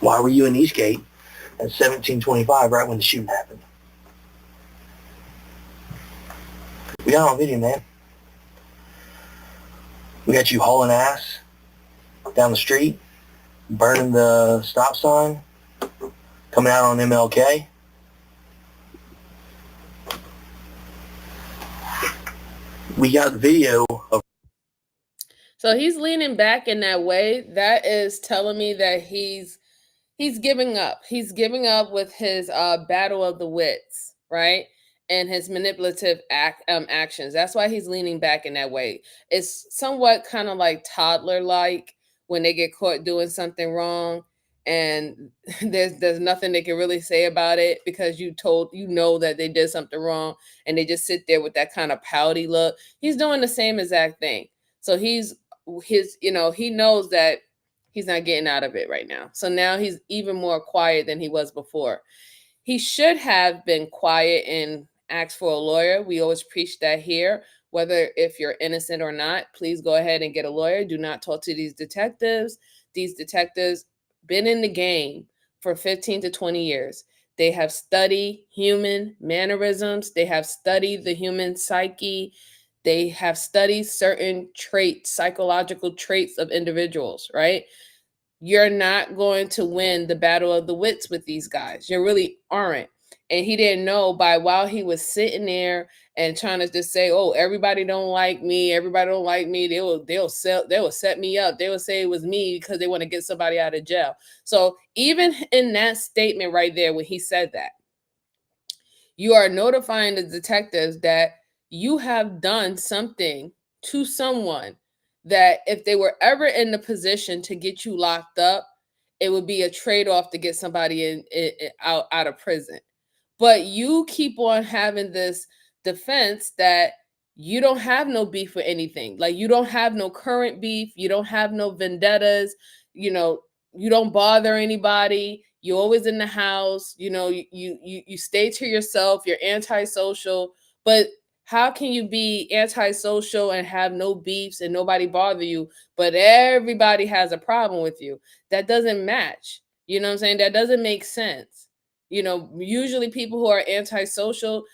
Why were you in Eastgate at 1725 right when the shooting happened? We got it on video, man. We got you hauling ass down the street, burning the stop sign, coming out on MLK. We got the video of... So he's leaning back in that way. That is telling me that he's giving up. He's giving up with his battle of the wits, right? And his manipulative actions. That's why he's leaning back in that way. It's somewhat kind of like toddler-like when they get caught doing something wrong, and there's nothing they can really say about it because you know that they did something wrong, and they just sit there with that kind of pouty look. He's doing the same exact thing. So he knows that he's not getting out of it right now. So now he's even more quiet than he was before. He should have been quiet and asked for a lawyer. We always preach that here. Whether if you're innocent or not, please go ahead and get a lawyer. Do not talk to these detectives. These detectives been in the game for 15 to 20 years. They have studied human mannerisms. They have studied the human psyche. They have studied certain traits, psychological traits of individuals, right? You're not going to win the battle of the wits with these guys. You really aren't. And he didn't know while he was sitting there and trying to just say, oh, everybody don't like me. Everybody don't like me. They will set me up. They will say it was me because they want to get somebody out of jail. So even in that statement right there, when he said that, you are notifying the detectives that you have done something to someone that if they were ever in the position to get you locked up, it would be a trade-off to get somebody out of prison. But you keep on having this defense that you don't have no beef with anything. Like you don't have no current beef. You don't have no vendettas. You don't bother anybody. You're always in the house. You stay to yourself. You're antisocial. But how can you be antisocial and have no beefs and nobody bother you, but everybody has a problem with you? That doesn't match. You know what I'm saying? That doesn't make sense. Usually people who are antisocial,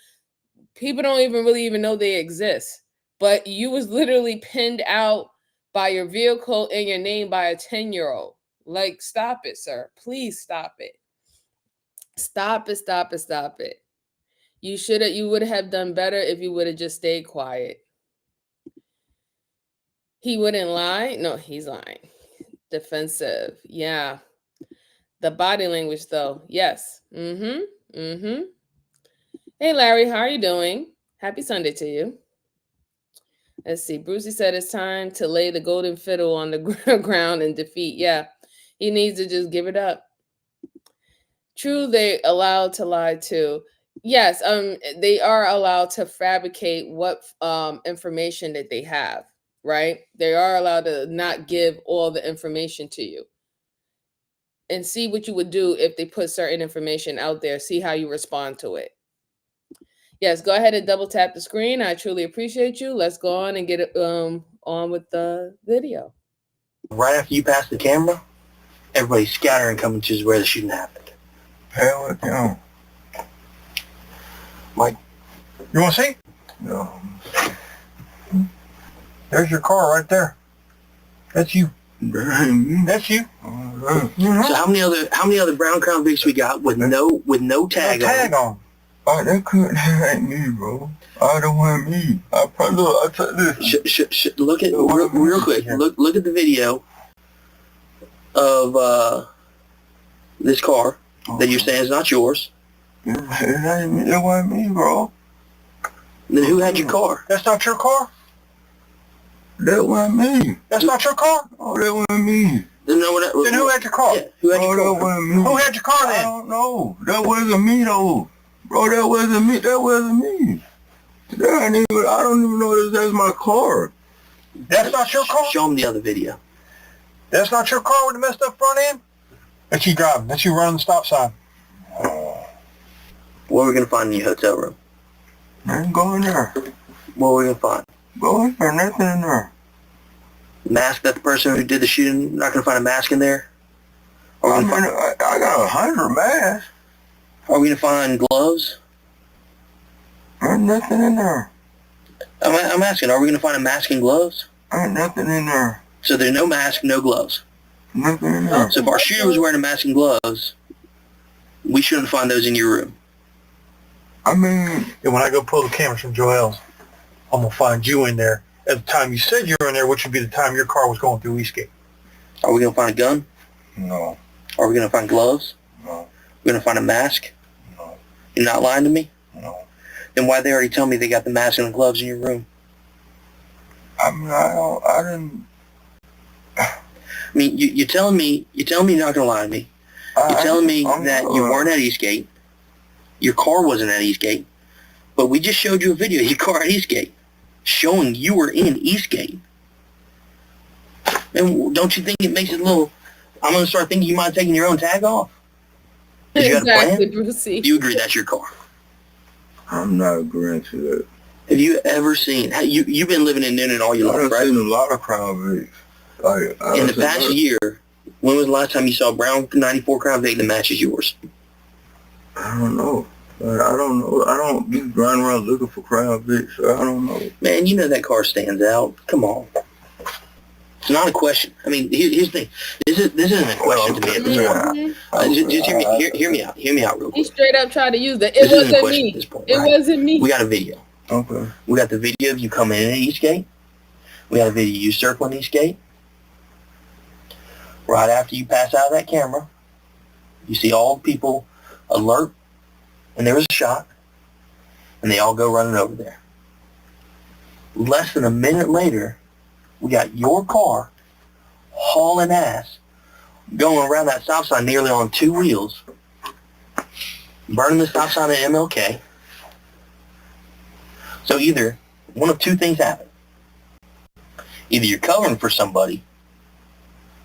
people don't really know they exist. But you was literally pinned out by your vehicle and your name by a 10-year-old. Like, stop it, sir. Please stop it. Stop it, stop it, stop it. You would have done better if you would have just stayed quiet. He wouldn't lie? No, he's lying. Defensive. Yeah. The body language, though. Yes. Hey, Larry, how are you doing? Happy Sunday to you. Let's see. Brucey said it's time to lay the golden fiddle on the ground and defeat. Yeah. He needs to just give it up. True, they allowed to lie too. Yes, they are allowed to fabricate what information that they have, right? They are allowed to not give all the information to you. And see what you would do if they put certain information out there. See how you respond to it. Yes, go ahead and double tap the screen. I truly appreciate you. Let's go on and get it on with the video. Right after you pass the camera, everybody's scattering coming to where the shooting happened. Hell with him. Mike, you want to see? No. There's your car right there. That's you. That's you. So how many other Brown Crown Vics we got with no tag on? Oh, that couldn't have me, bro. I don't want me. I'll tell this. Look at real quick. Look at the video of this car that you're saying is not yours. It wasn't me, bro. Then who had your car? That's not your car? That wasn't me. That's not your car? Oh, that wasn't me. Then who had your car? Yeah, who had your car? That wasn't me. Who had your car then? I don't know. That wasn't me, though. Bro, that wasn't me. That wasn't me. I don't even know that's my car. That's not your car? Show them the other video. That's not your car with the messed up front end? That's you driving. That's you running the stop sign. What are we going to find in your hotel room? Man, go in there. What are we going to find? Go in there. Nothing in there. Mask that the person who did the shooting, not going to find a mask in there? I got 100 masks. Are we going to find gloves? There's nothing in there. I'm asking, are we going to find a mask and gloves? Ain't nothing in there. So there's no mask, no gloves. Nothing in there. So if our shooter was wearing a mask and gloves, we shouldn't find those in your room. I mean, and when I go pull the cameras from Joel's, I'm going to find you in there. At the time you said you were in there, which would be the time your car was going through Eastgate. Are we going to find a gun? No. Are we going to find gloves? No. We're going to find a mask? No. You're not lying to me? No. Then why'd they already tell me they got the mask and the gloves in your room? I mean, I didn't. I mean, you're telling me you're not going to lie to me. You're telling me that you weren't at Eastgate. Your car wasn't at Eastgate. But we just showed you a video of your car at Eastgate showing you were in Eastgate. And don't you think it makes it a little... I'm going to start thinking you might have taken your own tag off? Exactly, Brucey. Do you agree that's your car? I'm not agreeing to that. Have you ever seen... You've been living in Noonan all your life, right? I've seen a lot of Crown Vics. In the past year, when was the last time you saw a brown 94 Crown Vic that matches yours? I don't know. I don't know. I don't be running around looking for Crown Vics, so I don't know. Man, you know that car stands out. Come on. It's not a question. I mean, here's the thing. This isn't a question to me at this point. Just hear me out. Hear me out real quick. He straight up tried to use that. It wasn't me. It wasn't me. We got a video. Okay. We got the video of you coming in at Eastgate. We got a video of you circling Eastgate. Right after you pass out of that camera, you see all the people alert, and there was a shot, and they all go running over there. Less than a minute later, we got your car hauling ass, going around that stop sign nearly on two wheels, burning the stop sign at MLK. So either one of two things happen. Either you're covering for somebody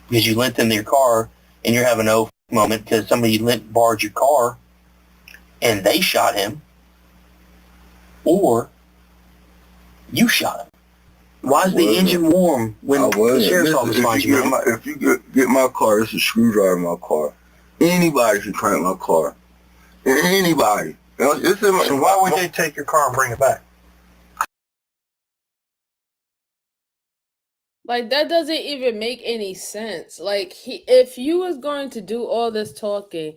because you lent them their car and you're having a moment because somebody borrowed your car and they shot him, or you shot him. Why is the engine warm when the sheriff's office finds you? If you get my car, it's a screwdriver in my car. Anybody can crank my car. Anybody. So why would they take your car and bring it back? Like, that doesn't even make any sense. Like, if you was going to do all this talking,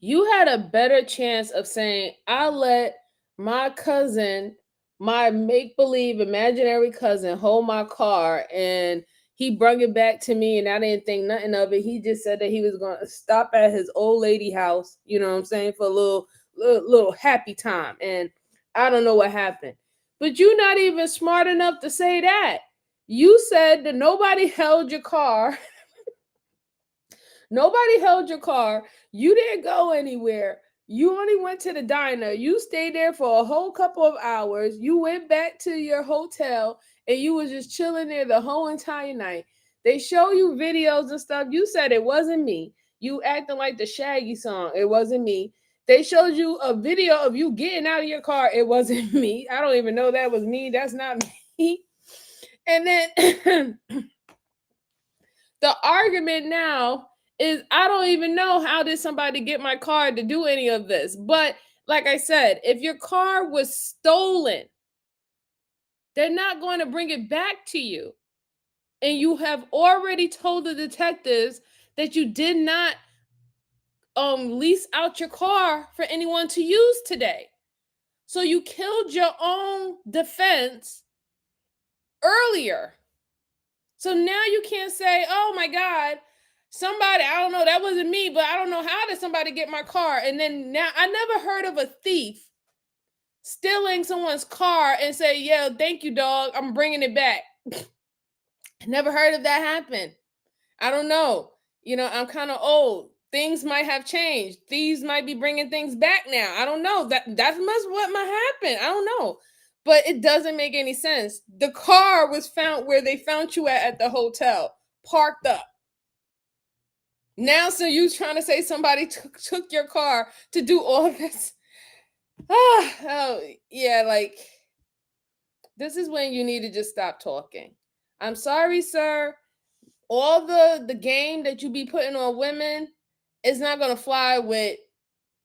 you had a better chance of saying, I let my cousin, my make-believe imaginary cousin, hold my car, and he brought it back to me, and I didn't think nothing of it. He just said that he was going to stop at his old lady house, you know what I'm saying, for a little happy time. And I don't know what happened. But you're not even smart enough to say that. You said that nobody held your car. Nobody held your car. You didn't go anywhere. You only went to the diner. You stayed there for a whole couple of hours. You went back to your hotel and you was just chilling there the whole entire night. They show you videos and stuff. You said it wasn't me. You acting like the Shaggy song. It wasn't me. They showed you a video of you getting out of your car. It wasn't me. I don't even know that was me. That's not me. And then the argument now is, I don't even know how did somebody get my car to do any of this. But like I said, if your car was stolen, they're not going to bring it back to you. And you have already told the detectives that you did not lease out your car for anyone to use today. So you killed your own defense earlier. So now you can't say, oh my God, somebody, I don't know, that wasn't me, but I don't know how did somebody get my car. And then now, I never heard of a thief stealing someone's car and say, yeah, thank you, dog, I'm bringing it back. I never heard of that happen. I don't know. You know, I'm kind of old. Things might have changed. Thieves might be bringing things back now. I don't know. That's what might happen. I don't know. but it doesn't make any sense. The car was found where they found you at the hotel, parked up. Now, so you trying to say somebody took your car to do all this? Oh, yeah, like, this is when you need to just stop talking. I'm sorry, sir. All the game that you be putting on women is not going to fly with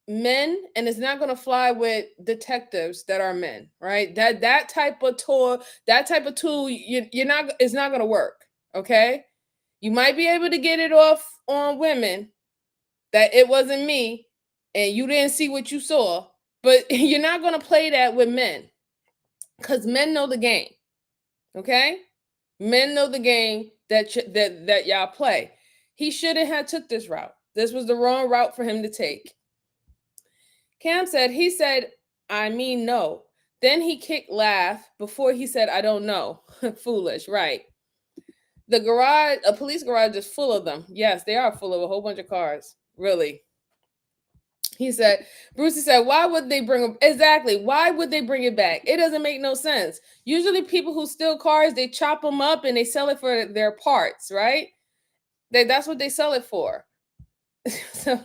men, and it's not going to fly with detectives that are men, right? That type of tool, you're not, it's not going to work, okay? You might be able to get it off on women that it wasn't me and you didn't see what you saw, but you're not going to play that with men, because men know the game, okay? Men know the game that y'all play. He shouldn't have took this route. This was the wrong route for him to take. Cam said, he said, I mean, no. Then he kicked laugh before he said, I don't know. Foolish, right? The garage, a police garage is full of them. Yes, they are full of a whole bunch of cars. Really. He said, Brucey said, why would they bring them? Exactly. Why would they bring it back? It doesn't make no sense. Usually people who steal cars, they chop them up and they sell it for their parts, right? That's what they sell it for. So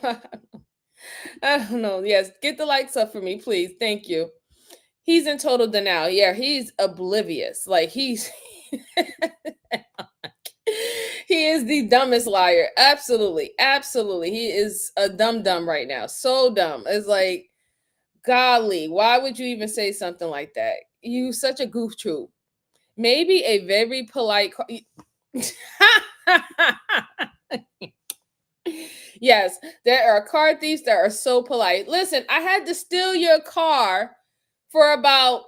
I don't know. Yes, get the likes up for me, please. Thank you. He's in total denial. Yeah, he's oblivious. Like he's he is the dumbest liar. Absolutely. Absolutely. He is a dumb right now. So dumb. It's like, golly, why would you even say something like that? You such a goof troop. Maybe a very polite Yes, there are car thieves that are so polite. Listen, I had to steal your car for about,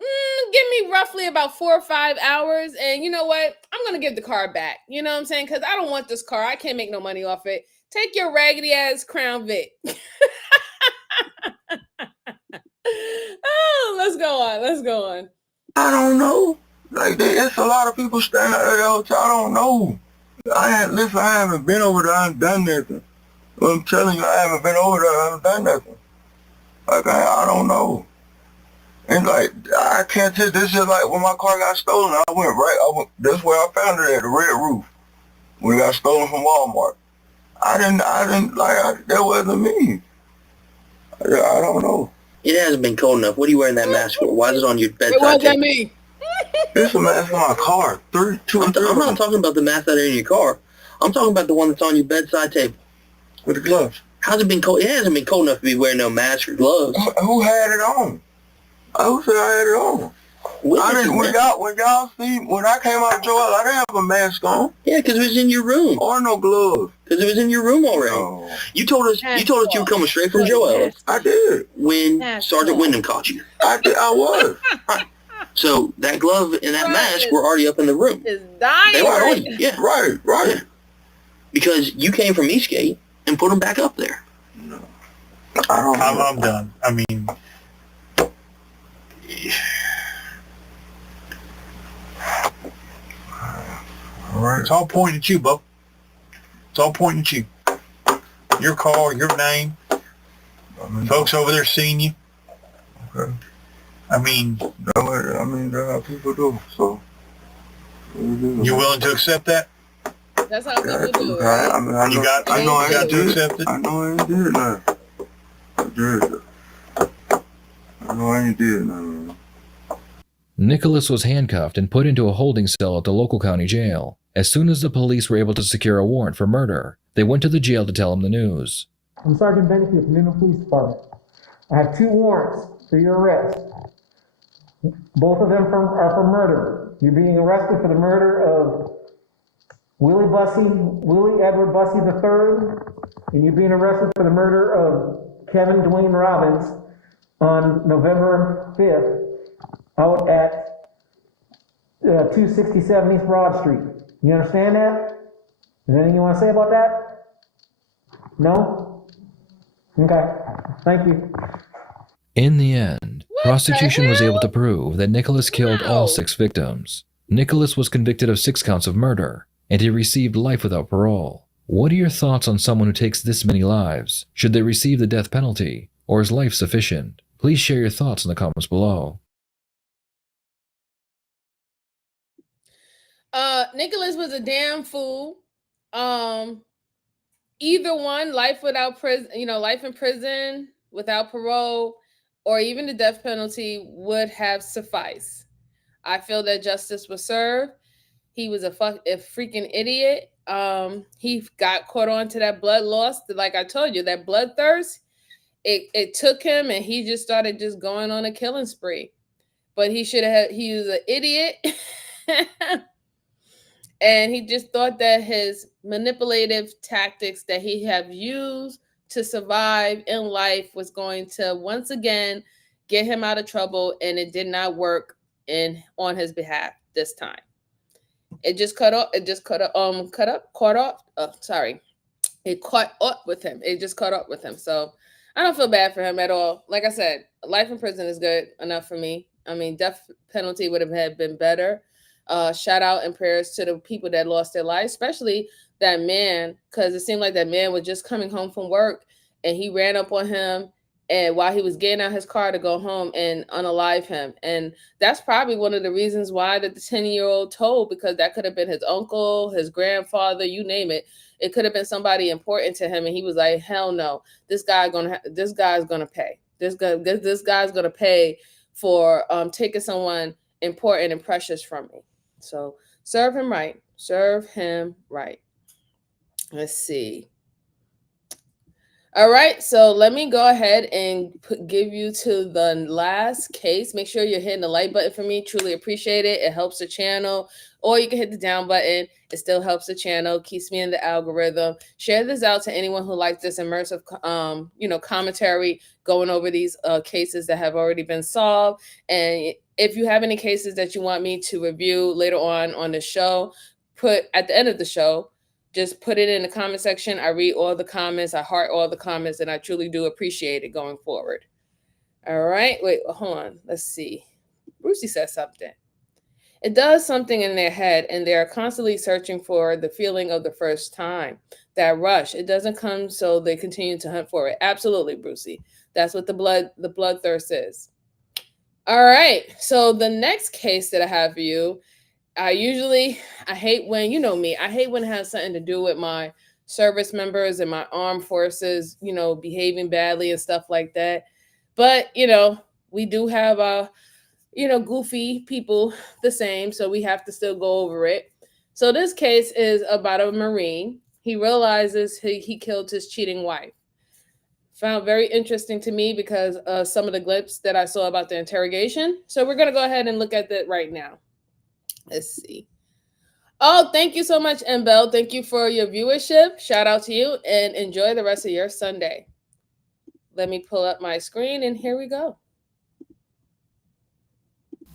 give me roughly about 4 or 5 hours. And you know what? I'm going to give the car back. You know what I'm saying? Because I don't want this car. I can't make no money off it. Take your raggedy ass Crown Vic. Oh, let's go on. Let's go on. I don't know. Like, it's a lot of people standing at the hotel. I don't know. I haven't been over there. I haven't done nothing. I'm telling you, I haven't been over there. I haven't done nothing. Like, I don't know. And like, I can't tell. This is like when my car got stolen. That's where I found it at, the red roof. When it got stolen from Walmart. That wasn't me. I don't know. It hasn't been cold enough. What are you wearing that mask for? Why is it on your bedside It wasn't table? me. It's a mask on my car. I'm not talking about the mask that are in your car. I'm talking about the one that's on your bedside table. With the gloves. How's it been cold? It hasn't been cold enough to be wearing no mask or gloves. Who had it on? Who said I had it on? When I came out of Joel, I didn't have a mask on. Yeah, because it was in your room. Or no gloves. Because it was in your room already. Oh. You told us you were coming straight from Joel. I did. When Sergeant Wyndham caught you. I was. Right. So that glove and that mask were already up in the room. Is dying. They were on you. Yeah. Right. Yeah. Because you came from Eastgate and put them back up there. No. I'm done. I mean, all right. It's all pointing at you, Bo. It's all pointing at you. Your car, your name. Folks over there seeing you. Okay. I mean, that's how people do. So, you willing to accept that? That's how people do it. I know I ain't did accept it. I know I ain't did nothing. I know I ain't did nothing. Nicholas was handcuffed and put into a holding cell at the local county jail. As soon as the police were able to secure a warrant for murder, they went to the jail to tell him the news. I'm Sergeant Benke with the Newman Police Department. I have 2 warrants for your arrest. Both of them are for murder. You're being arrested for the murder of Willie Edward Bussey III, and you're being arrested for the murder of Kevin Dwayne Robbins on November 5th out at 267 East Broad Street. You understand that? Is there anything you want to say about that? No? Okay. Thank you. In the end, prosecution was able to prove that Nicholas killed all 6 victims. Nicholas was convicted of 6 counts of murder, and he received life without parole. What are your thoughts on someone who takes this many lives? Should they receive the death penalty, or is life sufficient? Please share your thoughts in the comments below. Nicholas was a damn fool. Either one, life without prison, life in prison without parole, or even the death penalty would have sufficed. I feel that justice was served. He was a freaking idiot. He got caught on to that blood loss. Like I told you, that bloodthirst. It took him, and he just started just going on a killing spree. But he should have. He was an idiot. And he just thought that his manipulative tactics that he have used to survive in life was going to once again get him out of trouble, and it did not work on his behalf this time. It just caught up with him. It just caught up with him. So I don't feel bad for him at all. Like I said, life in prison is good enough for me. I mean, death penalty would have been better. Shout out and prayers to the people that lost their lives, especially that man, because it seemed like that man was just coming home from work and he ran up on him, and while he was getting out his car to go home, and unalive him. And that's probably one of the reasons why that the 10-year-old told, because that could have been his uncle, his grandfather, you name it. It could have been somebody important to him, and he was like, hell no, this guy's gonna pay. This guy's gonna pay for taking someone important and precious from me. So serve him right. Serve him right. Let's see. All right, so let me go ahead and give you to the last case. Make sure you're hitting the like button for me. Truly appreciate it. It helps the channel. Or you can hit the down button. It still helps the channel, keeps me in the algorithm. Share this out to anyone who likes this immersive, commentary going over these cases that have already been solved. And if you have any cases that you want me to review later on the show, put at the end of the show, just put it in the comment section. I read all the comments. I heart all the comments, and I truly do appreciate it going forward. All right. Wait, hold on. Let's see. Brucey says something. It does something in their head, and they are constantly searching for the feeling of the first time, that rush. It doesn't come, so they continue to hunt for it. Absolutely, Brucey. That's what the bloodthirst is. All right. So the next case that I have for you, I hate when, you know me, I hate when it has something to do with my service members and my armed forces, behaving badly and stuff like that. But, we do have, goofy people the same, so we have to still go over it. So this case is about a Marine. He realizes he killed his cheating wife. Found very interesting to me because some of the clips that I saw about the interrogation. So we're going to go ahead and look at that right now. Let's see. Oh, thank you so much, Embel. Thank you for your viewership. Shout out to you, and enjoy the rest of your Sunday. Let me pull up my screen, and here we go.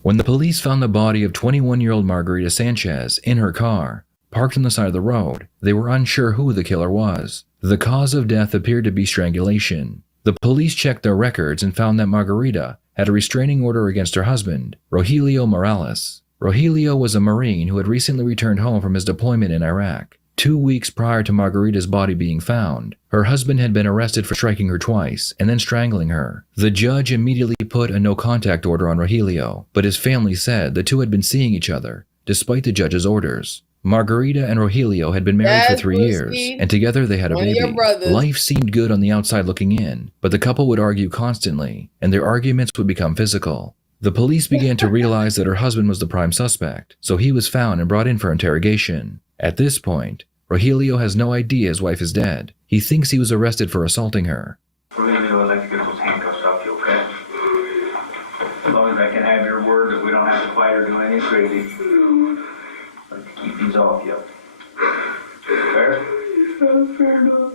When the police found the body of 21-year-old Margarita Sanchez in her car, parked on the side of the road, they were unsure who the killer was. The cause of death appeared to be strangulation. The police checked their records and found that Margarita had a restraining order against her husband, Rogelio Morales. Rogelio was a Marine who had recently returned home from his deployment in Iraq. 2 weeks prior to Margarita's body being found, her husband had been arrested for striking her twice and then strangling her. The judge immediately put a no-contact order on Rogelio, but his family said the two had been seeing each other, despite the judge's orders. Margarita and Rogelio had been married for 3 years, and together they had a baby. Life seemed good on the outside looking in, but the couple would argue constantly, and their arguments would become physical. The police began to realize that her husband was the prime suspect, so he was found and brought in for interrogation. At this point, Rogelio has no idea his wife is dead. He thinks he was arrested for assaulting her. Rogelio, I'd like to get those handcuffs off you, okay? As long as I can have your word that we don't have to fight or do anything crazy. I'd like to keep these off you. Fair? Yeah, fair enough.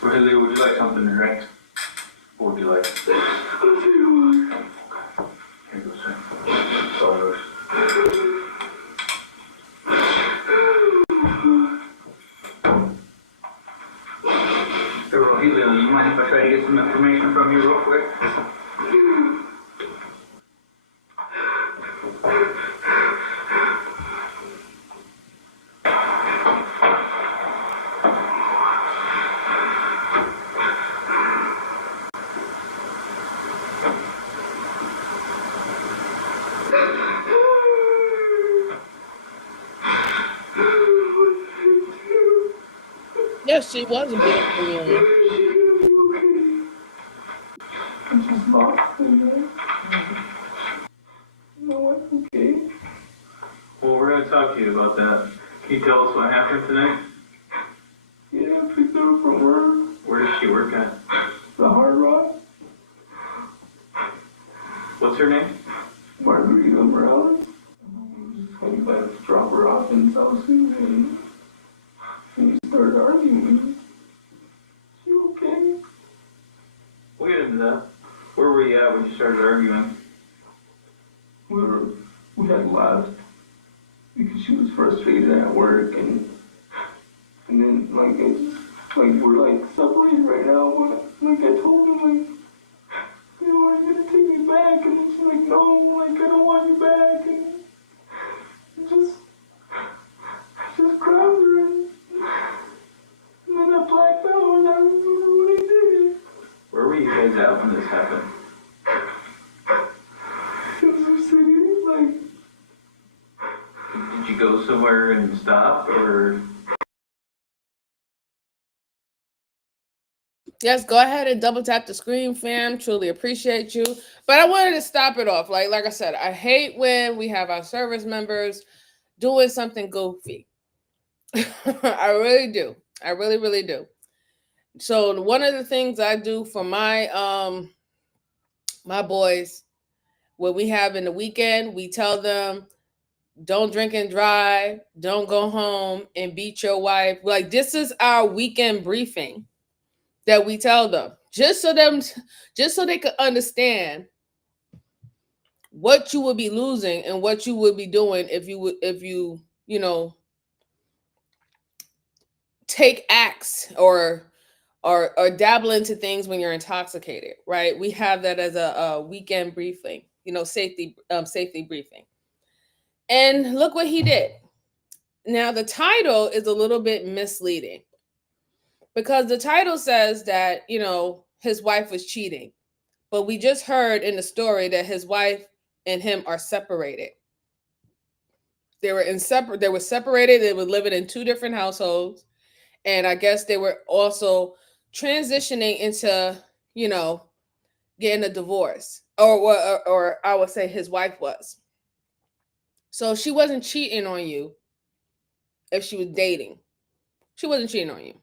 Rogelio, would you like something to drink? What would you like? I'll take water. Here you go, sir. It's all yours. Hey, Rogelio, you mind if I try to get some information from you real quick? Yes, she was a beautiful woman. I just lost her. No, it's okay. Well, we're gonna talk to you about that. Can you tell us what happened tonight? Yeah, I picked her up from work. Where does she work at? The Hard Rock. What's her name? Margarita Morales. I just had to drop her off in South Susan. And we started arguing. She okay? We'll get into that. Where were you at when you started arguing? We had laughed because she was frustrated at work, and then like it's like we're like separated right now. But like I told him like, you know, are you gonna take me back? And then she's like, no, like I don't want you back. And I just grabbed her and then I blacked out and I don't remember what I did. Where were you guys at when this happened? Like, did you go somewhere and stop, or? Yes, go ahead and double tap the screen, fam. Truly appreciate you. But I wanted to stop it off. Like I said, I hate when we have our service members doing something goofy. I really do. I really, really do. So one of the things I do for my my boys, when we have in the weekend, we tell them, don't drink and drive, don't go home and beat your wife. Like, this is our weekend briefing that we tell them, just so they could understand what you would be losing and what you would be doing if you take acts or dabble into things when you're intoxicated, right? We have that as a weekend briefing, safety briefing. And look what he did. Now the title is a little bit misleading because the title says that, his wife was cheating. But we just heard in the story that his wife and him are separated. They were separated. They were living in two different households. And I guess they were also transitioning into, getting a divorce. Or I would say his wife was. So she wasn't cheating on you if she was dating. She wasn't cheating on you.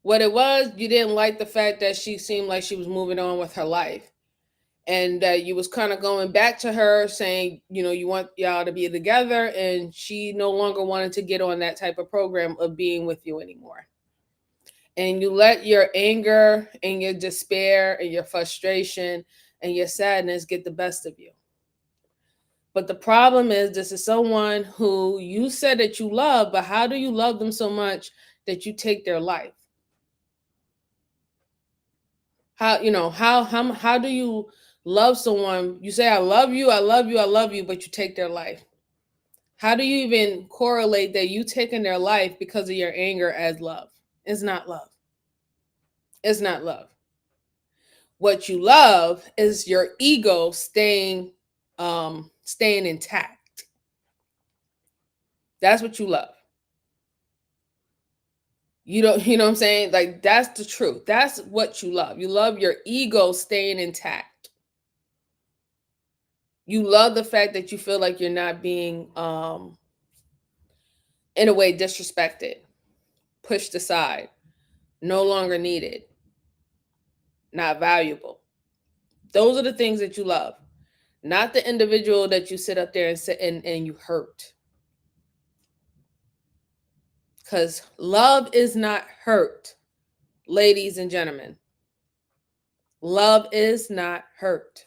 What it was, you didn't like the fact that she seemed like she was moving on with her life. And that you was kind of going back to her saying, you want y'all to be together, and she no longer wanted to get on that type of program of being with you anymore. And you let your anger and your despair and your frustration and your sadness get the best of you. But the problem is, this is someone who you said that you love, but how do you love them so much that you take their life? How do you love someone? You say, I love you, I love you, I love you, but you take their life. How do you even correlate that you taking their life because of your anger as love? It's not love. It's not love. What you love is your ego staying intact. That's what you love. You know what I'm saying? Like, that's the truth. That's what you love. You love your ego staying intact. You love the fact that you feel like you're not being in a way disrespected, pushed aside, no longer needed, not valuable. Those are the things that you love, not the individual that you sit up there and sit and you hurt. Because love is not hurt, ladies and gentlemen. Love is not hurt.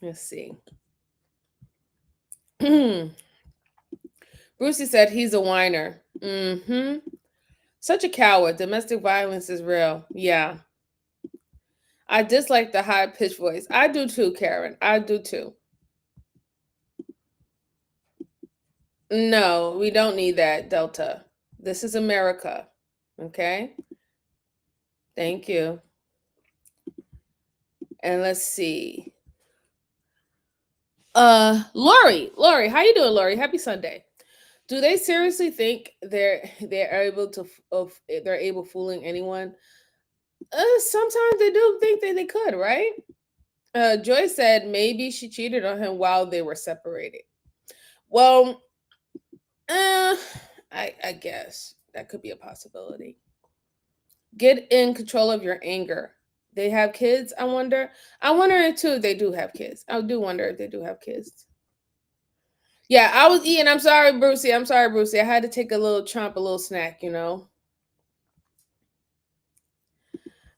Let's see. Brucey said he's a whiner. Such a coward. Domestic violence is real. Yeah. I dislike the high-pitched voice. I do too, Karen. I do too. No, we don't need that, Delta. This is America. Okay? Thank you. And let's see. Lori, how you doing, Lori? Happy Sunday. Do they seriously think they're able to they're able fooling anyone? Sometimes they do think that they could, right? Joy said maybe she cheated on him while they were separated. Well, I guess that could be a possibility. Get in control of your anger. They have kids, I wonder. I wonder too if they do have kids. I do wonder if they do have kids. Yeah, I was eating. I'm sorry, Brucey. I'm sorry, Brucey. I had to take a little chomp, a little snack, you know.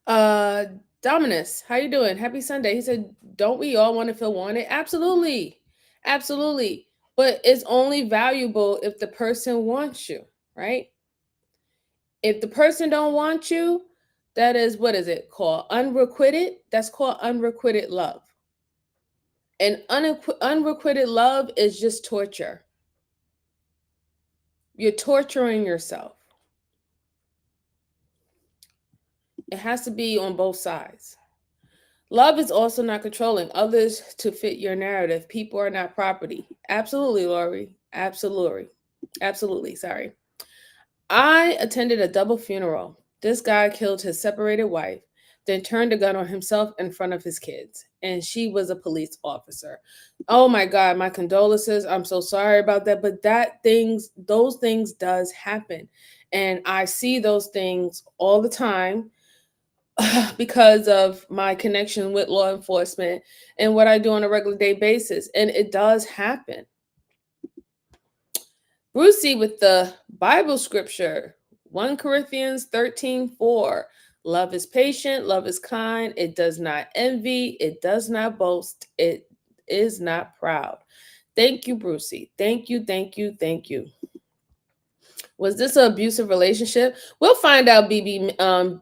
Uh Dominus, how you doing? Happy Sunday. He said, don't we all want to feel wanted? Absolutely. Absolutely. But it's only valuable if the person wants you, right? If the person don't want you, that is, what is it called? Unrequited? That's called unrequited love. And unrequited love is just torture. You're torturing yourself. It has to be on both sides. Love is also not controlling others to fit your narrative. People are not property. Absolutely, Lori. Absolutely. Absolutely. Sorry. I attended a double funeral. This guy killed his separated wife, then turned a gun on himself in front of his kids. And she was a police officer. Oh my God, my condolences. I'm so sorry about that. But those things does happen. And I see those things all the time because of my connection with law enforcement and what I do on a regular day basis. And it does happen. Brucey with the Bible scripture, 1 Corinthians 13:4. Love is patient, love is kind, it does not envy, it does not boast, it is not proud. Thank you, Brucey. Thank you, thank you, thank you. Was this an abusive relationship? We'll find out, BB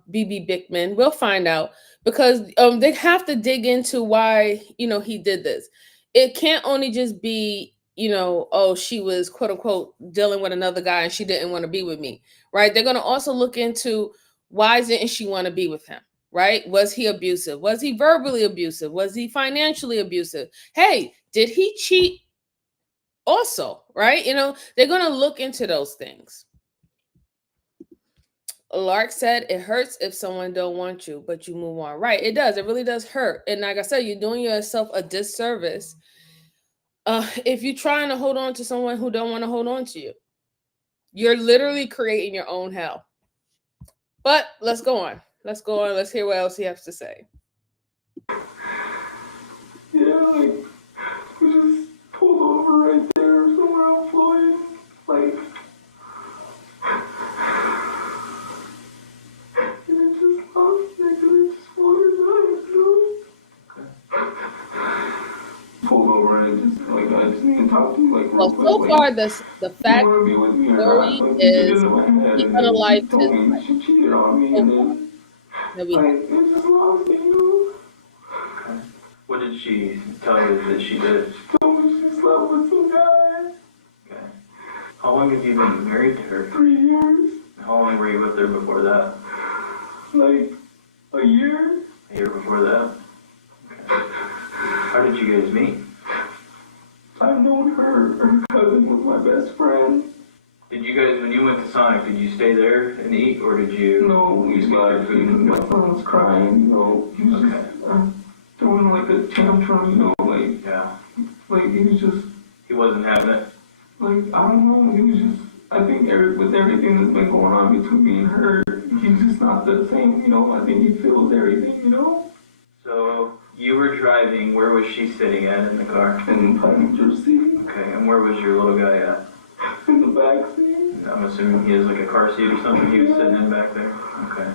Bickman. We'll find out because they have to dig into why he did this. It can't only just be oh, she was quote unquote dealing with another guy and she didn't want to be with me, right? They're going to also look into why didn't she want to be with him, right? Was he abusive? Was he verbally abusive? Was he financially abusive? Hey, did he cheat? Also, right? They're going to look into those things. Lark said it hurts if someone don't want you, but you move on. Right, it does. It really does hurt. And like I said, you're doing yourself a disservice if you're trying to hold on to someone who don't want to hold on to you. You're literally creating your own hell. But let's go on. Let's go on. Let's hear what else he has to say. Yeah, like, we just pulled over right there somewhere on Floyd. Like, and it just lost me, and it just wandered by, pulled over and it just, like, I just need to talk to you, like, real quick. So far, the fact you want to be with me or Lori not? Like, is in my head, he and then unalived she told me she cheated on me, and then, like, it just lost me, What did she tell you that she did? She told me she slept with some guy. Okay. How long have you been married to her? 3 years. How long were you with her before that? Like, a year. A year before that? Okay. How did you guys meet? I've known her cousin was my best friend. Did you guys, when you went to Sonic, did you stay there and eat, or did you? No, we left because my son was crying, he was just throwing like a tantrum, like, yeah. Like, he was just... He wasn't having it? Like, I don't know, he was just, I think with everything that's been going on between me and her, he's just not the same, I think he feels everything, So, you were driving, where was she sitting at in the car? In the passenger seat. Okay, and where was your little guy at? In the back seat. I'm assuming he has like a car seat or something, he was sitting in back there? Okay.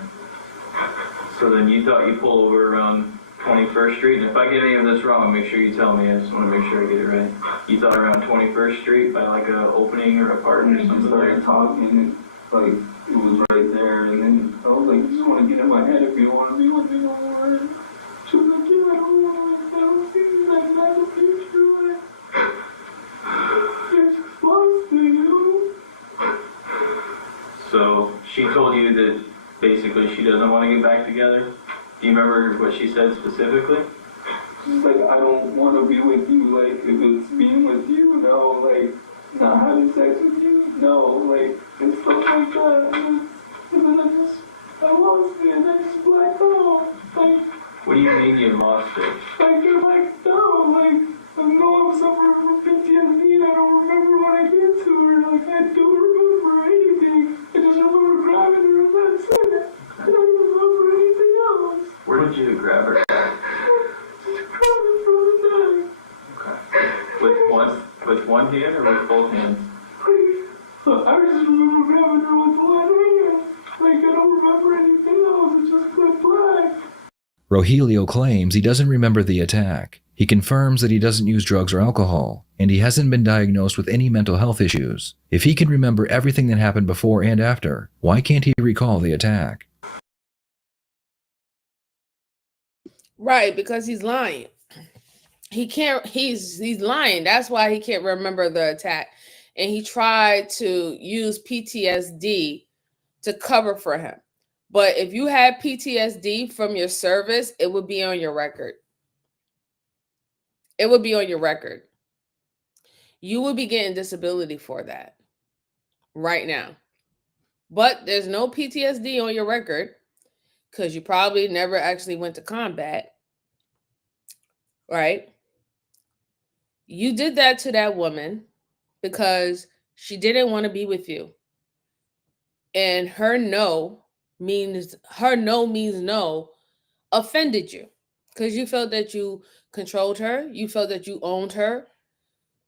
So then you thought you pulled over around 21st Street, and if I get any of this wrong, make sure you tell me, I just want to make sure I get it right. You thought around 21st Street by like a opening or a park or something? Just started talking, and like, it was right there, and then I was like, just want to get in my head if you don't want to be with me no more. She was like, yeah, I don't want to, I don't see like that's a picture, like, it's just lost me, So she told you that basically she doesn't want to get back together? Do you remember what she said specifically? She's just like, I don't want to be with you. Like, if it's being with you, no. Like, not having sex with you, no. Like, and stuff like that. And then I lost it, and I just blacked out. Like, What do you mean you lost it? like, you're like, no, like, I know I'm suffering from PTSD and I don't remember what I did to her. Like, I don't remember anything. I just remember grabbing her and that's it. I don't remember anything else. Where did you grab her? Just grabbing from the neck. With one hand or with both hands? Like, I just remember grabbing her with one hand. Like, I don't remember anything else. It's just good black. Rogelio claims he doesn't remember the attack. He confirms that he doesn't use drugs or alcohol, and he hasn't been diagnosed with any mental health issues. If he can remember everything that happened before and after, why can't he recall the attack? Right, because he's lying. He can't, he's lying. That's why he can't remember the attack. And he tried to use PTSD to cover for him. But if you had PTSD from your service, it would be on your record. It would be on your record. You would be getting disability for that right now. But there's no PTSD on your record because you probably never actually went to combat, right? You did that to that woman because she didn't want to be with you. And her no means no offended you because you felt that you controlled her. You felt that you owned her.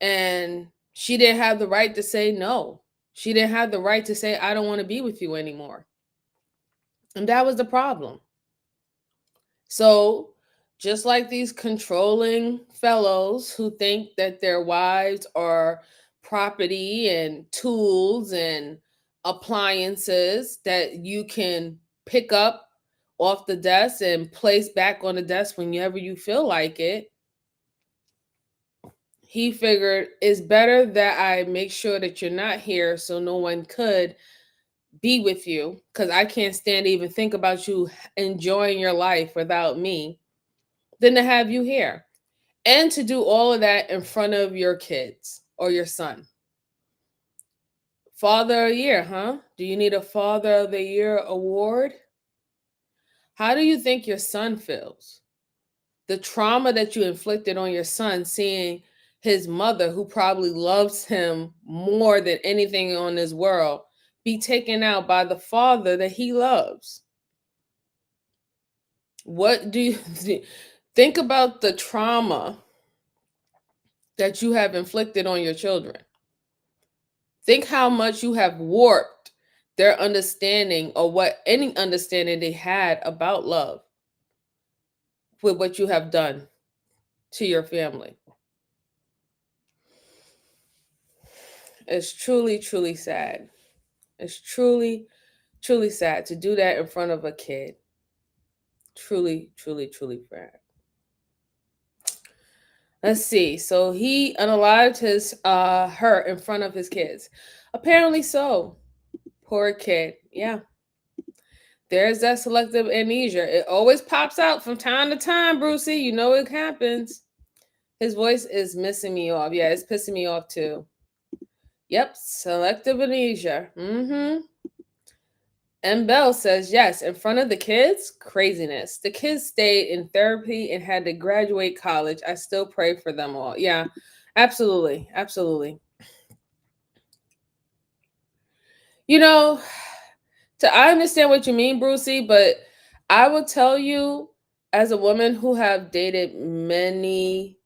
And she didn't have the right to say no. She didn't have the right to say, I don't want to be with you anymore. And that was the problem. So just like these controlling fellows who think that their wives are property and tools and appliances that you can pick up off the desk and place back on the desk whenever you feel like it, he figured it's better that I make sure that you're not here so no one could be with you because I can't stand to even think about you enjoying your life without me than to have you here. And to do all of that in front of your kids or your son. Father of the Year, huh? Do you need a Father of the Year award? How do you think your son feels? The trauma that you inflicted on your son seeing his mother, who probably loves him more than anything on this world, be taken out by the father that he loves. What do you think about the trauma that you have inflicted on your children? Think how much you have warped their understanding or what any understanding they had about love with what you have done to your family. It's truly, truly sad. It's truly, truly sad to do that in front of a kid. Truly, truly, truly sad. Let's see. So he unalived her in front of his kids. Apparently so. Poor kid. Yeah. There's that selective amnesia. It always pops out from time to time, Brucey. You know it happens. His voice is missing me off. Yeah, it's pissing me off too. Yep, selective amnesia. And Bell says, yes, in front of the kids, craziness. The kids stayed in therapy and had to graduate college. I still pray for them all. Yeah, absolutely. Absolutely. You know, I understand what you mean, Brucey, but I will tell you, as a woman who have dated many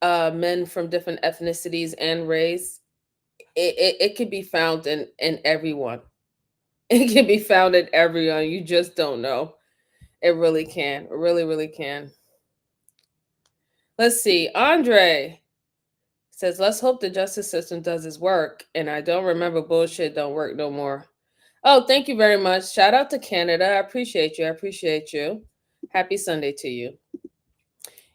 men from different ethnicities and race, it can be found in everyone. It can be found in everyone. You just don't know. It really can. It really, really can. Let's see. Andre says, let's hope the justice system does its work. And I don't remember bullshit don't work no more. Oh, thank you very much. Shout out to Canada. I appreciate you. I appreciate you. Happy Sunday to you.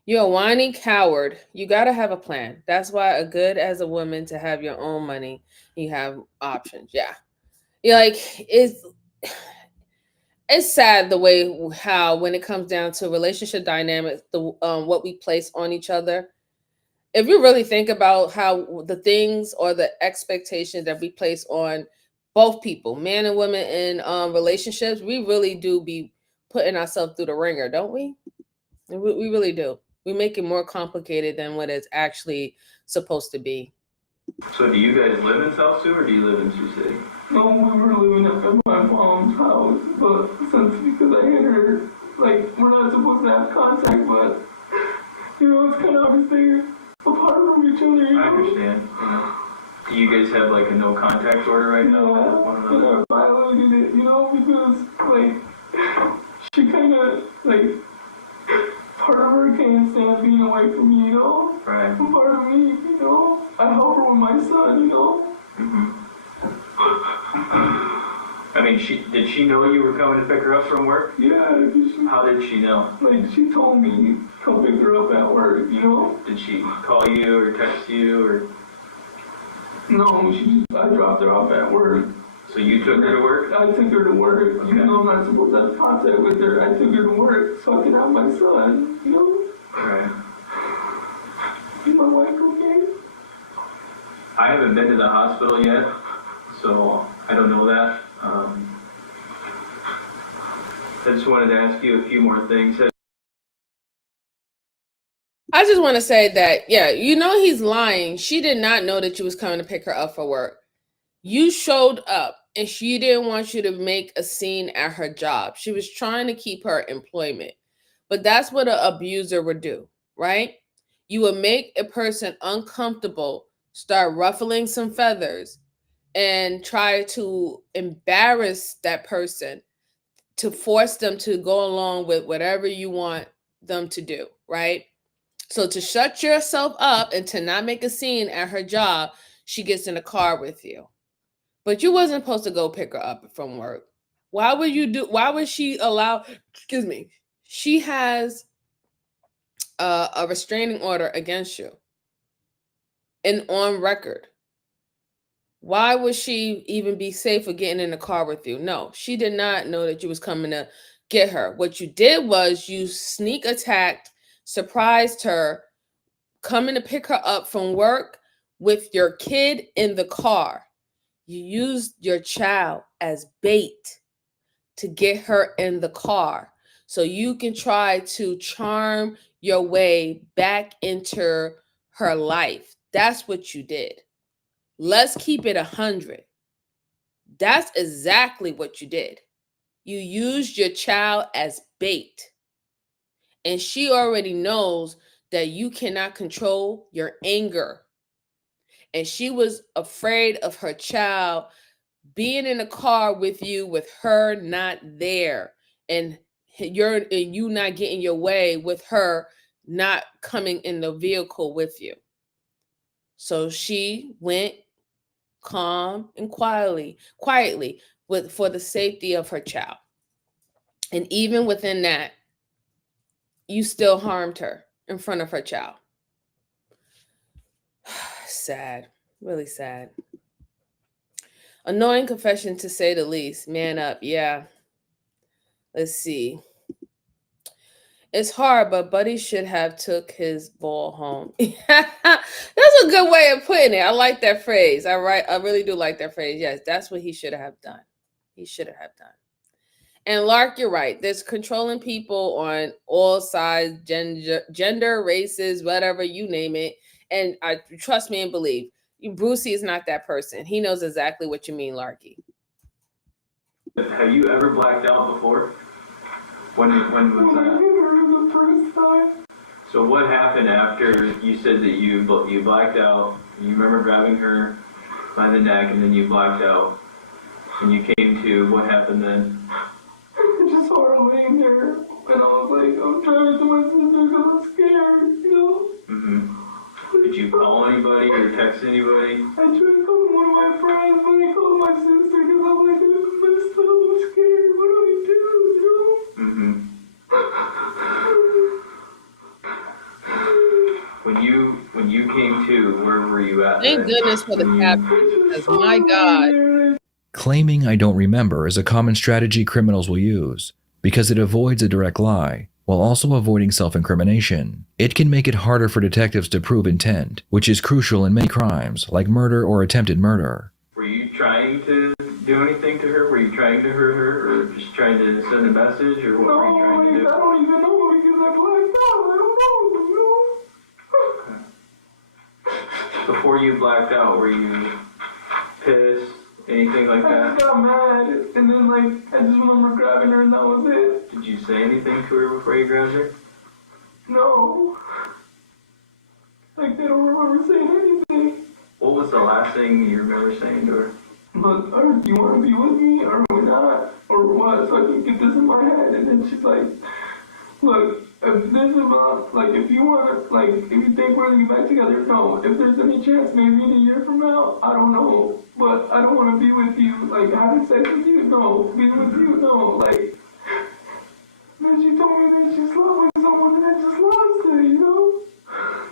You're a whiny coward. You got to have a plan. That's why a good as a woman to have your own money. You have options. Yeah. You're like, it's sad the way how when it comes down to relationship dynamics, the what we place on each other. If you really think about how the things or the expectations that we place on both people, man and woman in relationships, we really do be putting ourselves through the ringer, don't we? We really do. We make it more complicated than what it's actually supposed to be. So do you guys live in South Sioux or do you live in Sioux City? No, we were living up at my mom's house, but because I hit her, like, we're not supposed to have contact, but, it's kind of obviously apart from each other, I understand. Do you guys have, like, a no contact order right now with one another? I violated it, because, like, she kind of, like, part of her can't stand being away from me, Right. Part of me, I help her with my son, Mm-hmm. I mean, did she know you were coming to pick her up from work? Yeah. How did she know? Like, she told me, come pick her up at work, Did she call you or text you or? No, I dropped her off at work. So you took her to work? I took her to work, Okay. even though I'm not supposed to have contact with her. I took her to work so I can have my son, Right. Is my wife okay? I haven't been to the hospital yet, so I don't know that. I just wanted to ask you a few more things. I just want to say that, yeah, he's lying. She did not know that you was coming to pick her up for work. You showed up and she didn't want you to make a scene at her job. She was trying to keep her employment. But that's what an abuser would do, right? You would make a person uncomfortable, start ruffling some feathers, and try to embarrass that person to force them to go along with whatever you want them to do, right? So to shut yourself up and to not make a scene at her job, she gets in a car with you. But you wasn't supposed to go pick her up from work. Why would she allow, excuse me, she has a restraining order against you and on record. Why would she even be safe for getting in the car with you? No, she did not know that you was coming to get her. What you did was you sneak attacked, surprised her, coming to pick her up from work with your kid in the car. You used your child as bait to get her in the car so you can try to charm your way back into her life. That's what you did. Let's keep it 100. That's exactly what you did. You used your child as bait. And she already knows that you cannot control your anger. And she was afraid of her child being in a car with you with her not there and you not getting your way with her not coming in the vehicle with you. So she went calm and quietly for the safety of her child. And even within that, you still harmed her in front of her child. Sad, really sad. Annoying confession to say the least. Man up, yeah. Let's see. It's hard, but Buddy should have took his ball home. That's a good way of putting it. I like that phrase. I really do like that phrase. Yes, that's what he should have done. He should have done. And Lark, you're right. There's controlling people on all sides, gender, races, whatever, you name it. And trust me and believe, Brucey is not that person. He knows exactly what you mean, Larky. Have you ever blacked out before? When was that? The first time. So what happened after you said that you blacked out? You remember grabbing her by the neck and then you blacked out. And you came to, what happened then? I just saw her laying there, and I was like, I'm trying to my sister because I'm scared, Mm-hmm. Did you call anybody or text anybody? I tried to call one of my friends, but I called my sister because I'm like, this is messed up, I'm scared, what do I do, Mm-hmm. When you came to, where were you at? Thank goodness for the caption, because my God. Claiming I don't remember is a common strategy criminals will use because it avoids a direct lie while also avoiding self-incrimination. It can make it harder for detectives to prove intent, which is crucial in many crimes like murder or attempted murder. Were you trying to do anything to her? Were you trying to hurt her or just trying to send a message or what were you trying to do? I don't even know because I blacked out. I don't know. Before you blacked out, were you pissed? Anything like that? I just got mad and then I just remember grabbing her and that was it. Did you say anything to her before you grabbed her? No. I don't remember saying anything. What was the last thing you remember saying to her? Look, do you want to be with me or not? Or what? So I can get this in my head. And then she's like, look, if this is about, if you want to, if you think we're going to get back together, no. If there's any chance, maybe in a year from now, I don't know. But I don't want to be with you, having sex with you, no. Being with you, no. Then she told me that she slept with someone and I just lost it, you know?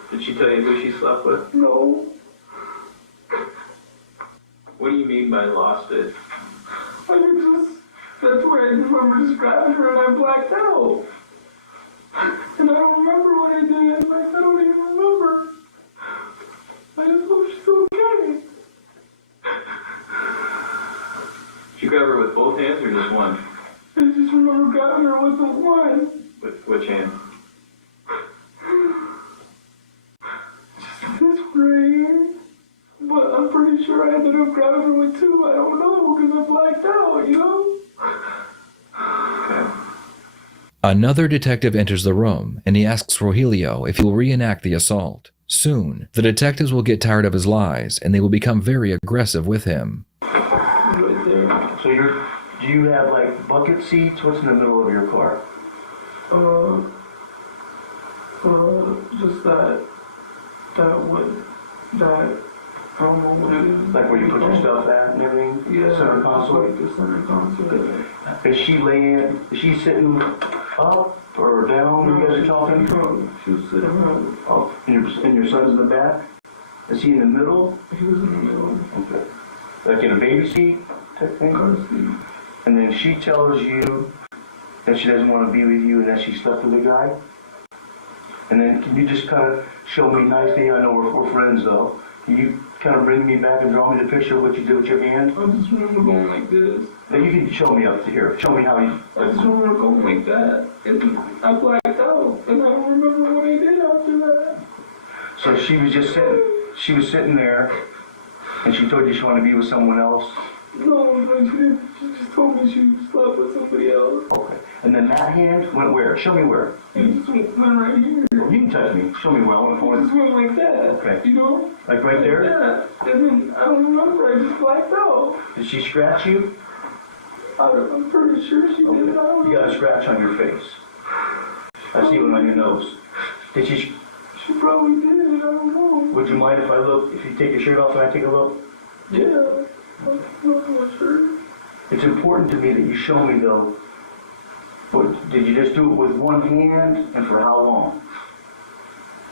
Did she tell you who she slept with? No. What do you mean by lost it? That's where I just remember just grabbing her and I blacked out. And I don't remember what I did. I don't even remember. I just hope she's okay. Did you grab her with both hands or just one? I just remember grabbing her with the one. With which hand? Just this right here. But I'm pretty sure I ended up grabbing her with two. I don't know because I blacked out, you know? Another detective enters the room and he asks Rogelio if he will reenact the assault. Soon, the detectives will get tired of his lies and they will become very aggressive with him. Right there. So do you have bucket seats? What's in the middle of your car? Just that one, I don't know what it is. Like where you put your stuff at and everything? Yeah. Center console? The center console. Is she sitting up or down when you guys are talking? She was sitting up. And your son's in the back? Is he in the middle? He was in the middle. Okay. Like in a baby seat type thing? Car seat. And then she tells you that she doesn't want to be with you and that she slept with a guy? And then can you just kind of show me nicely, I know we're friends though, can you kind of bring me back and draw me the picture of what you did with your hand? I just remember going like this. Then you can show me up to here. Show me how you... I just remember going like that. And I blacked out. And I don't remember what I did after that. So she was sitting there and she told you she wanted to be with someone else? No, she didn't. She just told me she slept with somebody else. Okay. And then that hand went where? Show me where. It just went right here. Well, you can touch me. Show me where. I want to point. It just went like that. Okay. You know? Like right there? Yeah. And then I don't remember. I just blacked out. Did she scratch you? I'm pretty sure she did. You got a scratch on your face. I see one on your nose. Did she? She probably did. I don't know. Would you mind if I look? If you take your shirt off and I take a look? Yeah. I'm not sure. It's important to me that you show me though. But did you just do it with one hand and for how long?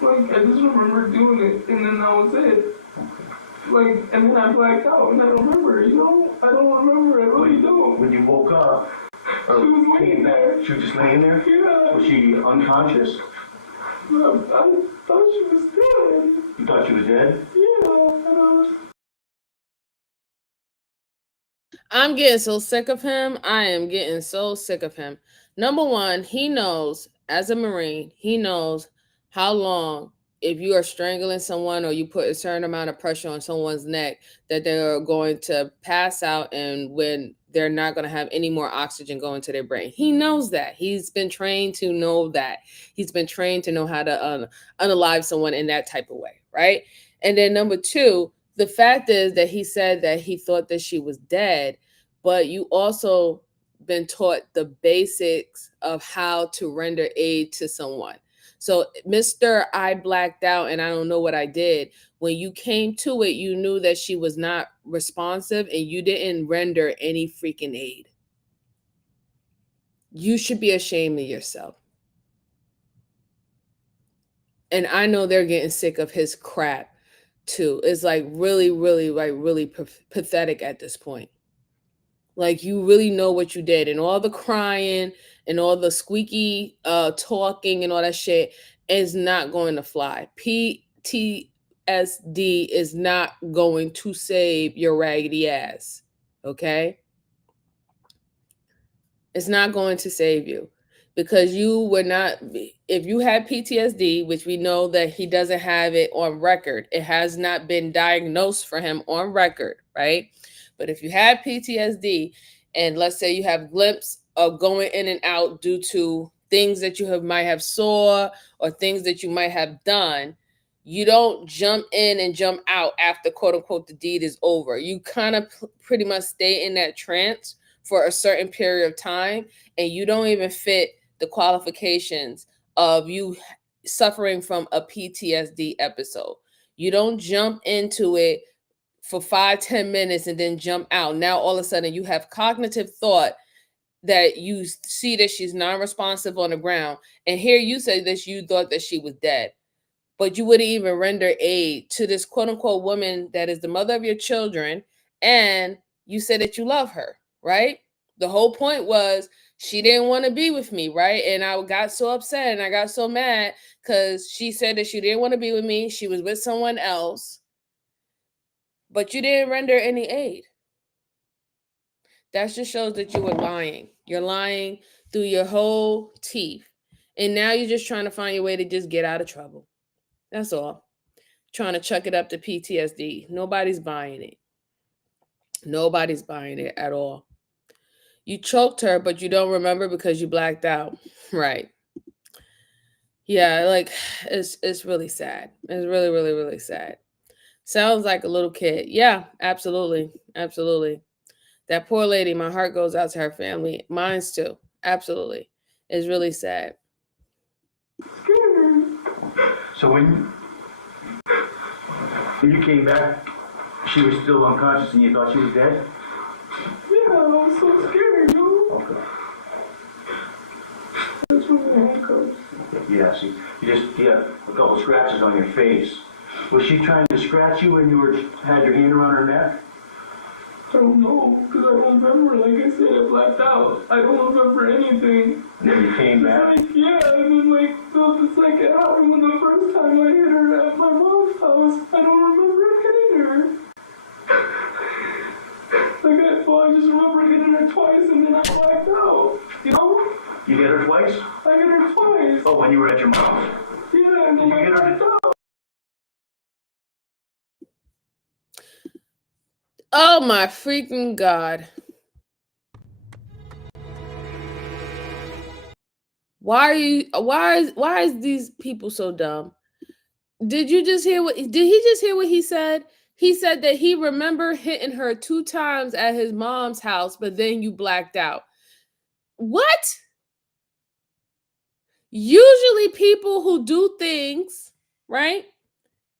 I just remember doing it and then that was it. Okay. And then I blacked out and I don't remember, you know? I don't remember, I really don't. When you woke up, she was laying there. She was just laying there? Yeah. Was she unconscious? I thought she was dead. You thought she was dead? Yeah. I'm getting so sick of him. I am getting so sick of him. Number one, he knows, as a Marine, he knows how long, if you are strangling someone or you put a certain amount of pressure on someone's neck, that they're going to pass out and when they're not going to have any more oxygen going to their brain. He knows that. He's been trained to know that. He's been trained to know how to unalive someone in that type of way, right? And then number two, the fact is that he said that he thought that she was dead, but you also been taught the basics of how to render aid to someone. So, Mr. I blacked out and I don't know what I did. When you came to it, you knew that she was not responsive and you didn't render any freaking aid. You should be ashamed of yourself. And I know they're getting sick of his crap too. It's really pathetic at this point. Like you really know what you did, and all the crying and all the squeaky talking and all that shit is not going to fly. PTSD is not going to save your raggedy ass. Okay? It's not going to save you, because you would not, if you had PTSD, which we know that he doesn't have it on record, it has not been diagnosed for him on record, right? But if you had PTSD, and let's say you have glimpse of going in and out due to things that you might have saw or things that you might have done, you don't jump in and jump out after quote unquote the deed is over. You kind of pretty much stay in that trance for a certain period of time, and you don't even fit the qualifications of you suffering from a PTSD episode. You don't jump into it for 5-10 minutes and then jump out. Now all of a sudden you have cognitive thought that you see that she's non-responsive on the ground, and here you say that you thought that she was dead, but you wouldn't even render aid to this quote unquote woman that is the mother of your children, and you said that you love her, right? The whole point was she didn't want to be with me, right? And I got so upset and I got so mad because she said that she didn't want to be with me. She was with someone else, but you didn't render any aid. That just shows that you were lying. You're lying through your whole teeth. And now you're just trying to find your way to just get out of trouble. That's all. Trying to chuck it up to PTSD. Nobody's buying it. Nobody's buying it at all. You choked her, but you don't remember because you blacked out. Right. Yeah, like it's really sad. It's really, really, really sad. Sounds like a little kid. Yeah, absolutely. Absolutely. That poor lady, my heart goes out to her family. Mine's too. Absolutely. It's really sad. So when you came back, she was still unconscious and you thought she was dead? Yeah, I was so scared, yo. Okay. That's when the handcuffs. Yeah, see, you had a couple scratches on your face. Was she trying to scratch you when you had your hand around her neck? I don't know, because I don't remember. Like I said, I blacked out. I don't remember anything. And then you came back? Like, yeah, and then like the second happened when the first time I hit her at my mom's house. I don't remember hitting her. I just remember hitting her twice and then I blacked out. You know? You hit her twice? I hit her twice. Oh, when you were at your mom's? Yeah, and then I blacked out. Oh my freaking God. Why is these people so dumb? Did he just hear what he said? He said that he remembered hitting her 2 times at his mom's house, but then you blacked out. What? Usually people who do things, right,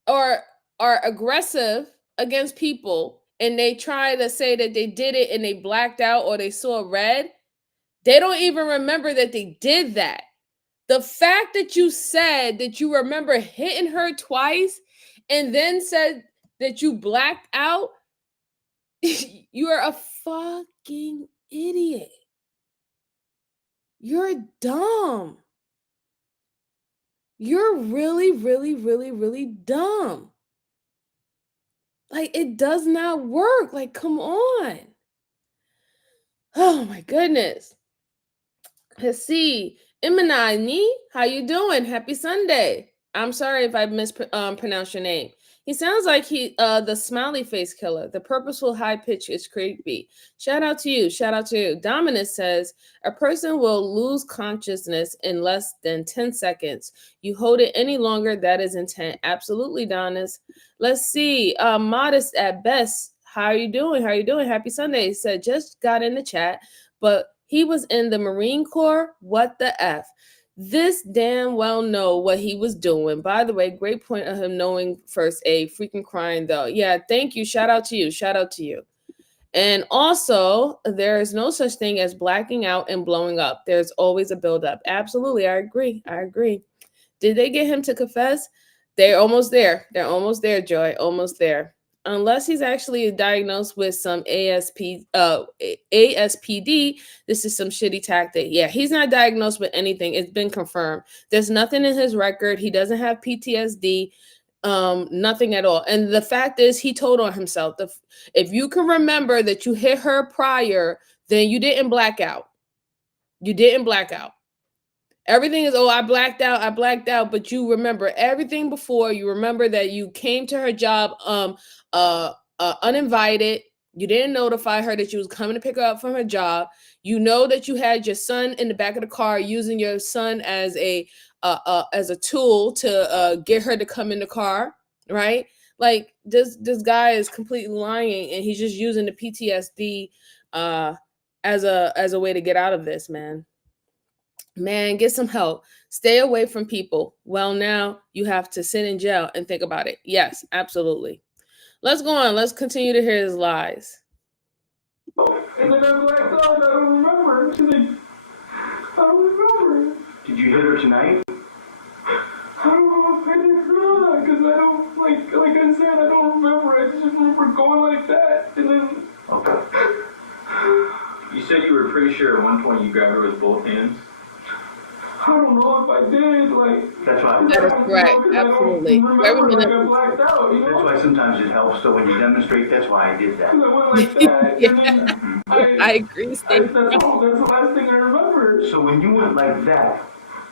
or are aggressive against people and they try to say that they did it and they blacked out or they saw red, they don't even remember that they did that. The fact that you said that you remember hitting her twice and then said that you blacked out, you're a fucking idiot. You're dumb. You're really, really, really, really dumb. Like, it does not work. Like, come on. Oh my goodness. Let's see. Imanani, how you doing? Happy Sunday. I'm sorry if I mispronounced your name. He sounds like the smiley face killer. The purposeful high pitch is creepy. Shout out to you. Shout out to you. Dominus says a person will lose consciousness in less than 10 seconds. You hold it any longer, that is intent. Absolutely, Donis. Let's see. Modest at best. How are you doing? How are you doing? Happy Sunday. He said just got in the chat, but he was in the Marine Corps. What the F? This damn well know what he was doing. By the way, great point of him knowing first aid. Freaking crying though. Yeah, thank you. Shout out to you. Shout out to you. And also, there is no such thing as blacking out and blowing up. There's always a buildup. Absolutely. I agree. I agree. Did they get him to confess? They're almost there. They're almost there, Joy. Almost there. unless he's actually diagnosed with some ASPD, this is some shitty tactic. Yeah, he's not diagnosed with anything. It's been confirmed. There's nothing in his record. He doesn't have PTSD, nothing at all. And the fact is, he told on himself. If you can remember that you hit her prior, then you didn't black out. You didn't black out. Everything is, oh, I blacked out, but you remember everything before. You remember that you came to her job uninvited. You didn't notify her that you was coming to pick her up from her job. You know that you had your son in the back of the car, using your son as a tool to get her to come in the car, right? Like this guy is completely lying, and he's just using the PTSD as a way to get out of this, man. Man, get some help. Stay away from people. Well, now you have to sit in jail and think about it. Yes, absolutely. Let's go on. Let's continue to hear his lies. And then I'm like, oh, I don't remember. She's like, I don't remember. Did you hit her tonight? I don't know if I did or not, because I don't, like I said, I don't remember. I just remember going like that, and then... Okay. You said you were pretty sure at one point you grabbed her with both hands? I don't know if I did, like... That's why... That is correct, absolutely. Remember, like I blacked out, you know? That's why sometimes it helps, so when you demonstrate, that's why I did that. I went like that, yeah. And then I agree, Steve. That's the last thing I remember. So when you went like that,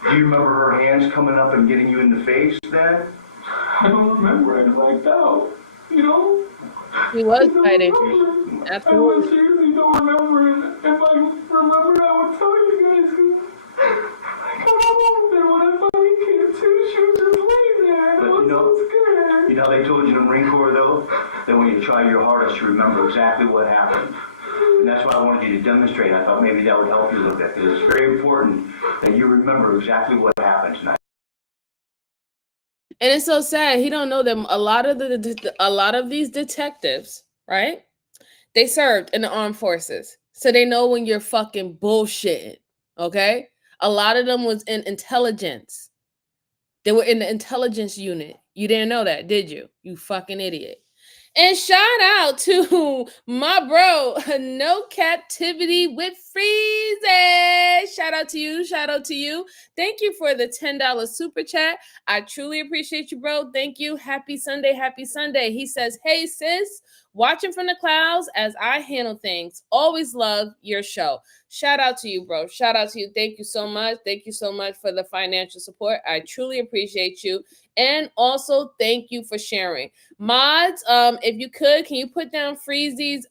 do you remember her hands coming up and getting you in the face then? I don't remember, I blacked out, you know? He was fighting. Absolutely. I seriously don't remember, and if I remembered, I would tell you guys, because I don't know. Then when I finally came to, she was just laying there, and I was so scared. You know how they told you in the Marine Corps, though? That when you try your hardest, you remember exactly what happened. And that's why I wanted you to demonstrate. I thought maybe that would help you a little bit, because it's very important that you remember exactly what happened tonight. And it's so sad. He don't know them. A lot of these detectives, right? They served in the armed forces, so they know when you're fucking bullshitting. Okay, a lot of them was in intelligence. They were in the intelligence unit. You didn't know that, did you? You fucking idiot. And shout out to my bro, No Captivity with Freezy. Shout out to you. Shout out to you. Thank you for the $10 super chat. I truly appreciate you, bro. Thank you. Happy Sunday. Happy Sunday. He says, hey, sis, watching from the clouds as I handle things. Always love your show. Shout out to you, bro. Shout out to you. Thank you so much. Thank you so much for the financial support. I truly appreciate you. And also, thank you for sharing. Mods, if you could, can you put down Freezy's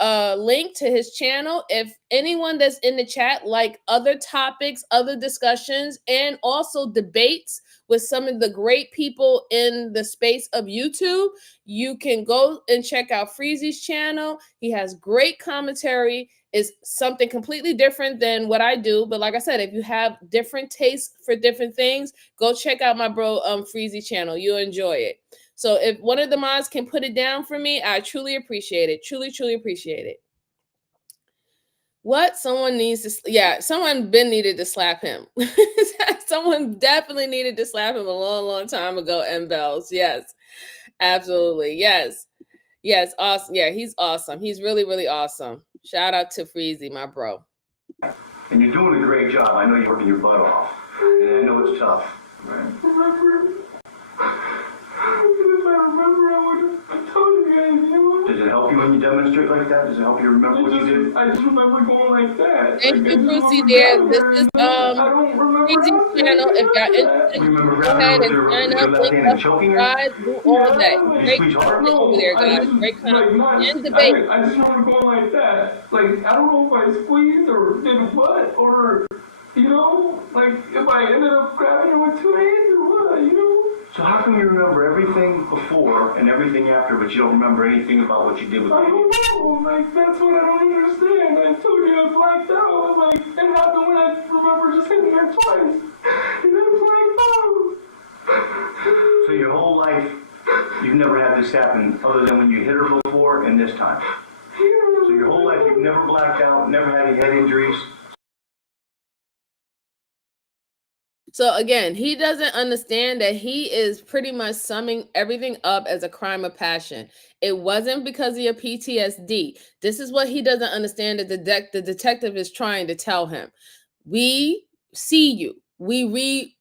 link to his channel? If anyone that's in the chat like other topics, other discussions, and also debates with some of the great people in the space of YouTube, you can go and check out Freezy's channel. He has great commentary. Is something completely different than what I do. But like I said, if you have different tastes for different things, go check out my bro Freezy channel. You'll enjoy it. So if one of the mods can put it down for me, I truly appreciate it. Truly, truly appreciate it. What? Someone needs to, someone been needed to slap him. Someone definitely needed to slap him a long, long time ago, M. Bells. Yes, absolutely. Yes. Yes, awesome. Yeah, he's awesome. He's really, really awesome. Shout out to Freezy, my bro. And you're doing a great job. I know you're working your butt off. And I know it's tough. Right? Remember? If I remember, I told you guys, you know? Does it help you when you demonstrate like that? Does it help you remember what you did? I just remember going like that. Thank you, Brucey, there. This is Freezy's channel. If y'all interested, go ahead and sign up, link up, subscribe, do all that. Great content over there, guys. Great content and debate. I just remember going like that. Like, I don't know if I squeezed or did a butt or, you know, like if I ended up grabbing her with two hands or what, you know? So how come you remember everything before and everything after, but you don't remember anything about what you did with the I don't know, like, that's what I don't understand. I told you I blacked out, like, it happened when I remember just hitting her twice, and then blacked out. So your whole life, you've never had this happen, other than when you hit her before and this time? Yeah. So your whole life, you've never blacked out, never had any head injuries? So again, he doesn't understand that he is pretty much summing everything up as a crime of passion. It wasn't because of your PTSD. This is what he doesn't understand that the detective is trying to tell him. We see you. We read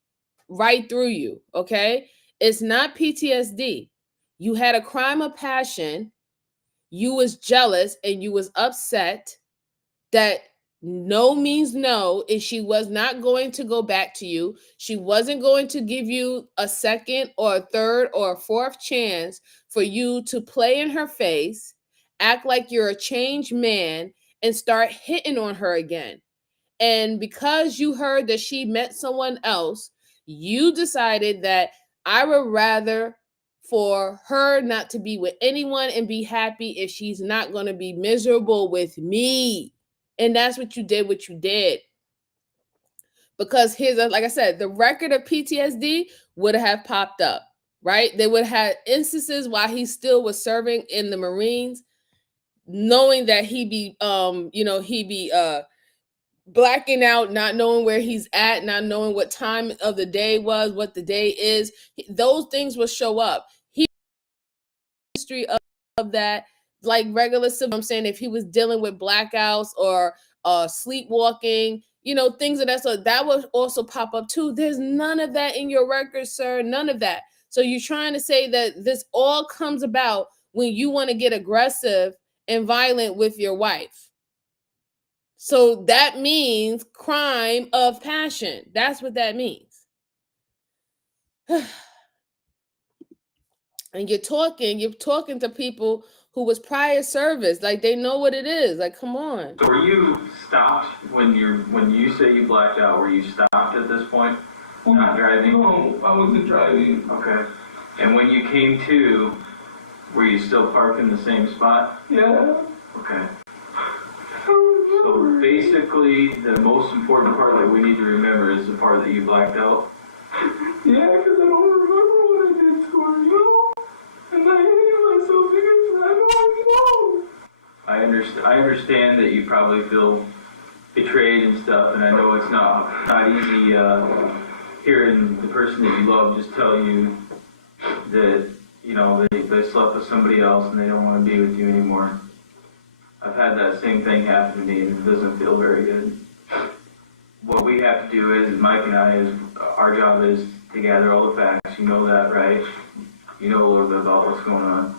right through you, okay? It's not PTSD. You had a crime of passion. You was jealous and you was upset that no means no, and she was not going to go back to you. She wasn't going to give you a second or a third or a fourth chance for you to play in her face, act like you're a changed man, and start hitting on her again. And because you heard that she met someone else, you decided that I would rather for her not to be with anyone and be happy if she's not going to be miserable with me. And that's what you did. Because here's, like I said, the record of PTSD would have popped up, right? They would have instances while he still was serving in the Marines, knowing that he'd be blacking out, not knowing where he's at, not knowing what time of the day was, what the day is. Those things will show up. History of that, like regular civil. I'm saying if he was dealing with blackouts or sleepwalking, things of that sort, that would also pop up too. There's none of that in your record, sir. None of that. So you're trying to say that this all comes about when you want to get aggressive and violent with your wife. So that means crime of passion. That's what that means. And you're talking to people who was prior service, like they know what it is. Like, come on. So were you stopped when you say you blacked out? Were you stopped at this point? Not driving? No, I wasn't driving. Okay. And when you came to, were you still parked in the same spot? Yeah. Okay. So basically, the most important part that we need to remember is the part that you blacked out. Yeah, because I don't remember what I did to her, And I hated myself because I don't know. I understand that you probably feel betrayed and stuff, and I know it's not easy hearing the person that you love just tell you that they slept with somebody else and they don't want to be with you anymore. I've had that same thing happen to me, and it doesn't feel very good. What we have to do is Mike and I, our job is to gather all the facts. You know that, right? You know a little bit about what's going on.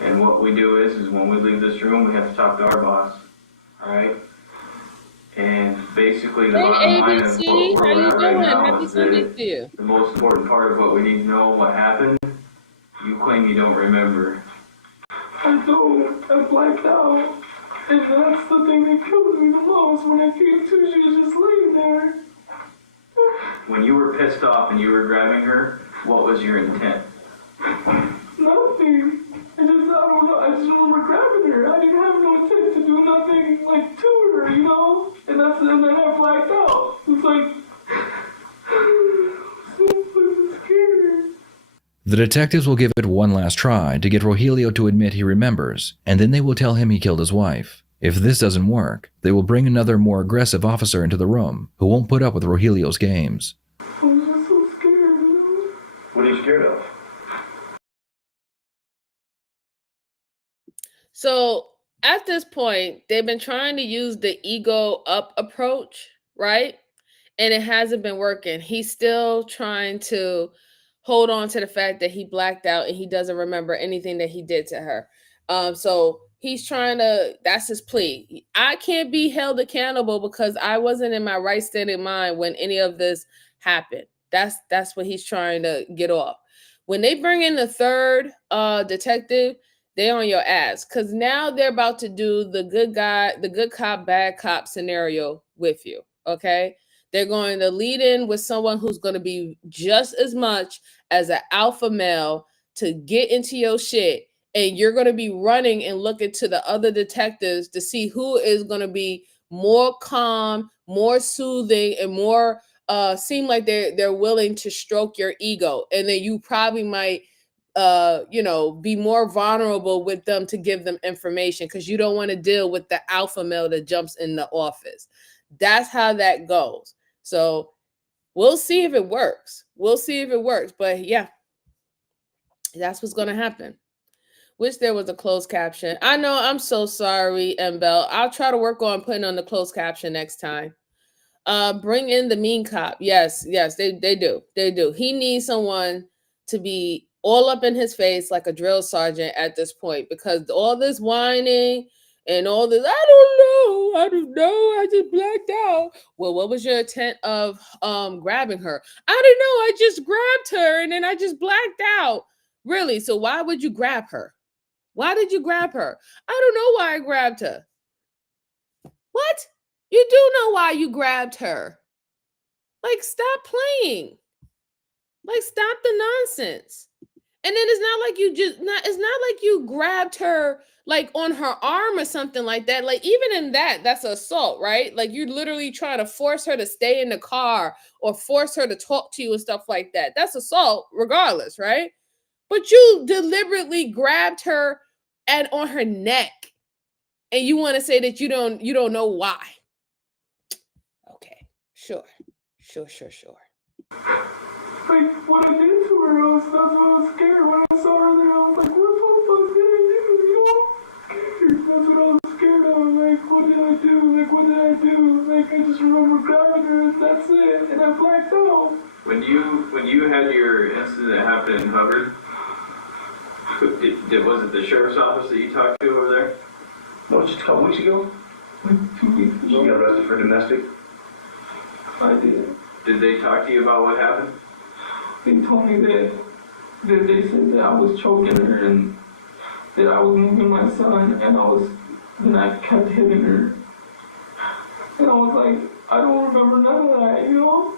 And what we do is when we leave this room, we have to talk to our boss, all right? And basically the bottom line of what we're at right now is that the most important part of what we need to know, what happened, you claim you don't remember. I don't. I blacked out. And that's the thing that killed me the most. When I came to, she was just laying there. When you were pissed off and you were grabbing her, what was your intent? Nothing. I don't know. I just remember grabbing her. I didn't have no intent to do nothing like to her, And then I blacked out. It's like, so fucking scared. The detectives will give it one last try to get Rogelio to admit he remembers, and then they will tell him he killed his wife. If this doesn't work, they will bring another more aggressive officer into the room who won't put up with Rogelio's games. I'm just so scared, What are you scared of? So at this point, they've been trying to use the ego up approach, right? And it hasn't been working. He's still trying to hold on to the fact that he blacked out and he doesn't remember anything that he did to her. So he's trying to, that's his plea. I can't be held accountable because I wasn't in my right state of mind when any of this happened. That's what he's trying to get off. When they bring in the third detective, they're on your ass because now they're about to do the good guy, the good cop, bad cop scenario with you. Okay. They're going to lead in with someone who's going to be just as much as an alpha male to get into your shit. And you're going to be running and looking to the other detectives to see who is going to be more calm, more soothing, and more seem like they're willing to stroke your ego. And then you probably might be more vulnerable with them to give them information because you don't want to deal with the alpha male that jumps in the office. That's how that goes. So We'll see if it works. We'll see if it works. But yeah, that's what's going to happen. Wish there was a closed caption. I know, I'm so sorry, Bell. I'll try to work on putting on the closed caption next time. Bring in the mean cop. Yes, they do. They do. He needs someone to be all up in his face like a drill sergeant at this point, because all this whining and all this, I don't know, I just blacked out. Well, what was your intent of grabbing her? I don't know, I just grabbed her and then I just blacked out. Really? So why would you grab her? Why did you grab her? I don't know why I grabbed her. What? You do know why you grabbed her. Like, stop playing. Like, stop the nonsense. And then it's not like you grabbed her like on her arm or something like that. Like, even in that's assault, right? Like, you're literally trying to force her to stay in the car or force her to talk to you and stuff like that. That's assault regardless, right? But you deliberately grabbed her and on her neck. And you want to say that you don't know why. Okay, sure. Like, what I did to her, that's why I was scared. When I saw her there, I was like, what the fuck did I do? You know? Scared. That's what I was scared of. Like, what did I do? Like, what did I do? Like, I just remember grabbing her and that's it. And I blacked out. When you had your incident happen in Hubbard, was it the sheriff's office that you talked to over there? No, just a couple weeks ago. Like 2 weeks ago. You got arrested for domestic? I did. Did they talk to you about what happened? They told me that they said that I was choking her and that I was moving my son, and then I kept hitting her. And I was like, I don't remember none of that, you know?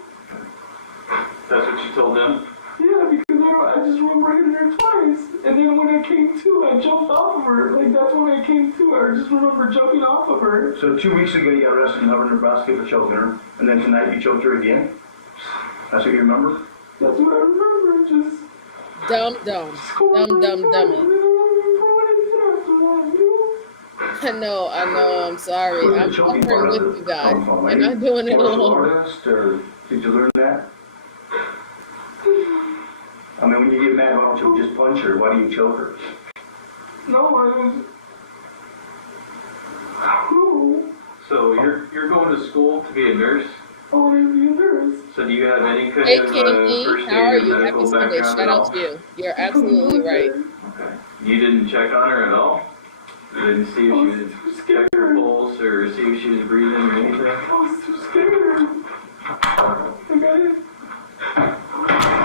That's what you told them? Yeah, because I just remember hitting her twice. And then when I came to, I jumped off of her. Like, that's when I came to. I just remember jumping off of her. So 2 weeks ago, you got arrested in Hubbard, Nebraska for choking her, and then tonight you choked her again? That's what you remember? That's what I remember, just... Dumb. I know, I'm sorry. I'm suffering with you guys. You're not doing it alone. Or did you learn that? I mean, when you get mad, why don't you just punch her? Why do you choke her? No, I don't know. So you're going to school to be a nurse? I want to be a nurse. So do you have any kind Hey, of Kinky, first how are aid or you? Happy medical Sunday. background Shout at out all? to you. You're absolutely right. Okay. You didn't check on her at all? You didn't see if she was check her pulse or see if she was breathing or anything? I was too scared. Like, I was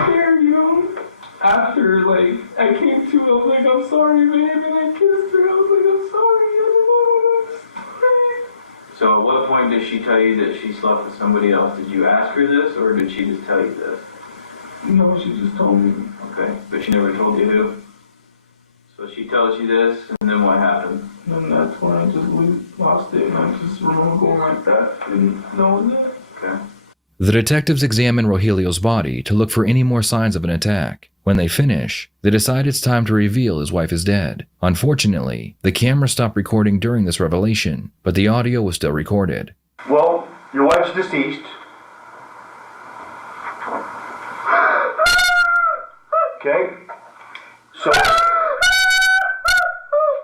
scared, you know? After, like, I came to, I was like, I'm sorry, babe, and I kissed her. I was like, I'm sorry, I'm sorry. So at what point did she tell you that she slept with somebody else? Did you ask her this, or did she just tell you this? No, she just told me. Okay, but she never told you who? So she tells you this, and then what happened? And that's when I just lost it, and I just remember going like that and knowing that. Okay. The detectives examine Rogelio's body to look for any more signs of an attack. When they finish, they decide it's time to reveal his wife is dead. Unfortunately, the camera stopped recording during this revelation, but the audio was still recorded. Well, your wife's deceased. Okay? So,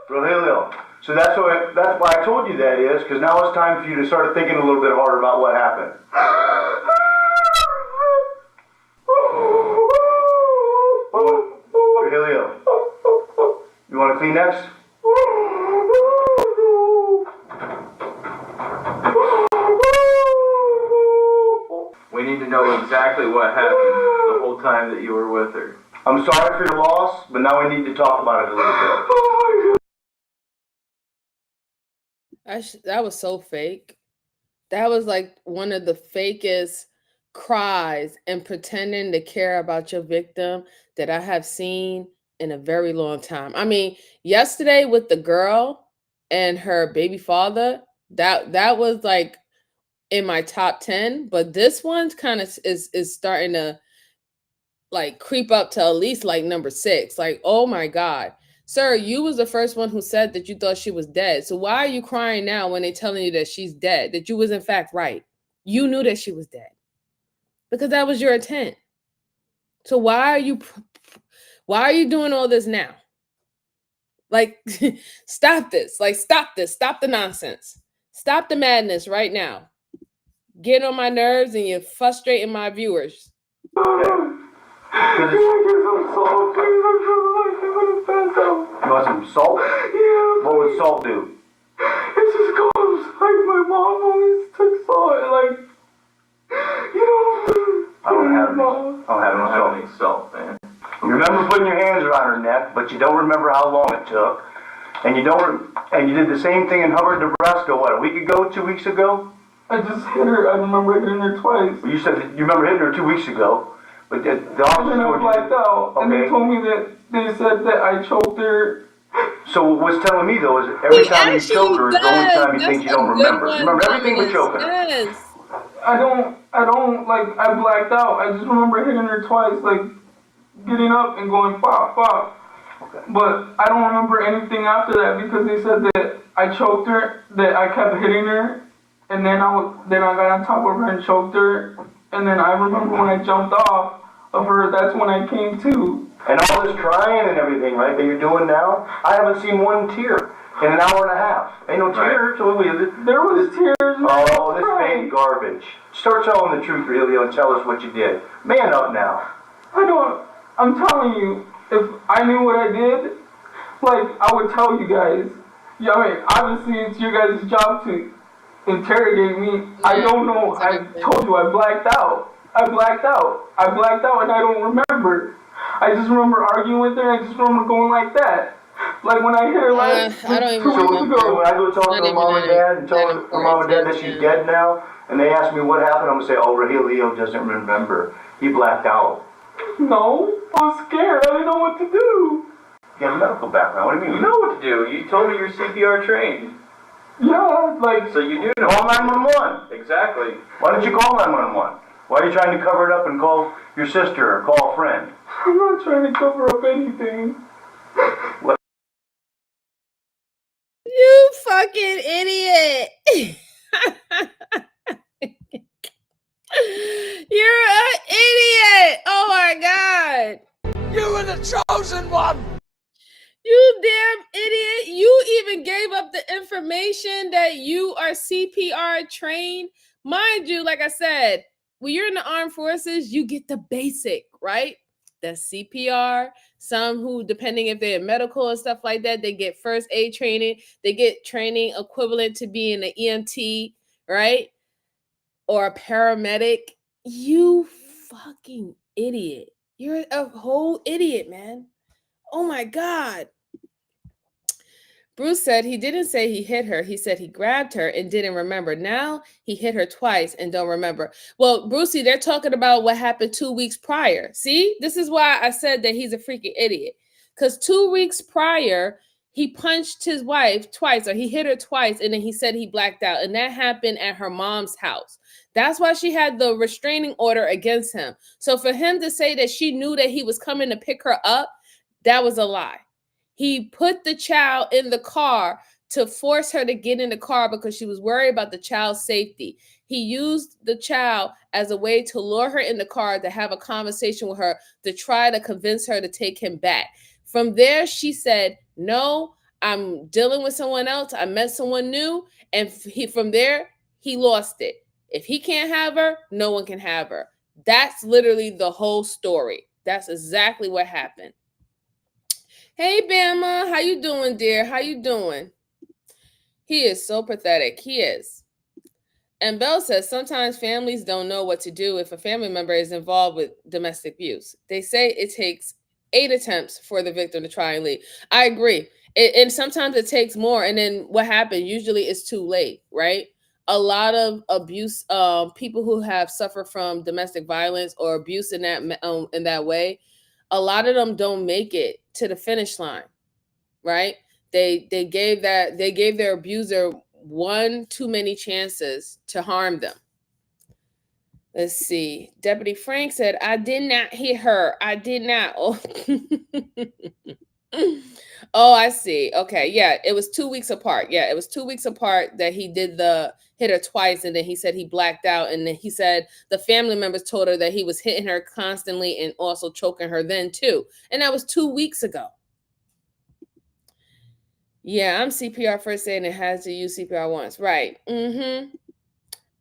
Rogelio. So that's why I told you that is, because now it's time for you to start thinking a little bit harder about what happened. Rogelio, you want a Kleenex? We need to know exactly what happened the whole time that you were with her. I'm sorry for your loss, but now we need to talk about it a little bit. That was so fake. That was like one of the fakest cries and pretending to care about your victim that I have seen in a very long time. I mean, yesterday with the girl and her baby father, that was like in my top 10, but this one kind of is starting to like creep up to at least like number 6. Like, oh my God. Sir, you was the first one who said that you thought she was dead. So why are you crying now when they're telling you that she's dead? That you was in fact right. You knew that she was dead. because that was your intent. So why are you doing all this now? Like, stop this. Like, stop this. Stop the nonsense. Stop the madness right now. Get on my nerves and you're frustrating my viewers. Can I get some salt, please? I'm trying to like it with a phantom. You want some salt? Yeah. What would salt do? It just goes like my mom always took salt and like, you know. I don't have any salt, man. You remember putting your hands around her neck, but you don't remember how long it took. And you did the same thing in Hubbard, Nebraska, what, a week ago, 2 weeks ago? I just hit her. I remember hitting her twice. Well, you said that you remember hitting her 2 weeks ago, but the officer and then I blacked out, okay. And they told me that they said that I choked her. So what's telling me though is every time you choke her is the only time you think you don't remember. You remember everything but choking her. Yes. I don't like. I blacked out. I just remember hitting her twice, like getting up and going pop pop. Okay. But I don't remember anything after that because they said that I choked her, that I kept hitting her. And then I got on top of her and choked her. And then I remember when I jumped off of her, that's when I came to. And all this crying and everything, right, that you're doing now, I haven't seen one tear in an hour and a half. Ain't no tears. So there was tears. Oh, this fake garbage. Start telling the truth, really, and tell us what you did. Man up now. I'm telling you, if I knew what I did, like, I would tell you guys. Yeah, I mean, obviously it's your guys' job to interrogate me. Yeah, I don't know. Exactly. I told you I blacked out and I don't remember. I just remember arguing with her. I just remember going like that. Like when I hit her last 2 weeks ago. So when I go talk to her mom and dad and tell her mom and dad that she's dead now, and they ask me what happened, I'm gonna say, oh, Leo doesn't remember. He blacked out. No, I was scared. I didn't know what to do. You have a medical background. What do you mean? You know what to do. You told me you're CPR trained. Yeah, like... So you do know. Call 911. Exactly. Why don't you call 911? Why are you trying to cover it up and call your sister or call a friend? I'm not trying to cover up anything. What? You fucking idiot. You're an idiot. Oh my God. You were the chosen one. You damn idiot. You even gave up the information that you are CPR trained. Mind you, like I said, when you're in the armed forces, you get the basic, right? The CPR. Some who, depending if they're medical and stuff like that, they get first aid training. They get training equivalent to being an EMT, right? Or a paramedic. You fucking idiot. You're a whole idiot, man. Oh my God. Bruce said he didn't say he hit her. He said he grabbed her and didn't remember. Now he hit her twice and don't remember. Well, Brucey, they're talking about what happened 2 weeks prior. See, this is why I said that he's a freaking idiot. Because 2 weeks prior, he punched his wife twice, or he hit her twice, and then he said he blacked out. And that happened at her mom's house. That's why she had the restraining order against him. So for him to say that she knew that he was coming to pick her up, that was a lie. He put the child in the car to force her to get in the car because she was worried about the child's safety. He used the child as a way to lure her in the car, to have a conversation with her, to try to convince her to take him back. From there, she said, no, I'm dealing with someone else. I met someone new. And from there, he lost it. If he can't have her, no one can have her. That's literally the whole story. That's exactly what happened. Hey, Bama, how you doing, dear? How you doing? He is so pathetic. He is. And Bell says sometimes families don't know what to do if a family member is involved with domestic abuse. They say it takes 8 attempts for the victim to try and leave. I agree. And sometimes it takes more. And then what happened? Usually it's too late, right? A lot of abuse, people who have suffered from domestic violence or abuse in that way, a lot of them don't make it to the finish line, right? They gave their abuser one too many chances to harm them. Let's see. Deputy Frank said, I did not hit her. I did not. Oh, Oh, I see. Okay. Yeah. It was 2 weeks apart. Yeah. It was 2 weeks apart that he did the hit her twice. And then he said he blacked out. And then he said the family members told her that he was hitting her constantly and also choking her then too. And that was 2 weeks ago. Yeah. I'm CPR first aid and it has to use CPR once. Right. Mm-hmm.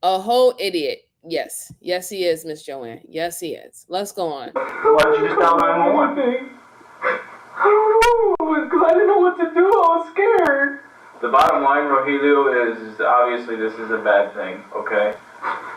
A whole idiot. Yes. Yes, he is, Miss Joanne. Yes, he is. Let's go on. Why don't you just dial 911? I don't know, because I didn't know what to do. I was scared. The bottom line, Rogelio, is obviously this is a bad thing, okay?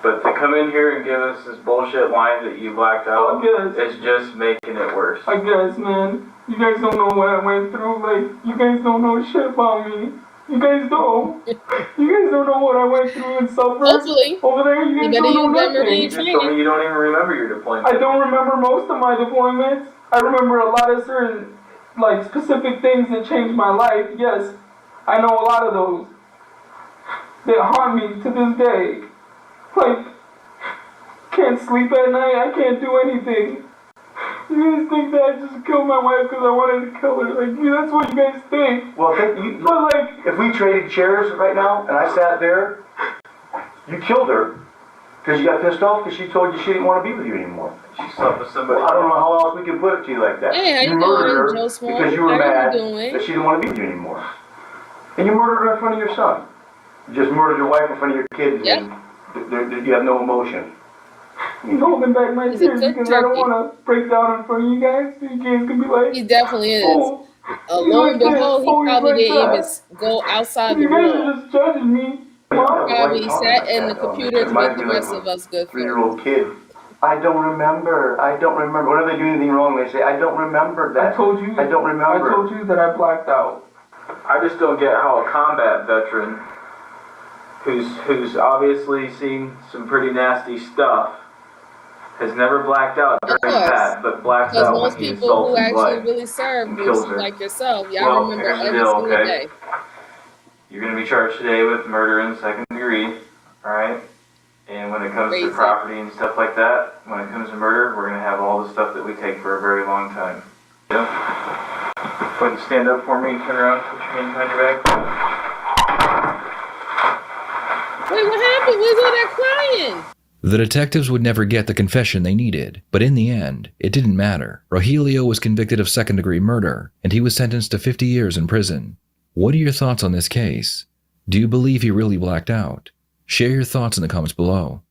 But to come in here and give us this bullshit line that you blacked out is just making it worse. I guess, man. You guys don't know what I went through. Like, you guys don't know shit about me. You guys don't. You guys don't know what I went through and suffered. Hopefully. Over there, you guys don't know nothing. You just told me you don't even remember your deployment. I don't remember most of my deployments. I remember a lot of certain, like, specific things that changed my life. Yes, I know a lot of those. They haunt me to this day. Like, can't sleep at night. I can't do anything. You guys think that I just killed my wife because I wanted to kill her? Like, that's what you guys think. Well, but like, if we traded chairs right now and I sat there, you killed her because you got pissed off because she told you she didn't want to be with you anymore. She slept with somebody. Well, I don't know how else we can put it to you like that. Hey, how you murdered doing, her Joe Small? because you were How mad you doing? that she didn't want to be with you anymore. And you murdered her in front of your son. You just murdered your wife in front of your kids and you have no emotion. He's holding back my tears because I don't want to break down in front of you guys. So you guys can be like, he definitely is. Oh, Lo and behold, he probably like didn't even that. go outside the You guys wall. are just judging me. Probably sat in the computers with the rest of us good friends. 3-year-old kid. I don't remember. Whenever they do anything wrong, they say, I don't remember that. I told you. I don't remember. I told you that I blacked out. I just don't get how a combat veteran who's obviously seen some pretty nasty stuff has never blacked out during that, but blacked out when he people who assaults his actually wife really serve, kills her. like yourself, y'all remember here's the every deal, single day. You're going to be charged today with murder in second degree, all right? And when it comes to property and stuff like that, when it comes to murder, we're going to have all the stuff that we take for a very long time. Yeah? Go ahead and stand up for me and turn around, put your hand behind your back. Wait, what happened? Where's all that crying? The detectives would never get the confession they needed, but in the end, it didn't matter. Rogelio was convicted of second-degree murder, and he was sentenced to 50 years in prison. What are your thoughts on this case? Do you believe he really blacked out? Share your thoughts in the comments below.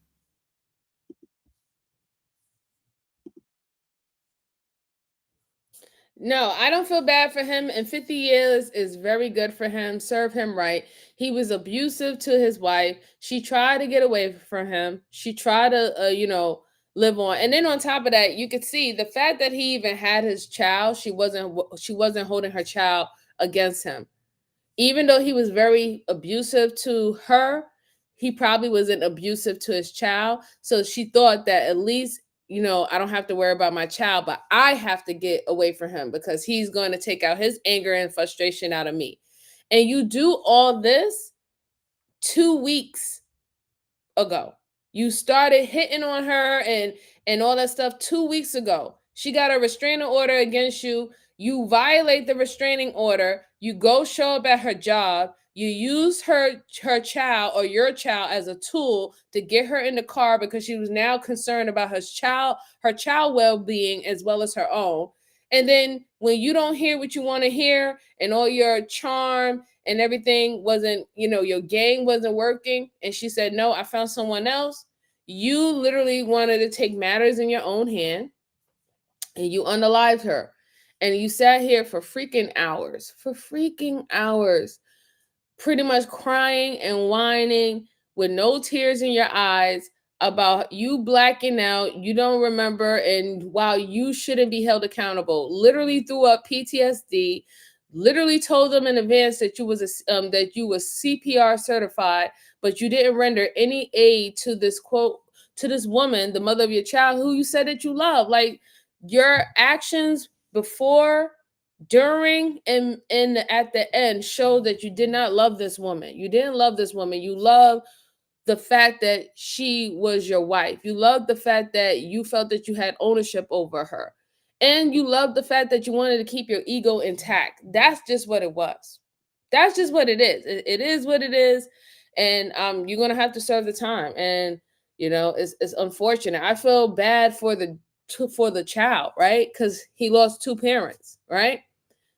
No, I don't feel bad for him, and 50 years is very good for him. Serve him right. He was abusive to his wife. She tried to get away from him. She tried to, live on. And then on top of that, you could see the fact that he even had his child. She wasn't holding her child against him. Even though he was very abusive to her, he probably wasn't abusive to his child. So she thought that at least, I don't have to worry about my child, but I have to get away from him because he's going to take out his anger and frustration out of me. And you do all this 2 weeks ago. You started hitting on her and all that stuff 2 weeks ago. She got a restraining order against you. You violate the restraining order. You go show up at her job. You use her child or your child as a tool to get her in the car because she was now concerned about her child well-being as well as her own. And then when you don't hear what you want to hear and all your charm and everything wasn't, your game wasn't working, and she said, no, I found someone else, you literally wanted to take matters in your own hand and you unalived her. And you sat here for freaking hours, pretty much crying and whining with no tears in your eyes about you blacking out, you don't remember, and while you shouldn't be held accountable, literally threw up PTSD, literally told them in advance that you was CPR certified, but you didn't render any aid to this woman, the mother of your child, who you said that you love. Like, your actions before, during, and at the end show that you did not love this woman. You didn't love this woman. You love the fact that she was your wife. You loved the fact that you felt that you had ownership over her. And you love the fact that you wanted to keep your ego intact. That's just what it was. That's just what it is. It is what it is. And you're gonna have to serve the time. And it's unfortunate. I feel bad for the child, right? Because he lost two parents, right?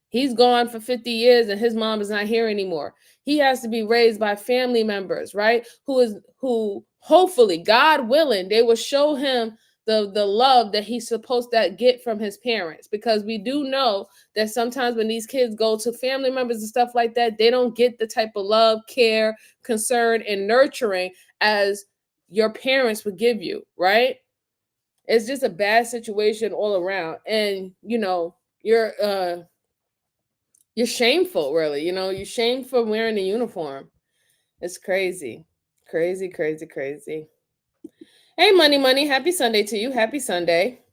He's gone for 50 years and his mom is not here anymore. He has to be raised by family members, right? Who hopefully, God willing, they will show him the love that he's supposed to get from his parents. Because we do know that sometimes when these kids go to family members and stuff like that, they don't get the type of love, care, concern, and nurturing as your parents would give you, right? It's just a bad situation all around. And you're shameful, really. You're shamed for wearing a uniform. It's crazy. Crazy, crazy, crazy. Hey, Money. Happy Sunday to you. Happy Sunday.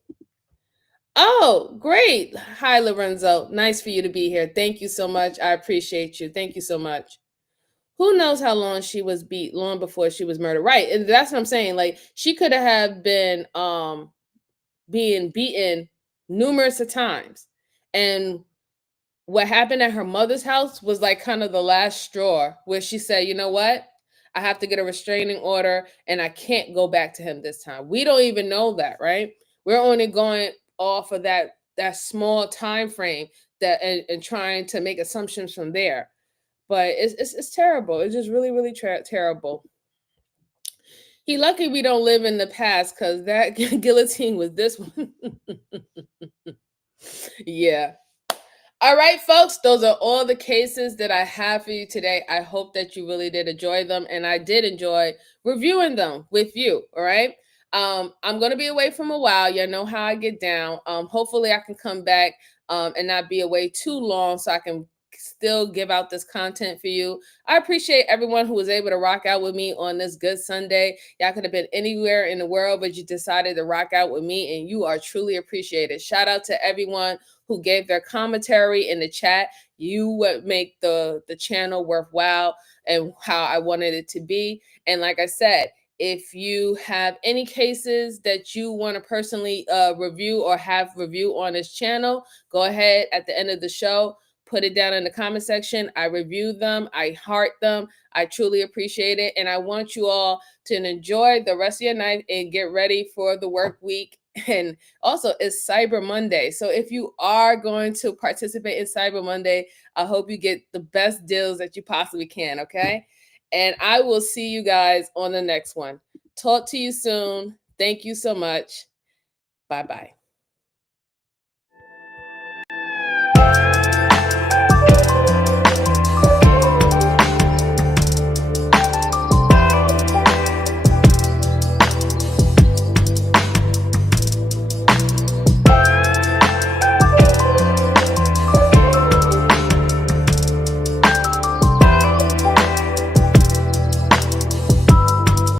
Oh, great. Hi, Lorenzo. Nice for you to be here. Thank you so much. I appreciate you. Thank you so much. Who knows how long she was beat, long before she was murdered. Right. And that's what I'm saying. Like, she could have been being beaten numerous of times. And what happened at her mother's house was like kind of the last straw, where she said, you know what? I have to get a restraining order and I can't go back to him this time. We don't even know that, right? We're only going off of that small time frame and trying to make assumptions from there. But it's terrible. It's just really, really terrible. He lucky we don't live in the past, because that guillotine was this one. Yeah. All right, folks, those are all the cases that I have for you today. I hope that you really did enjoy them, and I did enjoy reviewing them with you, all right? I'm going to be away from a while. You know how I get down. Hopefully, I can come back and not be away too long so I can still give out this content for you. I appreciate everyone who was able to rock out with me on this good Sunday. Y'all could have been anywhere in the world, but you decided to rock out with me, and you are truly appreciated. Shout out to everyone who gave their commentary in the chat. You would make the channel worthwhile and how I wanted it to be. And like I said, if you have any cases that you want to personally review or have review on this channel, go ahead at the end of the show, put it down in the comment section. I review them. I heart them. I truly appreciate it. And I want you all to enjoy the rest of your night and get ready for the work week. And also, it's Cyber Monday. So if you are going to participate in Cyber Monday, I hope you get the best deals that you possibly can, okay? And I will see you guys on the next one. Talk to you soon. Thank you so much. Bye-bye.